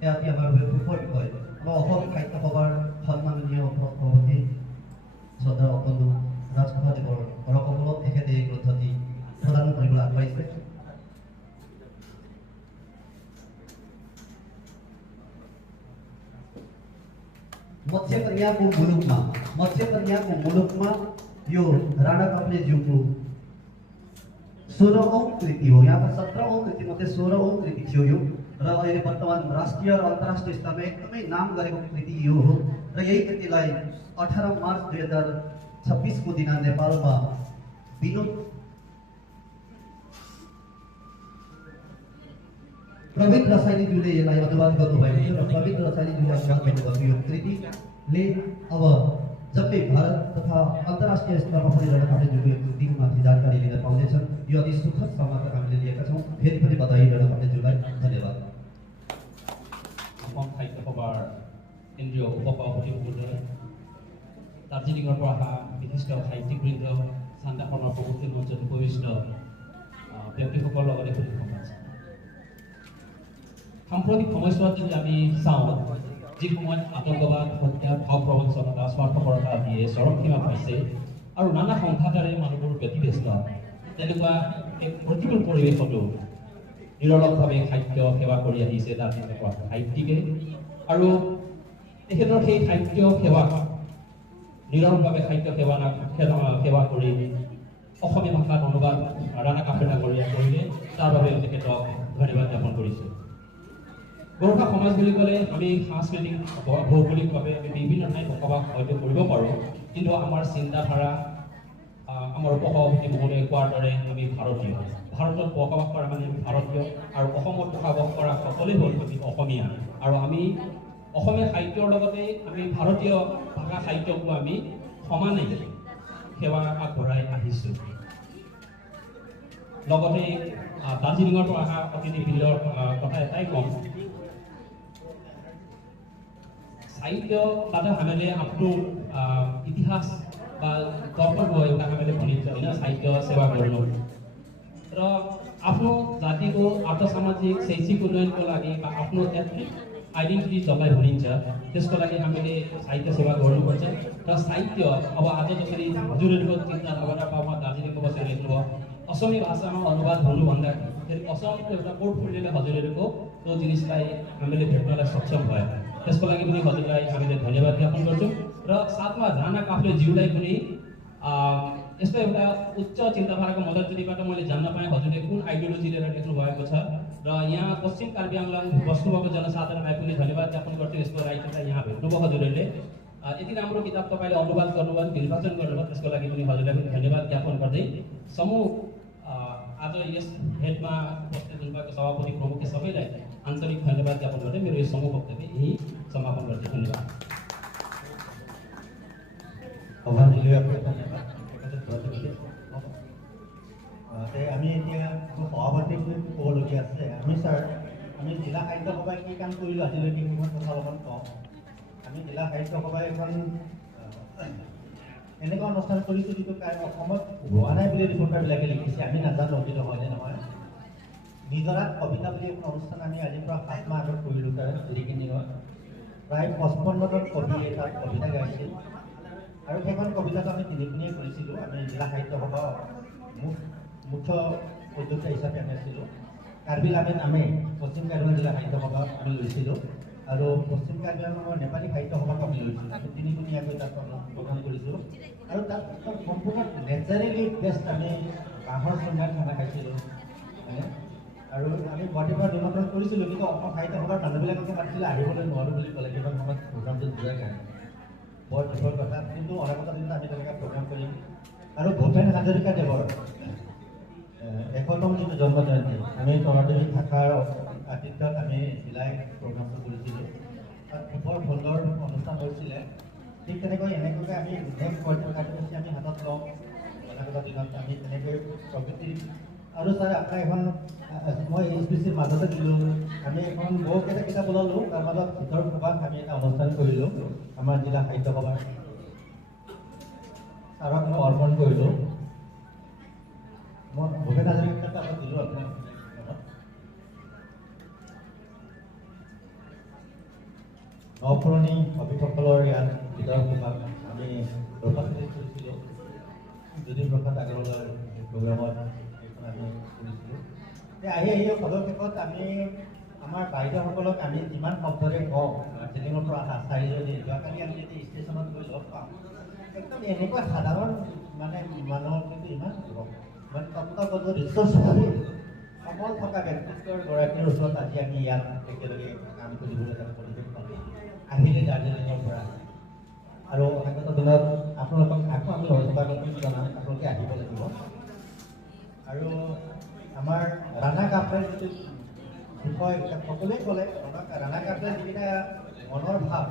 এয়া অতি আমাৰ বাবে সুখৰ বিষয়। আমাৰ অসম সাহিত্য সভাৰ সন্মাননীয় সভাপতি শ্ৰদ্ধা অতনু ৰাজখোৱাদেৱৰ কৰকমলত তেখেতে এই গ্ৰন্থটি প্ৰদান কৰিবলৈ আগবাঢ়িছে। मत्स्य कन्याको मुलुकमा यो राणा काफलेज्यूको 16औं कृति हो। यहाँ पर 17औं कृति मध्ये 16औं कृति थियो यो, र अहिले वर्तमान राष्ट्रिय र अन्तर्राष्ट्रिय स्तरमा एकदमै नाम गरेको कृति यो हो। र यही कृतिलाई 18 मार्च 2026 को दिन नेपालमा विनोद प्रवीण रसाइलीज्यूले यसलाई अनुवाद गर्नुभएको थियो। र प्रवीण रसाइलीज्यूले अनुवाद गर्नुभएको यो कृतिले अब जम्मै भारत तथा अन्तर्राष्ट्रिय स्तरमा पनि राणा काफलेज्यूको यो कृतिमाथि जानकारी लिन पाउनेछन्। यो अति सुखद समाचार हामीले लिएका छौँ। फेरि पनि बधाई राणा काफलेज्यूलाई, धन्यवाद। অসম সাহিত্য সভাৰ কেন্দ্ৰীয় উপসভাপতি মহোদয়, দাৰ্জিলিঙৰ পৰা অহা বিশিষ্ট সাহিত্যিকবৃন্দ, চান্দা শৰ্মা প্ৰমুখ্য মঞ্চত উপবিষ্ট ব্যক্তিসকলৰ লগতে সুধি আছে। সাম্প্ৰতিক সময়ছোৱাত যদি আমি চাওঁ, যি সময়ত আতংকবাদ, হত্যা, ভাৱ প্ৰবঞ্চনা, স্বাৰ্থপৰতা আদিয়ে চৰম সীমা পাইছে আৰু নানা সংঘাতেৰে মানুহবোৰ ব্যতিব্যস্ত, তেনেকুৱা এক প্ৰতিকূল পৰিৱেশতো নিৰলসভাৱে সাহিত্য সেৱা কৰি আহিছে তাত সাহিত্যিকে আৰু তেখেতৰ সেই সাহিত্য সেৱা নিৰলসভাৱে সাহিত্য সেৱা কৰি অসমীয়া ভাষাত অনুবাদ ৰাণা কাফে ডাঙৰীয়া কৰিলে তাৰ বাবে তেখেতক ধন্যবাদ জ্ঞাপন কৰিছোঁ। গোৰ্খা সমাজ বুলি ক'লে আমি সাংস্কৃতিক ভৌগোলিকভাৱে আমি বিভিন্ন ঠাইত বসবাস হয়তো কৰিব পাৰোঁ, কিন্তু আমাৰ চিন্তাধাৰা আমাৰ উপসভাপতি মহোদয়ে কোৱাৰ দৰে আমি ভাৰতীয়। ভাৰতত বসবাস কৰা মানে ভাৰতীয় আৰু অসমত বসবাস কৰা সকলোৱে হ'ল অসমীয়া। আৰু আমি অসমীয়া সাহিত্যৰ লগতে আমি ভাৰতীয় ভাষা সাহিত্যকো আমি সমানে সেৱা আগবঢ়াই আহিছোঁ। লগতে দাৰ্জিলিঙৰ পৰা অহা অতিথিবৃন্দৰ কথা এটাই ক'ম, साहित्य ताते हामीले आफ्नो इतिहास वा कर्तव्य एउटा हामीले भनिन्छ होइन साहित्य सेवा गर्नु र आफ्नो जातिको आर्थ-सामाजिक शैक्षिक उन्नयनको लागि वा आफ्नो एथनिक आइडेन्टिटी जसलाई भनिन्छ त्यसको लागि हामीले साहित्य सेवा गर्नुपर्छ। र साहित्य अब आज जसरी हजुरहरूको चिन्ताधारा वा दार्जिलिङको बसेर लेख्नुभयो असमी भाषामा अनुवाद हुनु भन्दाखेरि असमको एउटा पोर्टफोलियोले हजुरहरूको त्यो जिनिसलाई हामीले भेट्नलाई सक्षम भयो। त्यसको लागि पनि हजुरलाई हामीले धन्यवाद ज्ञापन गर्छौँ। र साथमा राणा काफ्ले ज्यूलाई पनि यस्तो एउटा उच्च चिन्ताधाराको मदतबाट मैले जान्न पाएँ हजुरले कुन आइडियोलोजी लिएर लेख्नु भएको छ। र यहाँ पश्चिम कार्बी आङ्ग्लाङ बस्नुभएको जनसाधारणलाई पनि धन्यवाद ज्ञापन गर्छु यसको राइटरलाई यहाँ भेट्नुभयो हजुरहरूले। यति राम्रो किताब तपाईँले अनुवाद गर्नुभयो निर्वाचन गर्नुभयो त्यसको लागि पनि हजुरलाई पनि धन्यवाद ज्ञापन गर्दै समूह आज यस भेटमा उपस्थित हुनुभएको सभापति प्रमुख सबैलाई आन्तरिक धन्यवाद ज्ञापन गर्दै मेरो यो समूह वक्तव्य यही समापन गर्छु। धन्यवाद। আমি এতিয়া সভাপতিক ক'বলগীয়া আছে। আমি ছাৰ আমি জিলা সাহিত্য সভাই কি কাম কৰিলোঁ আজিলৈকে সেইখন কথা অলপমান কওঁ। আমি জিলা সাহিত্য সভাই এখন এনেকুৱা অনুষ্ঠান কৰিছোঁ যিটো অসমত হোৱা নাই বুলি ৰিপৰ্টাৰবিলাকে লিখিছে, আমি নাজানো কিন্তু হয়নে নহয়। নিজৰাত কবিতা বুলি এখন অনুষ্ঠান আমি আজিৰ পৰা 7 মাহ আগত কৰিলোঁ তাৰ লিখিনিঙত। প্ৰায় 55জন কবিয়ে তাত কবিতা গাইছিল আৰু সেইখন কবিতাটো আমি তিনিদিনীয়ে কৰিছিলোঁ। আমি জিলা সাহিত্য সভা মুখ্য উদ্যোক্তা হিচাপে আমি আছিলোঁ। কাৰ্বি আংলং আমি পশ্চিম কাৰ্বি আংলং জিলা সাহিত্য সভা আমি লৈছিলোঁ আৰু পশ্চিম কাৰ্বি আংলঙৰ নেপালী সাহিত্য সভাক আমি লৈছিলোঁ। আমি তিনিদিনীয়াকৈ তাত প্ৰদান কৰিছোঁ আৰু তাত সম্পূৰ্ণ নেচাৰেলি বেষ্ট আমি বাঁহৰ চুঙাত খানা খাইছিলোঁ হয়নে। আৰু আমি গুৱাহাটীৰ পৰা নিমন্ত্ৰণ কৰিছিলোঁ কিন্তু অসম সাহিত্য সভাৰ মানুহবিলাককে মাতিছিলে আহিবলৈ নোৱাৰোঁ বুলি ক'লে কিমান সময়ত প্ৰগ্ৰামটো যোৱাৰ কাৰণে বৰ দুখৰ কথা। কিন্তু অনাগত দিনত আমি তেনেকৈ প্ৰগ্ৰাম কৰিম। আৰু ভূপেন হাজৰিকাদেৱৰ 100তম যিটো জন্ম জয়ন্তী আমি তৰাদেৱী শাখাৰ আতিথ্যত আমি জিলাই প্ৰগ্ৰামটো কৰিছিলোঁ। তাত বৰ সুন্দৰ অনুষ্ঠান হৈছিলে। ঠিক তেনেকৈ এনেকুৱাকৈ আমি নেক্সট কাৰ্যসূচী আমি হাতত লওঁ অনাগত দিনত আমি তেনেকৈ প্ৰকৃতিৰ আৰু ছাৰ আপোনাৰ এখন মই HBCৰ মাজতে দিলোঁ আমি এখন বহুকেইটা কিতাপ ওলালোঁ তাৰ মাজত ভিতৰ সভাত আমি এটা অনুষ্ঠান কৰিলোঁ আমাৰ জিলা সাহিত্য সভাৰ ছাৰক মই অৰ্পণ কৰিলোঁ। মই ভূপেন হাজৰিকাৰ কিতাপ দিলোঁ আপোনাৰ নপুৰণি কবিসকলৰ ইয়াত ভিতৰ সভাত আমি প্ৰকাশিত কৰিছিলোঁ। জ্যোতি প্ৰসাদ আগৰৱালাৰ প্ৰগ্ৰামত এইখন আমি কৰিছিলোঁ। আহি পদক্ষেপত আমি আমাৰ বাইদেউসকলক আমি যিমান শব্দৰে কওঁ দাৰ্জিলিঙৰ পৰা অহা চাৰিজনী যোৱাকালি আমি যেতিয়া ষ্টেচনত গৈ লগ পাওঁ একদম এনেকুৱা সাধাৰণ মানে মানুহৰ কিন্তু ইমান মানে তত্ত্বগত ৰিচৰ্চফুল সমল থকা ব্যক্তিত্বৰ গৰাকীৰ ওচৰত আজি আমি ইয়াত একেলগে কাম কৰিবলৈ এটা পৰিৱেশ পালোঁ আহিলে দাৰ্জিলিঙৰ পৰা। আৰু অনাগত দিনত আপোনালোকক আকৌ আমি স্বাগতম জনাম, আপোনালোকে আহিব লাগিব। আৰু আমাৰ ৰাণা কাফলেৰ যিটো বিষয় সকলোৱে ক'লে ৰাণা কাফলেৰ যিকেইটা মনৰ ভাৱ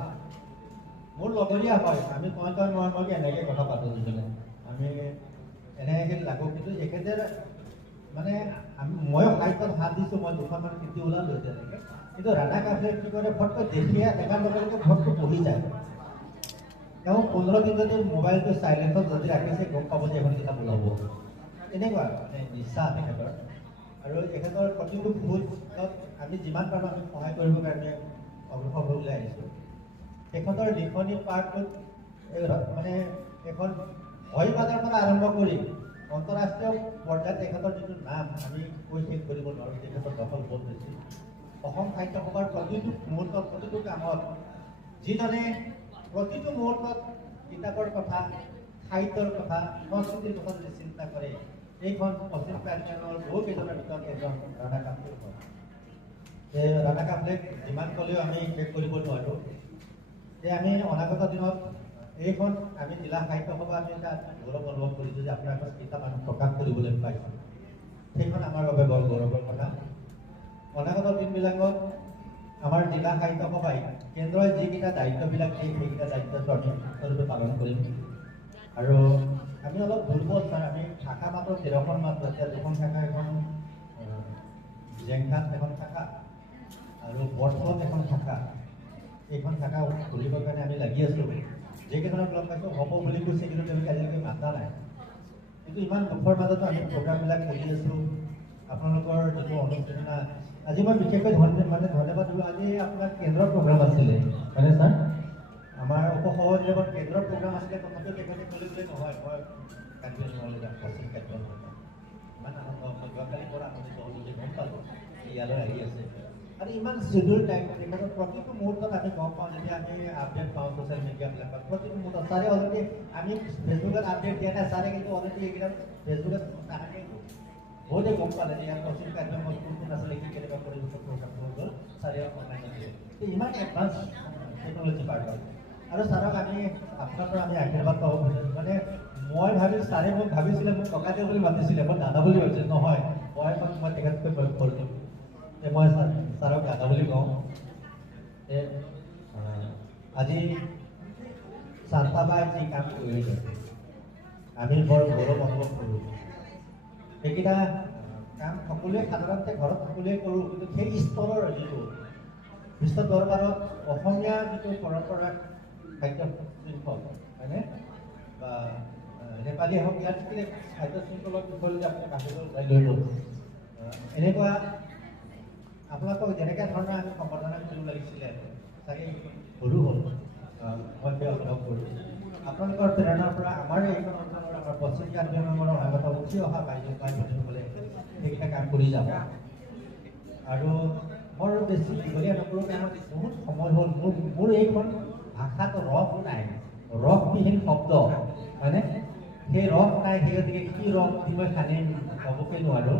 মোৰ লগৰীয়া হয়। আমি মই এনেকৈ কথা পাতোঁ দুজনে আমি এনেকৈ লাগোঁ কিন্তু এখেতে মানে ময়ো সাহিত্যত হাত দিছোঁ। মই দুখনমান কৃতি ওলালোঁ তেনেকৈ কিন্তু ৰাণা কাফলে কি কৰে ফটকৈ দেখিয়ে দেখাৰ লগে লগে ফটকৈ পঢ়ি যায়। তেওঁ 15 দিন যদি মোবাইলটো চাইলেণ্টত যদি ৰাখিছে গম পাব যে এখন কিতাপ ওলাব এনেকুৱা মানে নিচা তেখেতৰ। আৰু এখেতৰ প্ৰতিটো খোজত আমি যিমান পাৰোঁ আমি সহায় কৰিবৰ কাৰণে অগ্ৰসৰ হৈ ওলাই আহিছোঁ। তেখেতৰ লিখনি পাৰ্টটোত মানে এখন ভয় বাজাৰ পৰা আৰম্ভ কৰি অন্তঃৰাষ্ট্ৰীয় পৰ্যায়ত তেখেতৰ যিটো নাম আমি কৈ শেষ কৰিব নোৱাৰোঁ, তেখেতৰ দখল বহুত বেছি। অসম সাহিত্য সভাৰ প্ৰতিটো মুহূৰ্তত, প্ৰতিটো কামত যিধৰণে প্ৰতিটো মুহূৰ্তত কিতাপৰ কথা, সাহিত্যৰ কথা, সংস্কৃতিৰ কথা যদি চিন্তা কৰে, এইখন পশ্চিম কাৰ্যালয়ৰ বহুকেইজনৰ ভিতৰত এজন ৰাণা কাপলেই হয়। ৰাণা কাপলেক যিমান ক'লেও আমি শেষ কৰিব নোৱাৰোঁ। যে আমি অনাগত দিনত এইখন আমি জিলা সাহিত্য সভা আমি এটা গৌৰৱ অনুভৱ কৰিছোঁ যে আপোনাৰ এখন কিতাপ আমি প্ৰকাশ কৰিবলৈ পাইছোঁ, সেইখন আমাৰ বাবে বৰ গৌৰৱৰ কথা। অনাগত দিনবিলাকত আমাৰ জিলা সাহিত্য সভাই কেন্দ্ৰই যিকেইটা দায়িত্ববিলাক দিয়ে সেইকেইটা দায়িত্বটো আমি সুচাৰুৰূপে পালন কৰিম। আৰু আমি অলপ দুৰ্বল ছাৰ, আমি শাখা মাত্ৰ 13খন মাত্ৰ, এতিয়া 2খন শাখা, এখন জেংঘাট এখন শাখা আৰু বৰ্ষত এখন শাখা, এইখন শাখা খুলিবৰ কাৰণে আমি লাগি আছোঁ। যিকেইজনক লগ পাইছোঁ হ'ব বুলি কৈছে, কিন্তু তেওঁলোকে আজিলৈকে মাতা নাই। কিন্তু ইমান দুখৰ মাজতো আমি প্ৰগ্ৰামবিলাক কৰি আছোঁ। আপোনালোকৰ যিটো অনুপ্ৰেৰণা, আজি মই বিশেষকৈ ধন্যবাদ দিলোঁ। আজি আপোনাৰ কেন্দ্ৰৰ প্ৰগ্ৰাম আছিলে হয়নে ছাৰ? আমাৰ উপসভাপতিৰ কেন্দ্ৰৰ প্ৰগ্ৰাম আছিলে, তথাপিও তেখেতে ক'লে বোলে নহয়, মই কাটিব নোৱাৰিলোঁ, পশ্চিম কাটিব নোৱাৰিলোঁ। ইমান আনন্দ, মই যোৱাকালি পৰা আনন্দিত হ'লোঁ যে গম পালোঁ ইয়ালৈ আহি আছে। আৰু ইমান চিডিউল টাইম, তেখেতৰ প্ৰতিটো মুহূৰ্তত আমি গম পাওঁ, যেতিয়া আমি আপডেট পাওঁ ছ'চিয়েল মিডিয়াবিলাকত, প্ৰতিটো মুহূৰ্তত ছাৰে অলৰেডি আমি ফেচবুকত আপডেট দিয়া নাই, ছাৰে কিন্তু অলৰেডি এইকেইটা ফেচবুকত তাহাঁতেই বহুতে গম পালে যে ইয়াত পশ্চিম কাৰ্যালয়ত কোন কোন আছিলে, কি কেনেকুৱা পৰিৱেশৰ প্ৰগ্ৰাম হৈ গ'ল, ছাৰে অনলাইনত দিয়ে। ইমান এডভান্স টেকন'লজি পাৰ হ'ল। আৰু ছাৰক আমি আপোনাৰ পৰা আমি আশীৰ্বাদ পাব বিচাৰিছোঁ। মানে মই ভাবিছোঁ, ছাৰে মোক ভাবিছিলে মোক ককাদেউ বুলি মাতিছিলে, মই দাদা বুলি ভাবিছিলোঁ। নহয়, মই তেখেতকৈ প্ৰয়োগ কৰিলোঁ যে মই ছাৰক দাদা বুলি কওঁ। আজি শান্তাবাই যি কাম কৰিছে আমি বৰ গৌৰৱ অনুভৱ কৰোঁ। সেইকেইটা কাম সকলোৱে সাধাৰণতে ঘৰত সকলোৱে কৰোঁ, কিন্তু সেই স্তৰৰ যিটো বিশ্ব দৰবাৰত অসমীয়া যিটো পৰম্পৰা খাদ্য শৃংখল হয়নে, বা নেপালী হওক, ইয়াত থাকিলে খাদ্য শৃংখলৰ বিষয়ে যদি আপুনি বাহিৰলৈ ওলাই লৈ গ'ল, এনেকুৱা আপোনালোকক যেনেকৈ ধৰণৰ আমি সম্বৰ্ধনা কৰিব লাগিছিলে, চাগে সৰু হ'ল, মই সেই অনুভৱ কৰোঁ। আপোনালোকৰ প্ৰেৰণাৰ পৰা আমাৰ এইখন অঞ্চলৰ, আমাৰ পশ্চিম কাৰ্যালয়ৰ আগত উঠি অহা বাইদেউসকলে সেইকেইটা কাম কৰি যাব। আৰু বৰ বেছি দীঘলীয়া নকৰোঁ, কাৰণ বহুত সময় হ'ল। মোৰ এইখন ভাষাত ৰস নাই, ৰসবিহীন শব্দ হয়নে, সেই ৰস নাই। সেই গতিকে কি ৰস কি মই খানি ক'বকৈ নোৱাৰোঁ।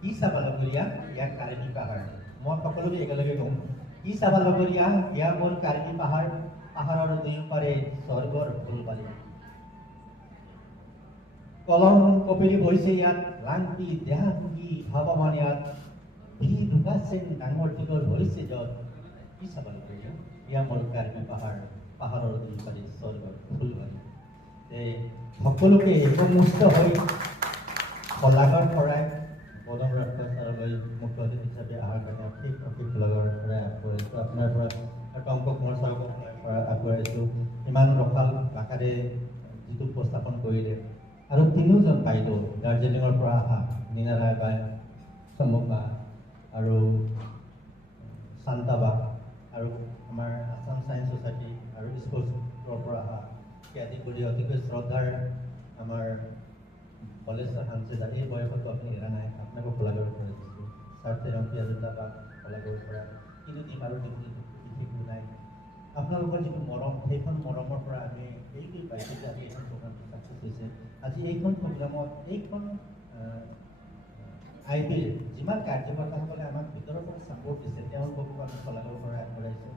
কি চাবা লগৰীয়া ইয়াক কাৰিনী পাহাৰ, মই সকলোকে একেলগে কওঁ, কি চাবা লগৰীয়া ইয়াৰ মোৰ কাৰিনী পাহাৰ, পাহাৰৰ দুয়োপাৰে স্বৰ্গৰ ফুলবাৰী। কলম কপিলি বহিছে ইয়াত, লাংটি দেহাংগী ভাৱমান ইয়াত, দুটা চেন ডাঙৰ দীঘল হৈছে য'ত, কি চাবা লগৰীয়া ইয়াৰ মোৰ কাৰিনী পাহাৰ, পাহাৰৰ দুয়োপাৰে স্বৰ্গৰ ফুলবাৰী। সকলোকে একমুষ্ট হৈ শলাগৰ শৰাই পদম ৰাষ্ট্ৰ ছাৰলৈ মুখ্য অতিথি হিচাপে অহাৰ কাৰণে অশেষ শলাগৰ শৰাই আগবঢ়াইছোঁ। আপোনাৰ পৰা টংক কুমাৰ ছাৰক পৰা আগবঢ়াইছোঁ। ইমান ৰসাল ভাষাৰে যিটো উপস্থাপন কৰিলে, আৰু তিনিওজন বাইদেউ দাৰ্জিলিঙৰ পৰা অহা, মীনা ৰায় বাই, চম্মুক বা আৰু শান্তা বা, আৰু আমাৰ আছাম ছায়েন্স ছ'চাইটি আৰু স্পৰ্টছৰ পৰা অহা আদি কৰি অতিকৈ শ্ৰদ্ধাৰ আমাৰ কলেজৰ সাংসদ, এই বয়সতো আপুনি এৰা নাই, আপোনাকো শলাগৰ পৰা দিছোঁ। স্বাৰ্থে ৰংপিয়াজতা বা শলাগৰ পৰা কিন্তু দিম আৰু বিশেষ নাই। আপোনালোকৰ যিটো মৰম, সেইখন মৰমৰ পৰা আমি এইটোৱেই পাইছোঁ যে আজি এইখন প্ৰগ্ৰামটো ছাকচেছ হৈছে। আজি এইখন প্ৰগ্ৰামত এইখন IPৰ যিমান কাৰ্যকৰ্তাসকলে আমাক ভিতৰৰ পৰা ছাপোৰ্ট দিছে, তেওঁলোককো আমি শলাগৰ পৰা আগবঢ়াইছোঁ।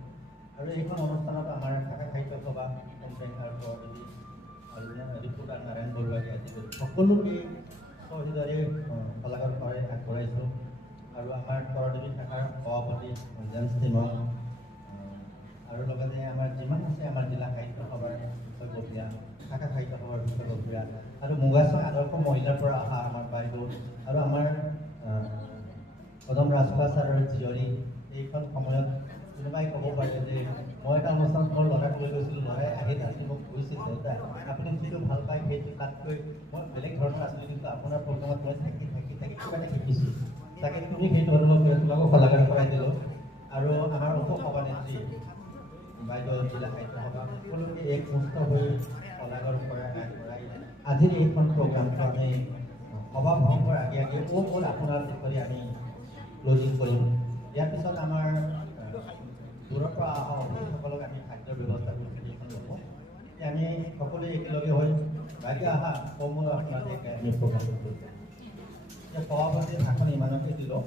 আৰু এইখন অনুষ্ঠানত আমাৰ শাখা সাহিত্য সভা আৰু ৰিপৰ্টাৰ নাৰায়ণ বৰুৱাকে আদি কৰি সকলোকে সহযোগেৰে শলাগৰ শৰাই আগবঢ়াইছোঁ। আৰু আমাৰ কৰদেৱী শাখাৰ সভাপতি জেমছ টিমক, আৰু লগতে আমাৰ যিমান আছে আমাৰ জিলা সাহিত্য সভাৰ বিষয়ববীয়া, শাখা সাহিত্য সভাৰ বিষয়ববীয়া, আৰু মুগাচং আদৰ্শ মহিলাৰ পৰা অহা আমাৰ বাইদেউ, আৰু আমাৰ কদম ৰাজখোৱা ছাৰৰ জীয়ৰী। এইখন সময়ত কোনোবাই ক'ব পাৰে যে মই এটা অনুষ্ঠান মোৰ ল'ৰাক লৈ গৈছিলোঁ, ল'ৰাই আহি তাত মোক কৈছিল দেউতা আপুনি যিটো ভাল পায় সেইটো তাতকৈ মই বেলেগ ধৰণৰ আছিলোঁ, কিন্তু আপোনাৰ প্ৰগ্ৰামত মই থাকি কিবা এটা শিকিছোঁ। তাকে তুমি সেইটো অনুভৱ কৰি তোমাকো শলাগৰ শৰাই দিলোঁ। আৰু আমাৰ উপসভানেত্ৰী বাইদেউ জিলা সাহিত্য সভা সকলোকে একমুষ্ট হৈ শলাগৰ শৰাই আগবঢ়াই আজিৰ এইখন প্ৰগ্ৰামটো আমি সভা ভংগৰ আগে আগে মূল আপোনাৰ কৰি আমি ক্লজিং কৰিম। ইয়াৰ পিছত আমাৰ দূৰৰ পৰা অহা অতিথিসকলক আমি খাদ্যৰ ব্যৱস্থা কৰি এইখন ল'ব। আমি সকলোৱে একেলগে হৈ ৰাইজে অহা কম আপোনালোকে আমি প্ৰগ্ৰামটো কৰিম। এতিয়া সভাপতিৰ ভাষণ ইমানতে দিলোঁ।